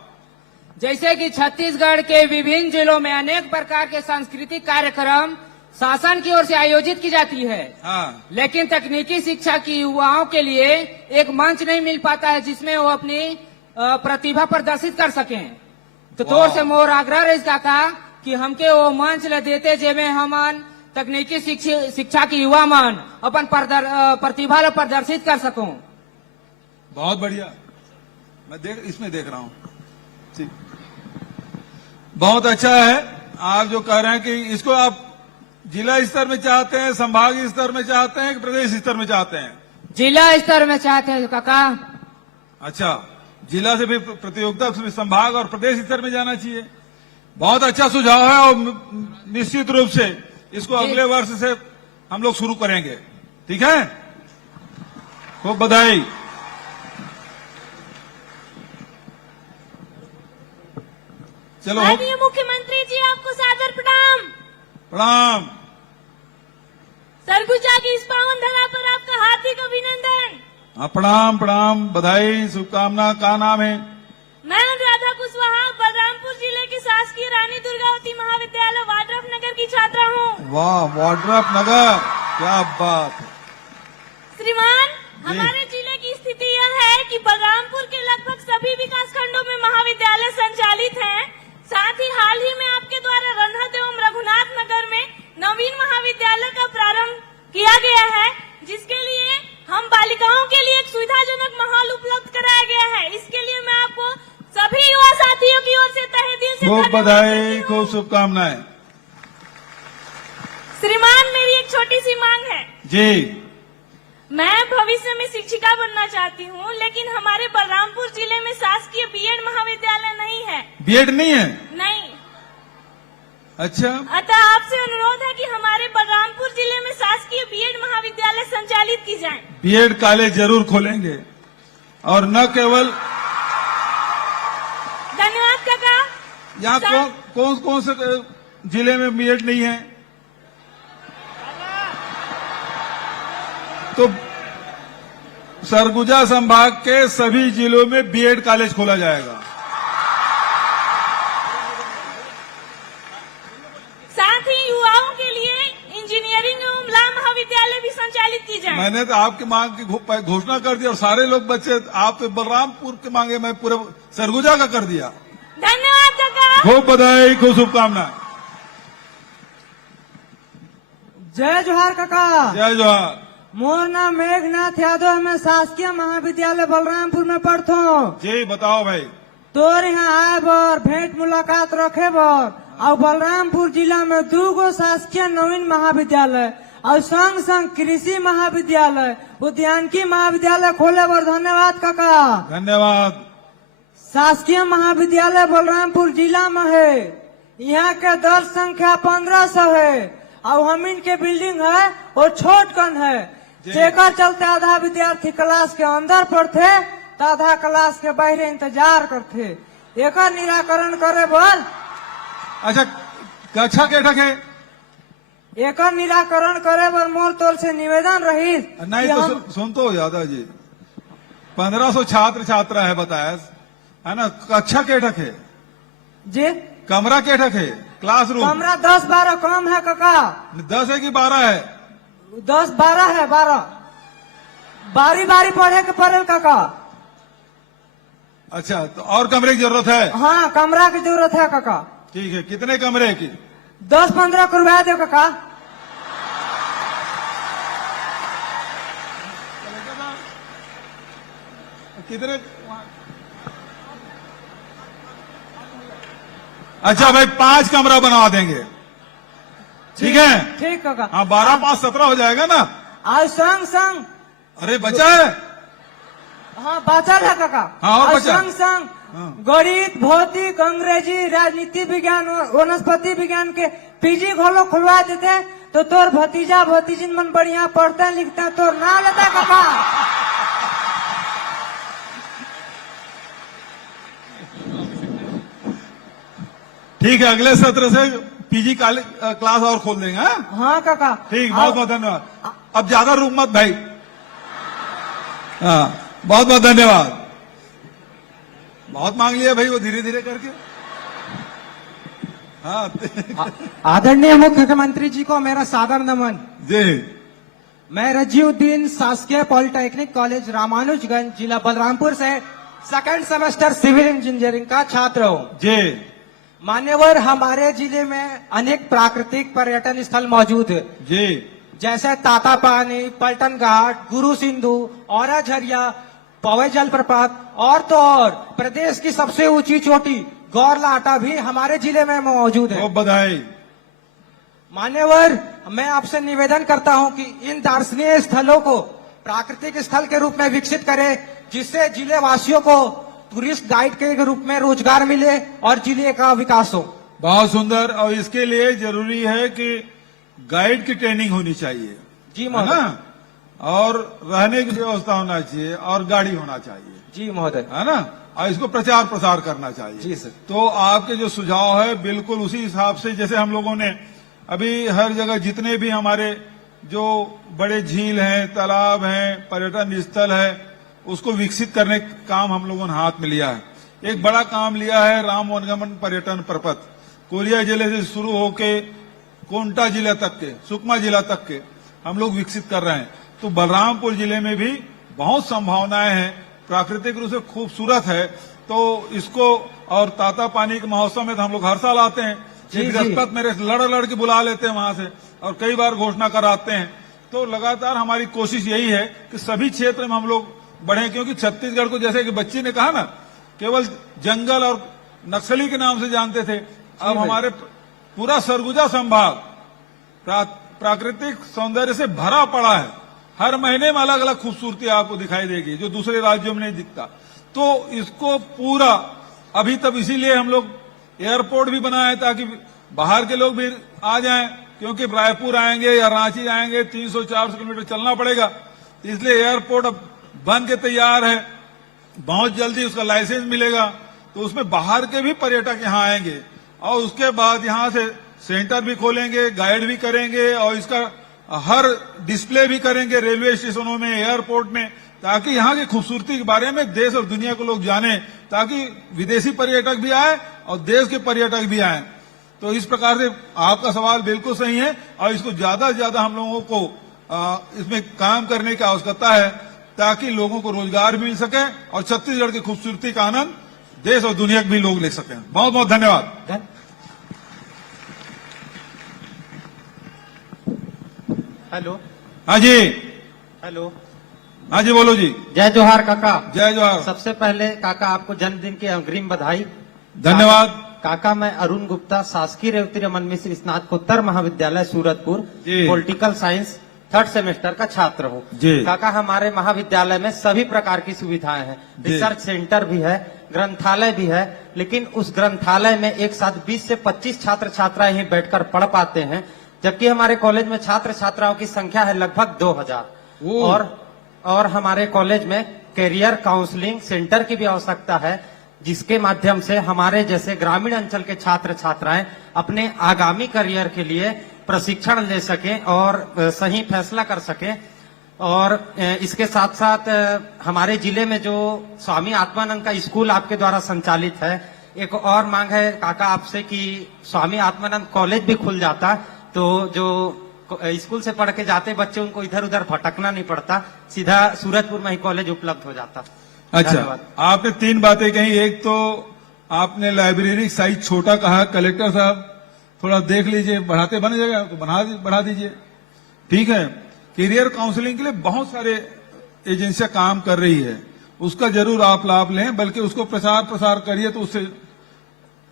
जैसे कि छत्तीसगढ़ के विभिन्न जिलों में अनेक प्रकार के सांस्कृतिक कार्यक्रम शासन की ओर से आयोजित की जाती है। हाँ लेकिन तकनीकी शिक्षा की युवाओं के लिए एक मंच नहीं मिल पाता है जिसमें वो अपनी प्रतिभा प्रदर्शित कर सकें। तो तोर से मोर आग्रह रही काका कि हमके वो मंच ले देते जेमे हमन तकनीकी शिक्षा की युवा मन अपन प्रतिभा ला प्रदर्शित कर सको। बहुत बढ़िया, मैं इसमें देख रहा हूँ। ठीक, बहुत अच्छा है। आप जो कह रहे हैं कि इसको आप जिला स्तर में चाहते हैं, संभागीय स्तर में चाहते हैं कि प्रदेश स्तर में चाहते हैं? जिला स्तर में चाहते हैं काका। अच्छा, जिला से भी प्रतियोगिता संभाग और प्रदेश स्तर में जाना चाहिए। बहुत अच्छा सुझाव है और निश्चित रूप से इसको अगले वर्ष से हम लोग शुरू करेंगे। ठीक है, खूब बधाई। चलो। माननीय मुख्यमंत्री जी आपको सादर प्रणाम। प्रणाम। सरगुजा की इस पावन धरा पर आपका हार्दिक अभिनंदन। हाँ, प्रणाम प्रणाम, बधाई, शुभकामना। का नाम है? मैं अनुराधा कुशवाहा बलरामपुर जिले की शासकीय रानी दुर्गावती महाविद्यालय वाड्रफ नगर की छात्रा हूँ। वाह, वाड्रफ नगर, क्या बात है। श्रीमान, हमारे जिले की स्थिति यह है कि बलरामपुर के लगभग सभी विकास खंडों में महाविद्यालय संचालित हैं। साथ ही हाल ही में आपके द्वारा रनहत एवं रघुनाथ नगर में नवीन महाविद्यालय का प्रारंभ किया गया है, जिसके लिए हम बालिकाओं के लिए एक सुविधाजनक माहौल उपलब्ध कराया गया है। इसके लिए मैं आपको सभी युवा साथियों की ओर से तहे दिल से खूब बधाई, खूब शुभकामनाएं। श्रीमान, मेरी एक छोटी सी मांग है। जी। मैं भविष्य में शिक्षिका बनना चाहती हूँ, लेकिन हमारे बलरामपुर जिले में शासकीय बीएड महाविद्यालय नहीं है। बीएड नहीं है? नहीं। अच्छा, अतः आपसे अनुरोध है कि हमारे बलरामपुर जिले में शासकीय बीएड महाविद्यालय संचालित की जाए। बीएड कॉलेज जरूर खोलेंगे, और न केवल धन्यवाद काका। यहाँ कौन से जिले में बीएड नहीं है? तो सरगुजा संभाग के सभी जिलों में बीएड कॉलेज खोला जाएगा। साथ ही युवाओं के लिए इंजीनियरिंग एवं ला महाविद्यालय भी संचालित की जाए। मैंने तो आपकी मांग की घोषणा कर दी और सारे लोग बच्चे आप तो बलरामपुर के मांगे, मैं पूरे सरगुजा का कर दिया। धन्यवाद काका। खूब बधाई, खूब शुभकामना। जय जोहार काका। जय जोहार। मोर नाम मेघनाथ यादव, मैं शासकीय महाविद्यालय बलरामपुर में पढ़ता हूँ। जी बताओ भाई। तोर यहाँ आए बर भेंट मुलाकात रखे बर और बलरामपुर जिला में 2 शासकीय नवीन महाविद्यालय और संग संग कृषि महाविद्यालय, उद्यानिकी महाविद्यालय खोले बर धन्यवाद काका। धन्यवाद। शासकीय महाविद्यालय बलरामपुर जिला में है। यहाँ के दल संख्या 1500 है और हमीन के बिल्डिंग है वो छोट कन है, जेकर चलते आधा विद्यार्थी क्लास के अंदर पढ़ते तो आधा क्लास के बाहर इंतजार करते। एक निराकरण करे बर। अच्छा, कक्षा के ठके एक निराकरण करे बर मोर तौर से निवेदन रही। नहीं तो सुन तो यादव जी, 1500 छात्र छात्रा है बताया है ना, कक्षा के ठके? जी कमरा के ठक है क्लासरूम? कमरा 10-12 कम है काका। 10 है कि 12 है? 10-12 है, 12 बारी बारी पढ़े के पड़े काका। अच्छा, तो और कमरे की जरूरत है? हाँ, कमरा की जरूरत है काका। ठीक है, कितने कमरे की? 10-15 करवा दो काका। कितने? अच्छा भाई, 5 कमरा बनवा देंगे, ठीक है? ठीक काका। हाँ, 12 5 17 हो जाएगा ना? आज संग अरे बचा है? हाँ बचल है काका। हाँ, और आज बचा? संग हाँ। गणित, भौतिक, अंग्रेजी, राजनीति विज्ञान, वनस्पति विज्ञान के पीजी घोलो खुलवा देते तो तोर भतीजा भतीजिन मन बढ़िया पढ़ते लिखते, तोर ना लेता काका। ठीक है, अगले सत्र से पीजी क्लास और खोल देंगे। हाँ काका। ठीक, बहुत बहुत धन्यवाद। अब ज्यादा रूम मत भाई। हाँ, बहुत बहुत धन्यवाद। बहुत मांग लिया भाई, वो धीरे धीरे करके। हाँ आदरणीय मुख्यमंत्री जी को मेरा सादर नमन। जी। मैं रजीउद्दीन शासकीय पॉलिटेक्निक कॉलेज रामानुजगंज, जिला बलरामपुर से सेकंड सेमेस्टर सिविल इंजीनियरिंग का छात्र हूँ। जी। मान्यवर, हमारे जिले में अनेक प्राकृतिक पर्यटन स्थल मौजूद है। जी। जैसे तातापानी, पलटन घाट, गुरु सिंधु, औरा झरिया, पवई जलप्रपात और तो और प्रदेश की सबसे ऊंची चोटी गौरलाटा भी हमारे जिले में मौजूद है। बहुत बधाई। मान्यवर, मैं आपसे निवेदन करता हूं कि इन दर्शनीय स्थलों को प्राकृतिक स्थल के रूप में विकसित करें, जिससे जिले वासियों को टूरिस्ट गाइड के रूप में रोजगार मिले और जिले का विकास हो। बहुत सुंदर। और इसके लिए जरूरी है कि गाइड की ट्रेनिंग होनी चाहिए। जी है महोदय। ना? और रहने की व्यवस्था होना चाहिए और गाड़ी होना चाहिए। जी महोदय। है ना? और इसको प्रचार प्रसार करना चाहिए। जी सर। तो आपके जो सुझाव है बिल्कुल उसी हिसाब से, जैसे हम लोगों ने अभी हर जगह जितने भी हमारे जो बड़े झील हैं, तालाब हैं, पर्यटन स्थल है, उसको विकसित करने का काम हम लोगों ने हाथ में लिया है। एक बड़ा काम लिया है राम वनगमन पर्यटन प्रपथ, कोरिया जिले से शुरू होके कोंटा जिला तक के, सुकमा जिला तक के हम लोग विकसित कर रहे हैं। तो बलरामपुर जिले में भी बहुत संभावनाएं हैं, प्राकृतिक रूप से खूबसूरत है। तो इसको, और तातापानी के महोत्सव में तो हम लोग हर साल आते हैं। बृहस्पति मेरे लड़ के बुला लेते हैं वहां से और कई बार घोषणा कराते हैं। तो लगातार हमारी कोशिश यही है कि सभी क्षेत्र में हम लोग बढ़े, क्योंकि छत्तीसगढ़ को, जैसे कि बच्ची ने कहा ना, केवल जंगल और नक्सली के नाम से जानते थे। अब हमारे पूरा सरगुजा संभाग प्राकृतिक सौंदर्य से भरा पड़ा है। हर महीने में अलग अलग खूबसूरती आपको दिखाई देगी जो दूसरे राज्यों में नहीं दिखता। तो इसको पूरा, अभी तब इसीलिए हम लोग एयरपोर्ट भी बनाए ताकि बाहर के लोग भी आ जाएं, क्योंकि रायपुर आएंगे या रांची आएंगे 300-400 किलोमीटर चलना पड़ेगा। इसलिए एयरपोर्ट अब बन के तैयार है, बहुत जल्दी उसका लाइसेंस मिलेगा। तो उसमें बाहर के भी पर्यटक यहाँ आएंगे और उसके बाद यहाँ से सेंटर भी खोलेंगे, गाइड भी करेंगे और इसका हर डिस्प्ले भी करेंगे रेलवे स्टेशनों में, एयरपोर्ट में, ताकि यहाँ की खूबसूरती के बारे में देश और दुनिया को लोग जाने, ताकि विदेशी पर्यटक भी आए और देश के पर्यटक भी आए। तो इस प्रकार से आपका सवाल बिल्कुल सही है और इसको ज्यादा से ज्यादा हम लोगों को इसमें काम करने की आवश्यकता है, ताकि लोगों को रोजगार भी मिल सके और छत्तीसगढ़ की खूबसूरती का आनंद देश और दुनिया के भी लोग ले सकें। बहुत बहुत धन्यवाद। हेलो। हाँ जी। हेलो। हाँ जी, बोलो जी। जय जोहार काका। जय जोहार। सबसे पहले काका आपको जन्मदिन की अग्रिम बधाई। धन्यवाद। काका मैं अरुण गुप्ता, शासकीय रेवती रमन मिश्र स्नातकोत्तर महाविद्यालय Suratpur, political science 3rd semester का छात्र हूँ। काका हमारे महाविद्यालय में सभी प्रकार की सुविधाएं हैं, रिसर्च सेंटर भी है, ग्रंथालय भी है, लेकिन उस ग्रंथालय में एक साथ 20 से 25 छात्र छात्राएं ही बैठकर पढ़ पाते हैं, जबकि हमारे कॉलेज में छात्र छात्राओं की संख्या है लगभग 2000। और हमारे कॉलेज में कैरियर काउंसलिंग सेंटर की भी आवश्यकता है, जिसके माध्यम से हमारे जैसे ग्रामीण अंचल के छात्र छात्राएं अपने आगामी करियर के लिए प्रशिक्षण ले सके और सही फैसला कर सके। और इसके साथ साथ हमारे जिले में जो स्वामी आत्मानंद का स्कूल आपके द्वारा संचालित है, एक और मांग है काका आपसे कि स्वामी आत्मानंद कॉलेज भी खुल जाता तो जो स्कूल से पढ़ के जाते बच्चे उनको इधर उधर भटकना नहीं पड़ता, सीधा सूरजपुर में ही कॉलेज उपलब्ध हो जाता। अच्छा, धन्यवाद। आपने 3 बातें कही। एक तो आपने लाइब्रेरी साइज छोटा कहा, कलेक्टर साहब थोड़ा देख लीजिए, बढ़ाते बन जाएगा तो बढ़ा दीजिए। ठीक है, करियर काउंसलिंग के लिए बहुत सारे एजेंसियां काम कर रही है, उसका जरूर आप लाभ लें, बल्कि उसको प्रसार करिए तो उससे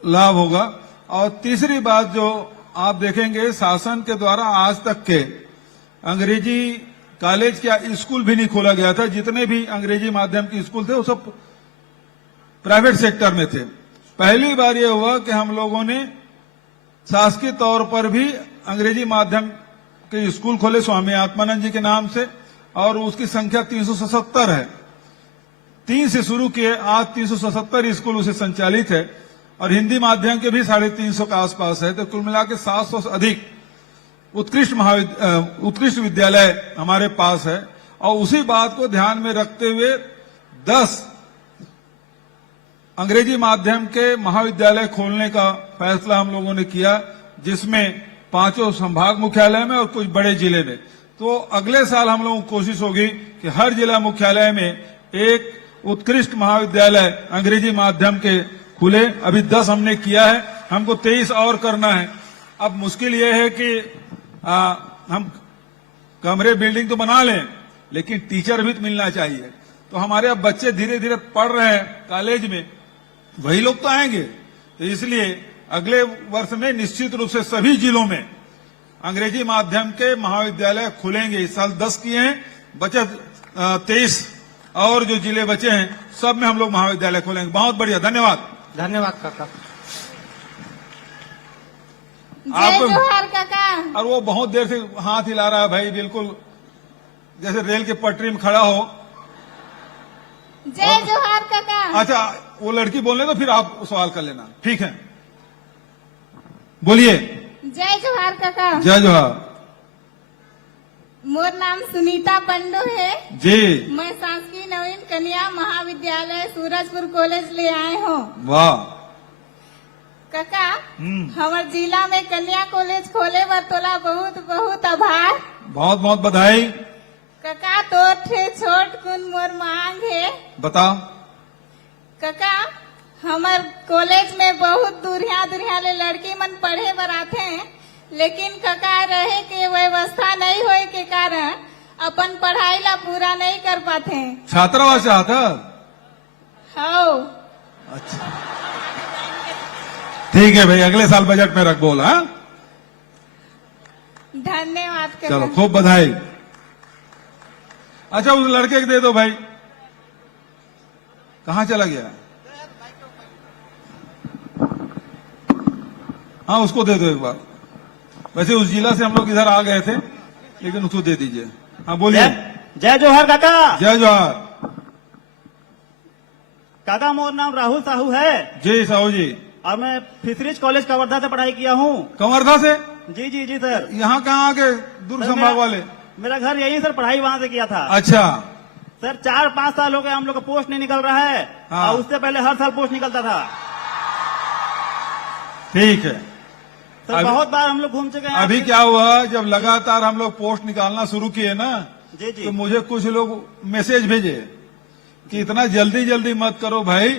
लाभ होगा। और तीसरी बात जो आप देखेंगे, शासन के द्वारा आज तक के अंग्रेजी कॉलेज क्या स्कूल भी नहीं खोला गया था। जितने भी अंग्रेजी माध्यम के स्कूल थे वो सब प्राइवेट सेक्टर में थे। पहली बार ये हुआ कि हम लोगों ने शासकीय तौर पर भी अंग्रेजी माध्यम के स्कूल खोले स्वामी आत्मानंद जी के नाम से, और उसकी संख्या 377 है। 3 से शुरू किए, आज 377 स्कूल उसे संचालित है, और हिंदी माध्यम के भी 350 के आसपास है। तो कुल मिला के 700 से अधिक उत्कृष्ट विद्यालय हमारे पास है। और उसी बात को ध्यान में रखते हुए 10 अंग्रेजी माध्यम के महाविद्यालय खोलने का फैसला हम लोगों ने किया, जिसमें 5 संभाग मुख्यालय में और कुछ बड़े जिले में। तो अगले साल हम लोगों की कोशिश होगी कि हर जिला मुख्यालय में एक उत्कृष्ट महाविद्यालय अंग्रेजी माध्यम के खुले। अभी 10 हमने किया है, हमको 23 और करना है। अब मुश्किल यह है कि हम कमरे बिल्डिंग तो बना लें, लेकिन टीचर भी तो मिलना चाहिए। तो हमारे अब बच्चे धीरे धीरे पढ़ रहे हैं कॉलेज में, वही लोग तो आएंगे। तो इसलिए अगले वर्ष में निश्चित रूप से सभी जिलों में अंग्रेजी माध्यम के महाविद्यालय खुलेंगे। इस साल 10 किए हैं, बचे 23 और जो जिले बचे हैं सब में हम लोग महाविद्यालय खोलेंगे। बहुत बढ़िया, धन्यवाद। धन्यवाद काका। जय जोहार काका। और वो बहुत देर से हाथ हिला रहा है भाई, बिल्कुल जैसे रेल के पटरी में खड़ा हो। जय जोहार काका। अच्छा, वो लड़की बोलने तो फिर आप सवाल कर लेना, ठीक है? बोलिए। जय जोहार काका। जय जोहार। मोर नाम सुनीता पंडो है जी। मैं शासकीय नवीन कन्या महाविद्यालय सूरजपुर कॉलेज ले आए हूँ। वाह काका, हमारे जिला में कन्या कॉलेज खोले बर तोला बहुत बहुत आभार। बहुत बहुत बधाई। काका, तो छोट कुन मोर मांग है। बताओ। काका, हमार कॉलेज में बहुत दूरिया ले लड़की मन पढ़े बर आते हैं, लेकिन काका रहे के व्यवस्था नहीं होए के कारण अपन पढ़ाई ला पूरा नहीं कर पाते। छात्रावास चाहता? हाँ। अच्छा, ठीक है भाई, अगले साल बजट में रख बोल। हाँ, धन्यवाद काका। चलो, खूब बधाई। अच्छा, उस लड़के को दे दो भाई। कहाँ चला गया? हाँ, उसको दे दो एक बार। वैसे उस जिला से हम लोग इधर आ गए थे, लेकिन उसको दे दीजिए। हाँ, बोलिए। जय जोहर काका। जय जोहर काका, मोर नाम राहुल साहू है। जी साहू जी। और मैं फिशरीज कॉलेज कवर्धा से पढ़ाई किया हूँ। कवर्धा से? जी जी जी सर। यहाँ कहाँ आके दुर्ग संभाग वाले? मेरा घर यही सर, पढ़ाई वहाँ से किया था। अच्छा सर, 4-5 साल हो गए हम लोग का पोस्ट नहीं निकल रहा है। हाँ। और उससे पहले हर साल पोस्ट निकलता था। ठीक है। सर, बहुत बार हम लोग घूम चुके हैं। अभी क्या हुआ, जब लगातार हम लोग पोस्ट निकालना शुरू किए ना, जी जी, तो मुझे कुछ लोग मैसेज भेजे कि इतना जल्दी मत करो भाई,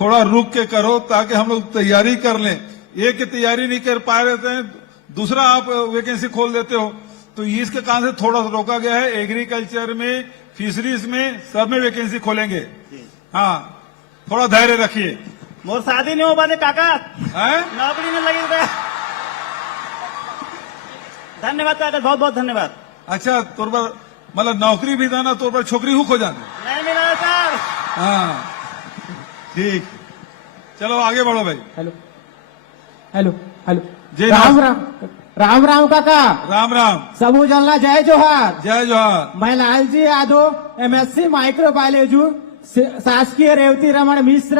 थोड़ा रुक के करो ताकि हम लोग तैयारी कर लें। एक की तैयारी नहीं कर पा रहे थे, दूसरा आप वैकेंसी खोल देते हो, तो इसके कारण से थोड़ा सा रोका गया है। एग्रीकल्चर में, फिशरीज में, सब में वैकेंसी खोलेंगे। हाँ, थोड़ा धैर्य रखिए। मोर शादी नहीं हो पाते काका, है? नौकरी नहीं लगी थे। धन्यवाद काका, बहुत बहुत धन्यवाद। अच्छा, तोर पर मतलब नौकरी भी देना, तोर पर छोकरी हो जाना नहीं मिला है सर। हाँ, ठीक, चलो आगे बढ़ो भाई। Hello hello hello. जय राम राम काका। राम राम। सबू जलना। जय जोहार। जय जोहार। मैं लालजी यादव, MSc माइक्रोबायोलॉजी, शासकीय रेवती रमन मिश्र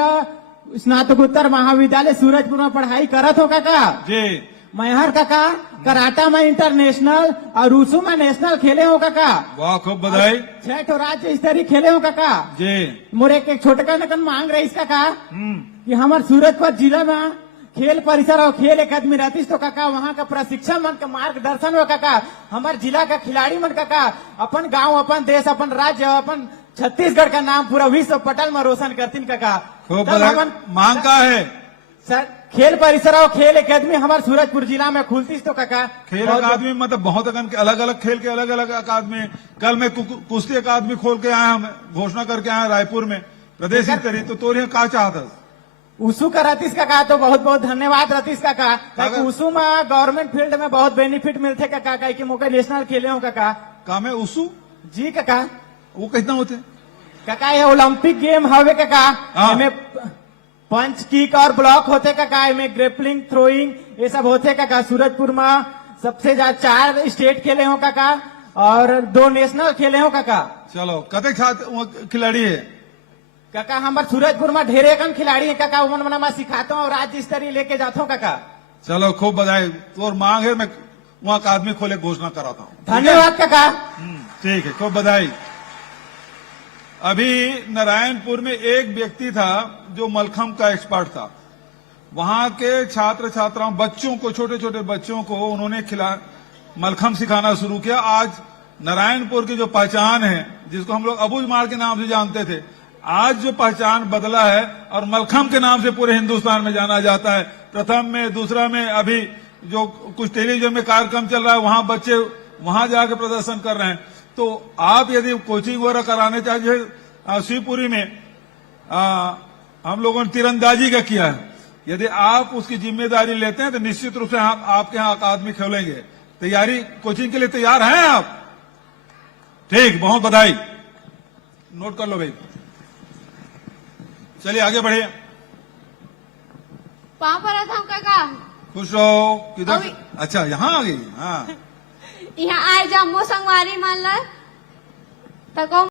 स्नातकोत्तर महाविद्यालय सूरजपुर में पढ़ाई करत हो काका। जी, मैहर काका कराटा में इंटरनेशनल और रूसू में नेशनल खेले हो काका। वाह, खूब बधाई। 6 ठो राज्य स्तरीय खेले हो काका जी। मोरे एक छोटका नकन मांग रही काका कि हमारे सूरजपुर जिला में खेल परिसर और खेल अकादमी रहती तो काका वहाँ का प्रशिक्षण मन का मार्गदर्शन हो काका। हमारे जिला का खिलाड़ी मन काका अपन गांव, अपन देश, अपन राज्य, अपन छत्तीसगढ़ का नाम पूरा विश्व पटल में रोशन करतीन काका। खूब बधाई। मांग का है सर खेल परिसर और खेल अकादमी हमारे सूरजपुर जिला में खुलती तो काका। खेल अकादमी मतलब बहुत अलग अलग खेल के अलग अलग अकादमी। कल मैं कुश्ती अकादमी खोल के आया, हम घोषणा करके आया रायपुर में प्रदेश स्तरीय। तो तोरिया का चाहता उसू का रतीश काका तो बहुत बहुत धन्यवाद रतीश काका। उसू में गवर्नमेंट फील्ड में बहुत बेनिफिट मिलते काका कि मौके नेशनल खेले हो काका। काम है उसू जी काका। वो कितना होते काका? ये ओलंपिक गेम हवे काका। इनमें पंच, किक और ब्लॉक होते काका। इनमें ग्रेपलिंग, थ्रोइंग ये सब होते काका। सूरजपुर में सबसे ज्यादा 4 स्टेट खेले हो काका और 2 नेशनल खेले हो काका। चलो कतक छात्र खिलाड़ी है काका? हमारे सूरजपुर में ढेरे कम खिलाड़ी है काका। उमन मना मैं सिखाता हूँ और राज्य स्तरीय लेके जाता हूँ काका। चलो खूब बधाई। तो मांग है मैं वहाँ अकादमी खोले घोषणा कराता हूँ। धन्यवाद काका। ठीक है, खूब बधाई। अभी नारायणपुर में एक व्यक्ति था जो मलखम का एक्सपर्ट था। वहां के छात्र छात्राओं, बच्चों को, छोटे छोटे बच्चों को उन्होंने मलखम सिखाना शुरू किया। आज नारायणपुर की जो पहचान है, जिसको हम लोग अबुझ मार के नाम से जानते थे, आज जो पहचान बदला है और मलखम के नाम से पूरे हिंदुस्तान में जाना जाता है। प्रथम में, दूसरा में, अभी जो कुछ टेलीविजन में कार्यक्रम चल रहा है वहां बच्चे वहां जाके प्रदर्शन कर रहे हैं। तो आप यदि कोचिंग वगैरह कराने चाहिए, शिवपुरी में हम लोगों ने तीरंदाजी का किया है। यदि आप उसकी जिम्मेदारी लेते हैं तो निश्चित रूप से आपके यहाँ अकादमी खोलेंगे। तैयारी, कोचिंग के लिए तैयार हैं आप? ठीक, बहुत बधाई। नोट कर लो भाई। चलिए आगे बढ़िए। पाँव पर हम काका। खुश रहो। किधर? अच्छा, यहाँ आ गई। हाँ, यहाँ आए जा मो संगवारी मान ला तको